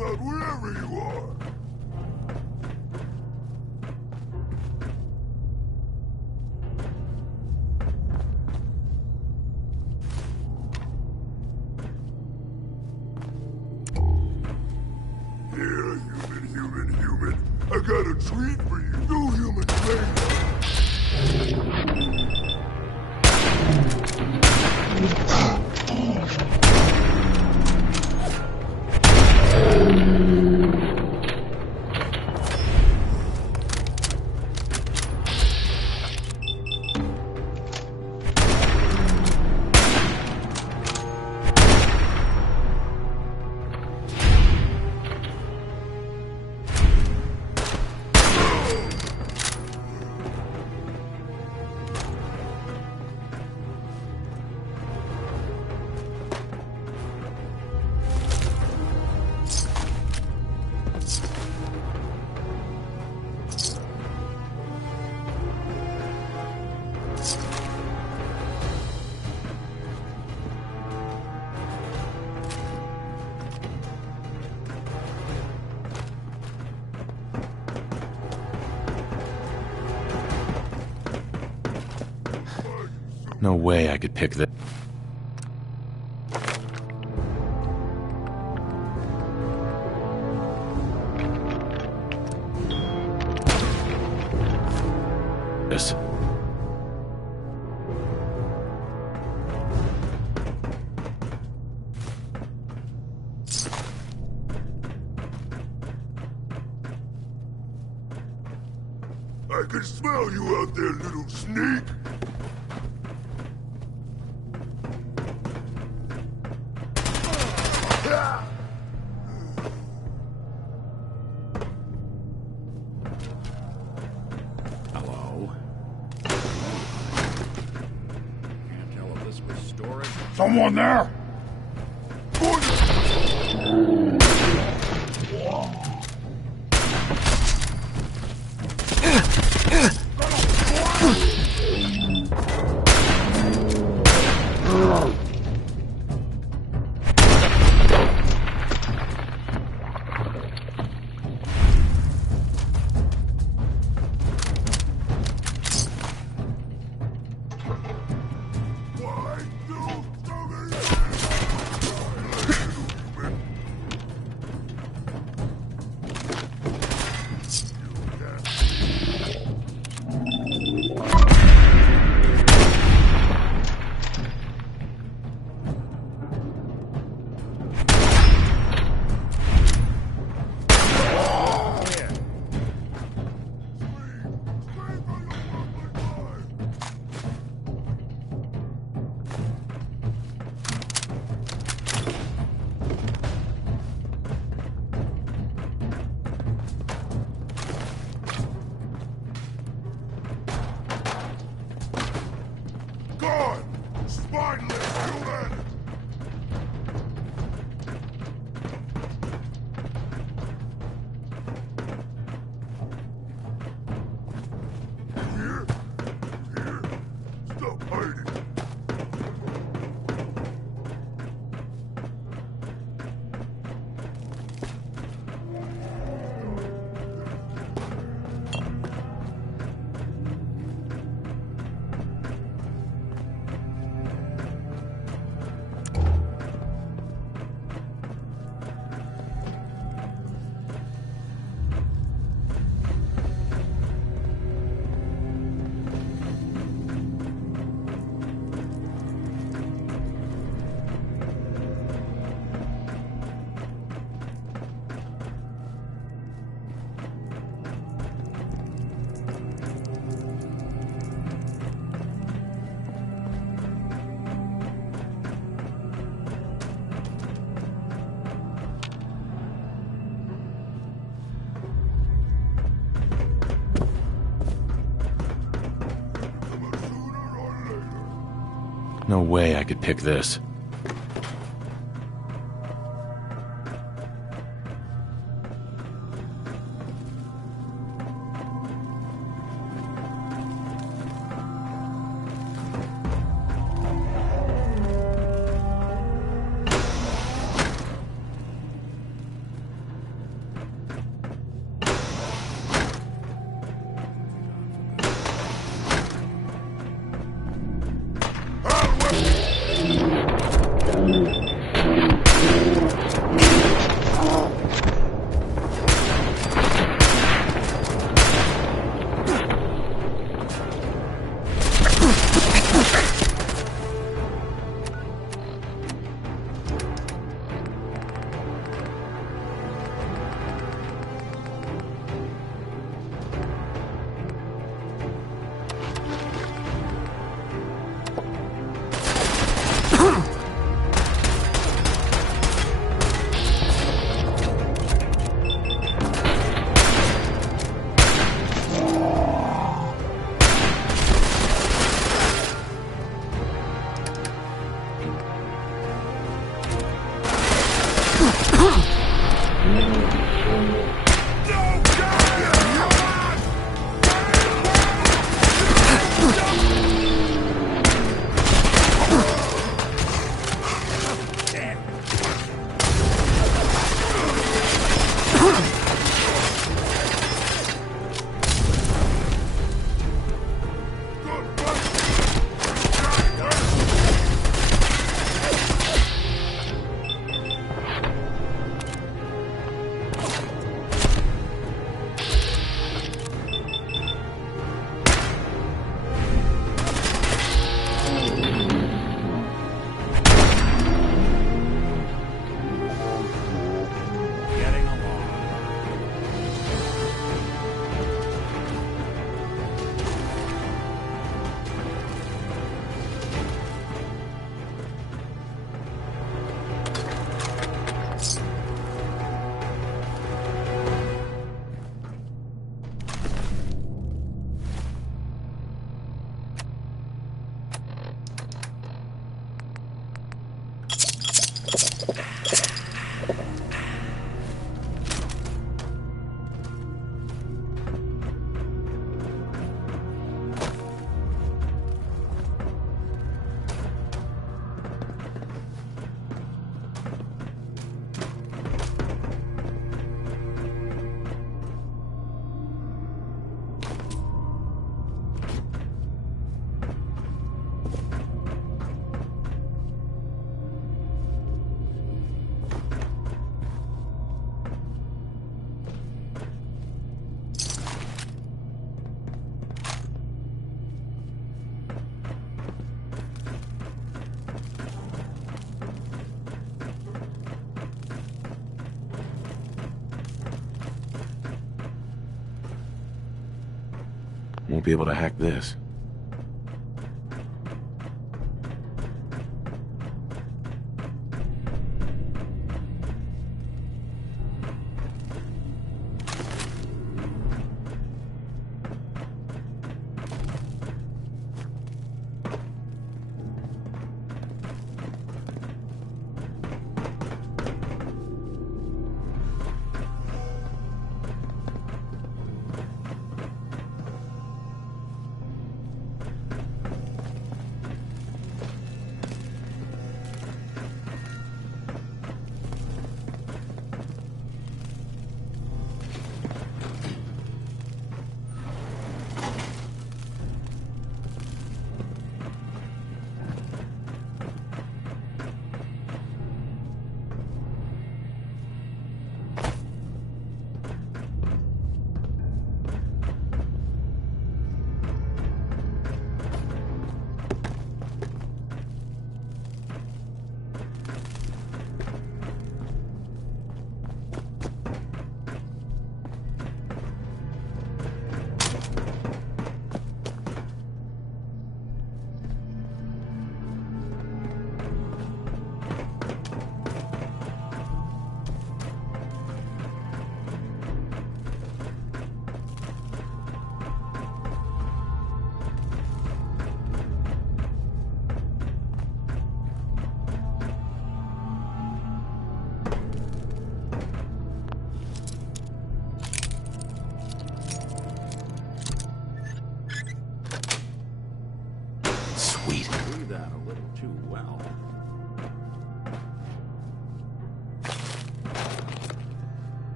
come out wherever you are. Here, human. I got a treat for you. No human No way I could pick this. I can smell you out there, little sneak! Hello? Can't tell if this was storage. Someone there? Gone! Spineless human! Here? Here? Stop hiding! No way I could pick this. Won't be able to hack this.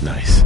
Nice.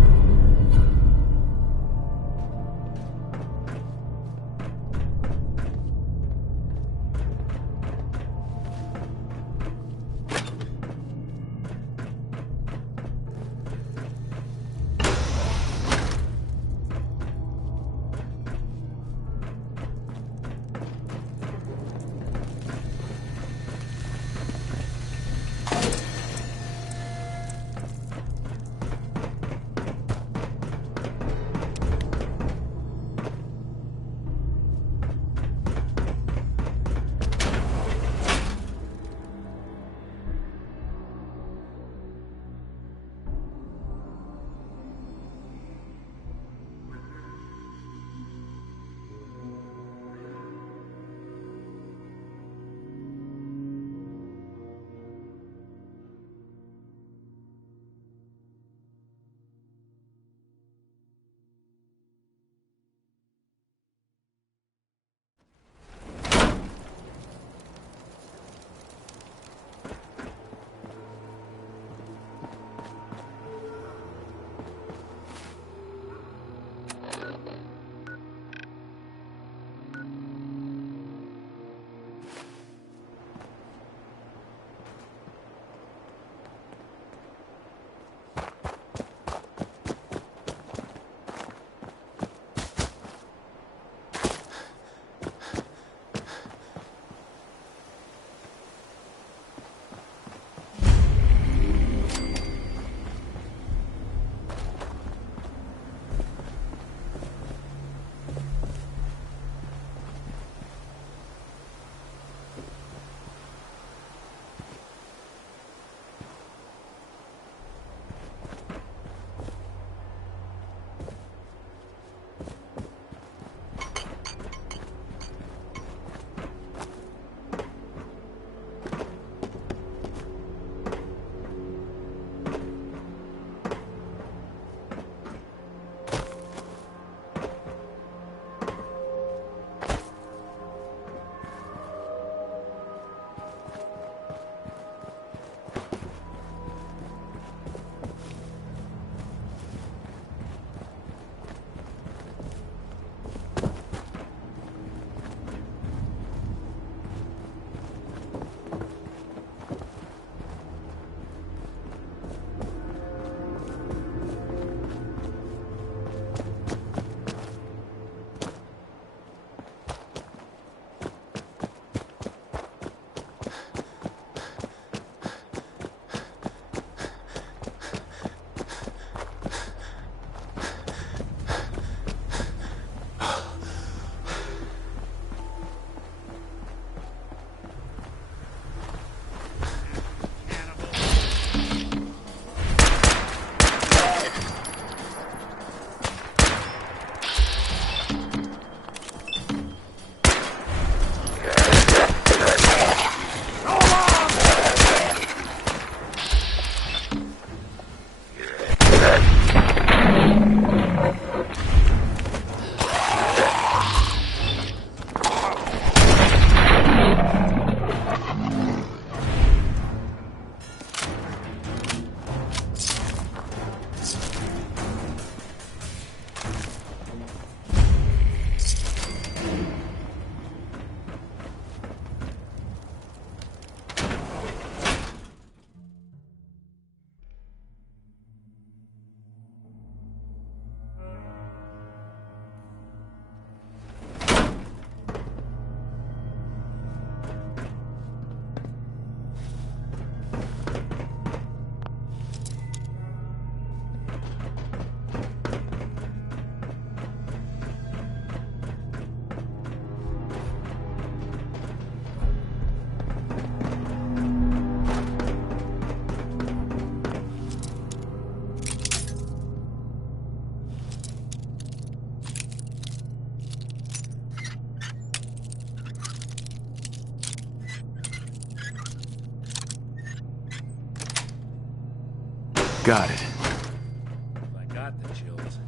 Got it. If I got the chills, this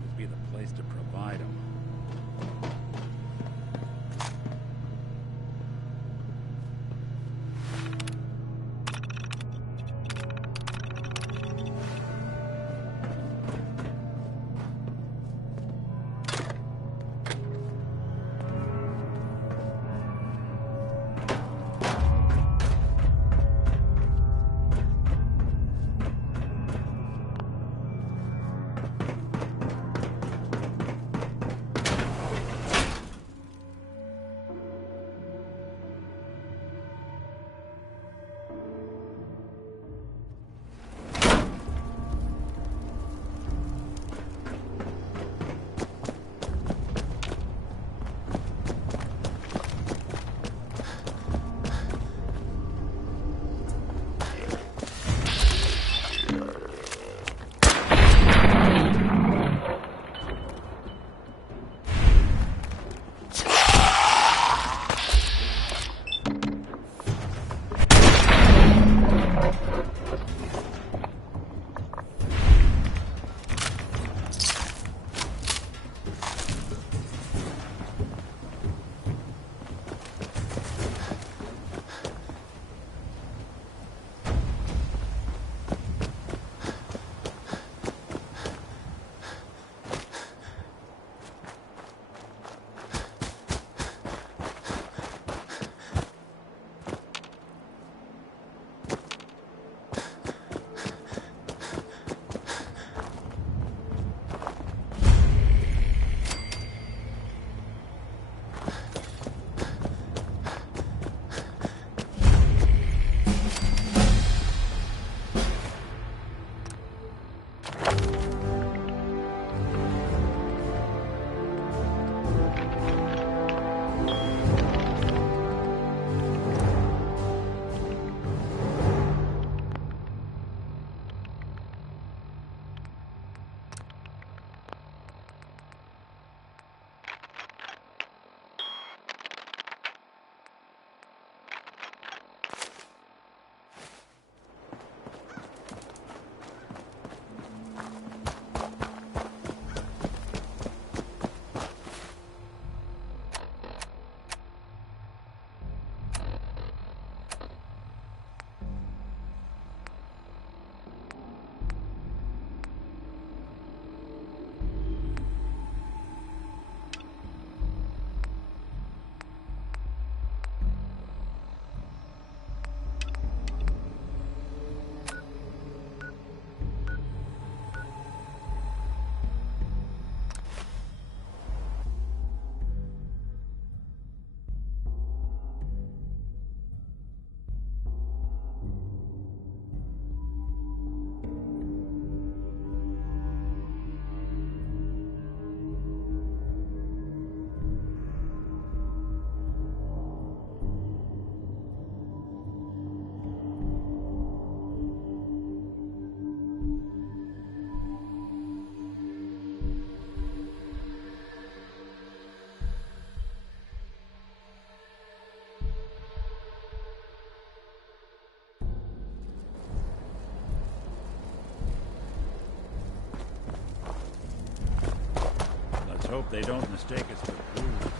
would be the place to provide them. Hope they don't mistake us for fools.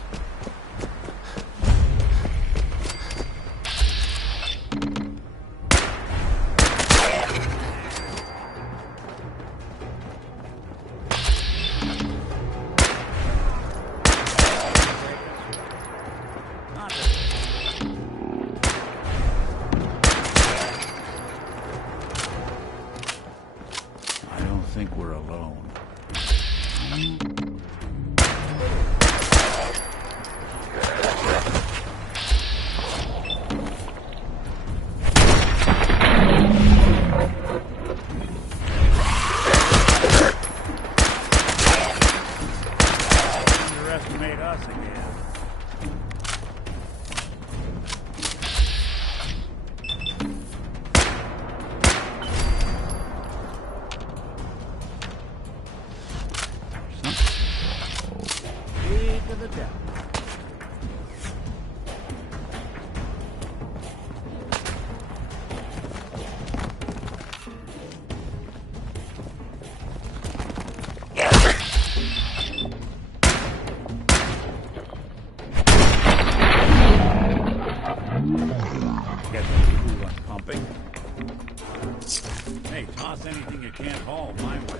I don't think we're alone. Underestimate us again. Big of the devil. can't haul my way.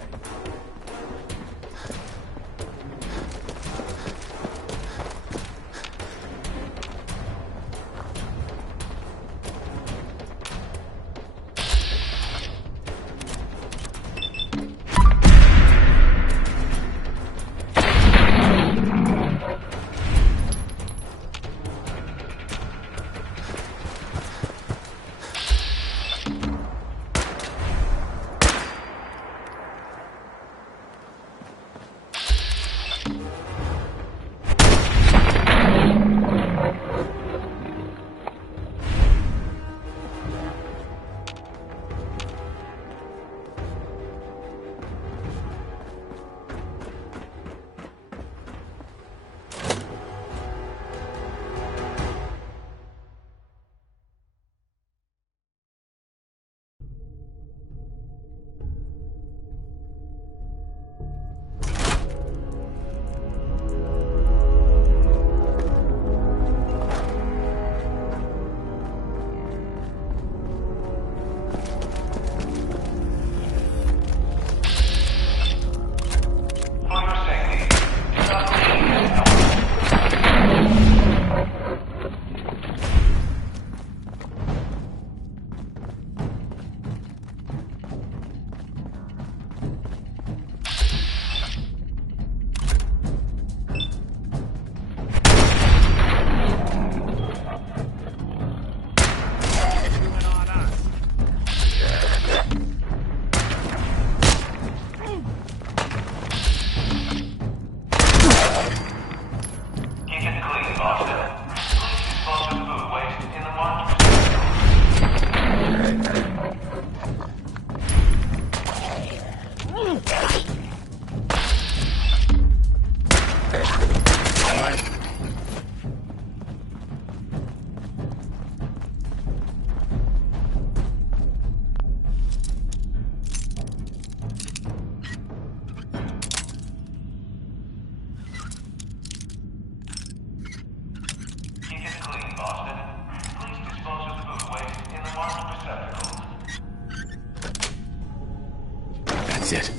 That's it.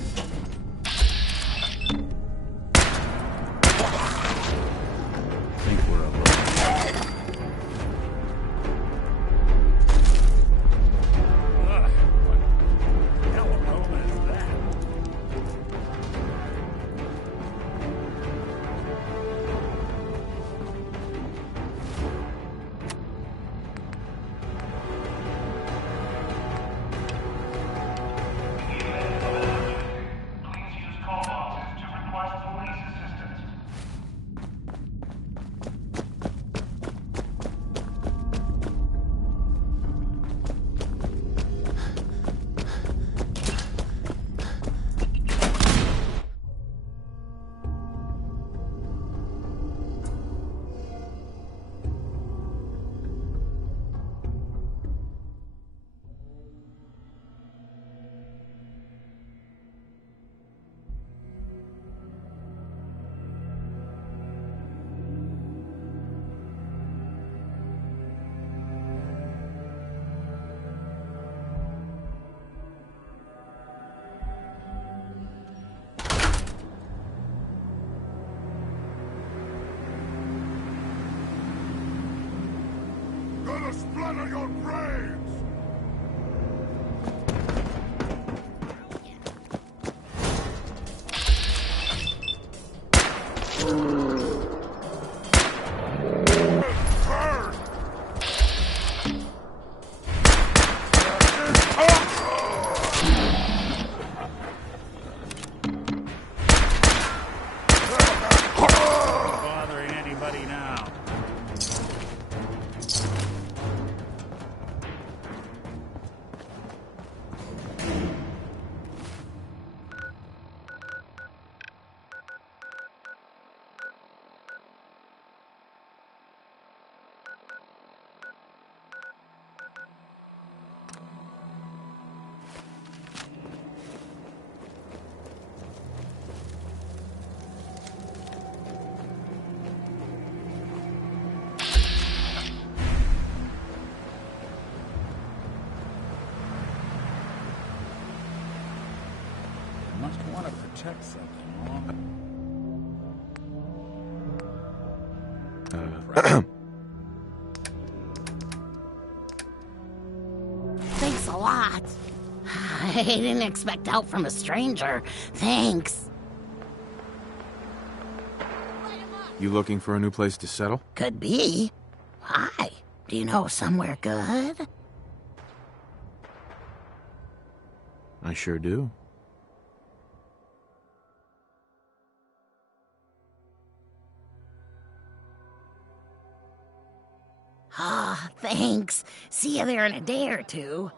I think we're alone. What hell of aroma is that? Gonna splatter your brains! Bothering anybody now? check something. Thanks a lot. I didn't expect help from a stranger. Thanks. You looking for a new place to settle? Could be. Why? Do you know somewhere good? I sure do. Ah, thanks. See you there in a day or two.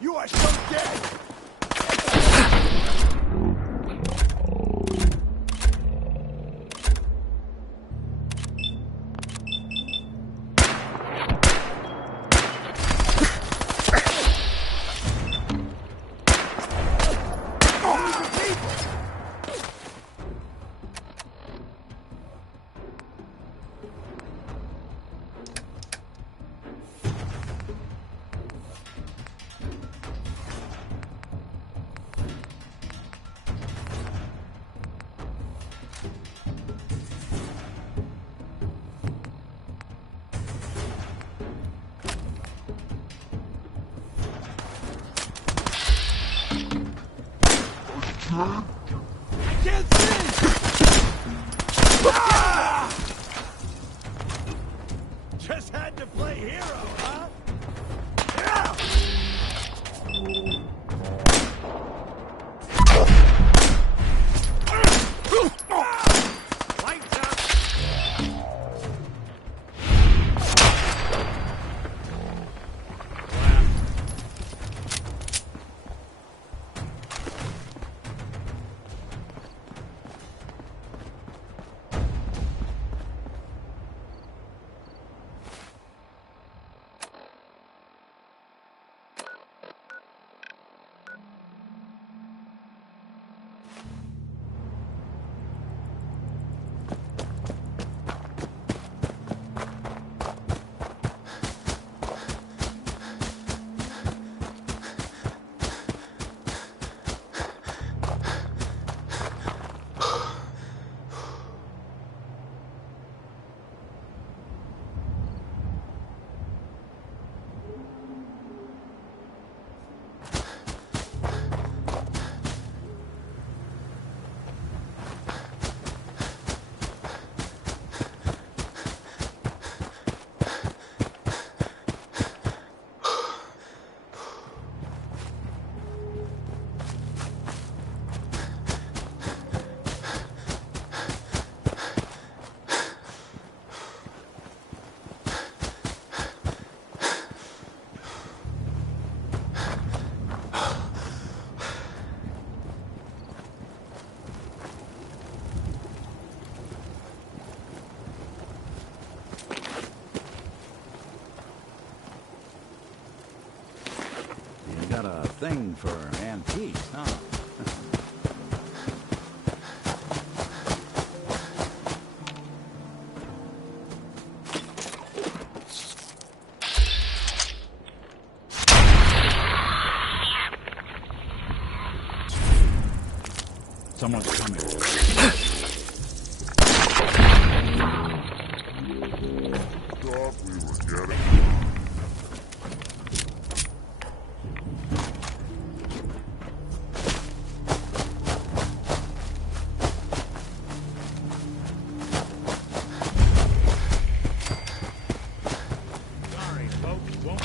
You are so dead! I can't see! Ah! Just had to play hero, huh? Yeah! Lights up! Got a thing for antiques, huh? Someone's coming. Thought we were getting... Sorry, folks. Won't...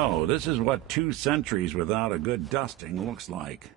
So, this is what 2 centuries without a good dusting looks like.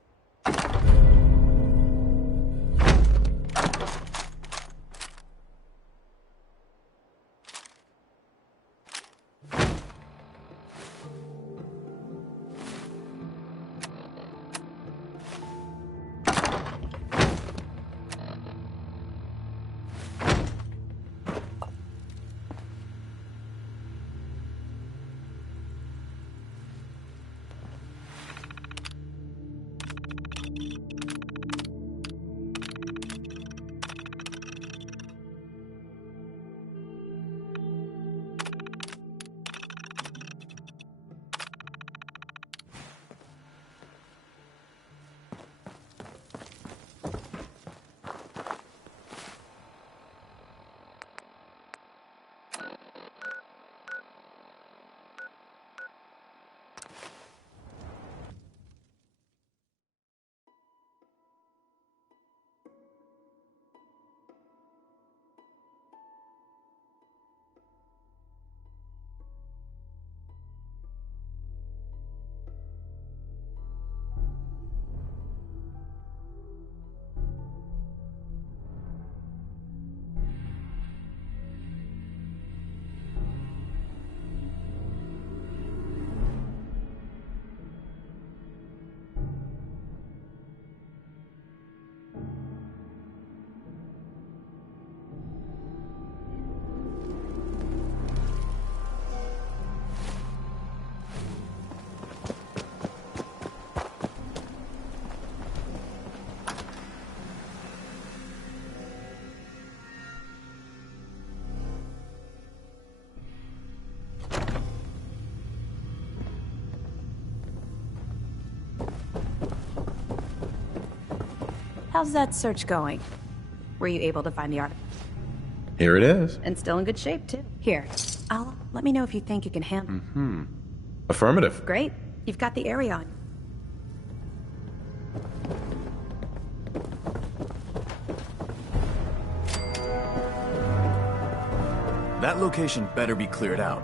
How's that search going? Were you able to find the artifact? Here it is. And still in good shape, too. Here, let me know if you think you can handle it. Affirmative. Great. You've got the area on. That location better be cleared out.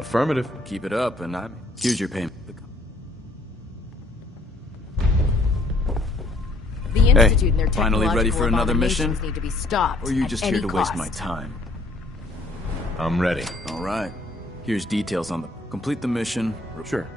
Affirmative. Keep it up, and here's your payment. The Institute and their finally ready for another mission? Need to be stopped. Or are you at just any here to waste cost. my time? I'm ready. All right. Here's details on the... Complete the mission. Sure.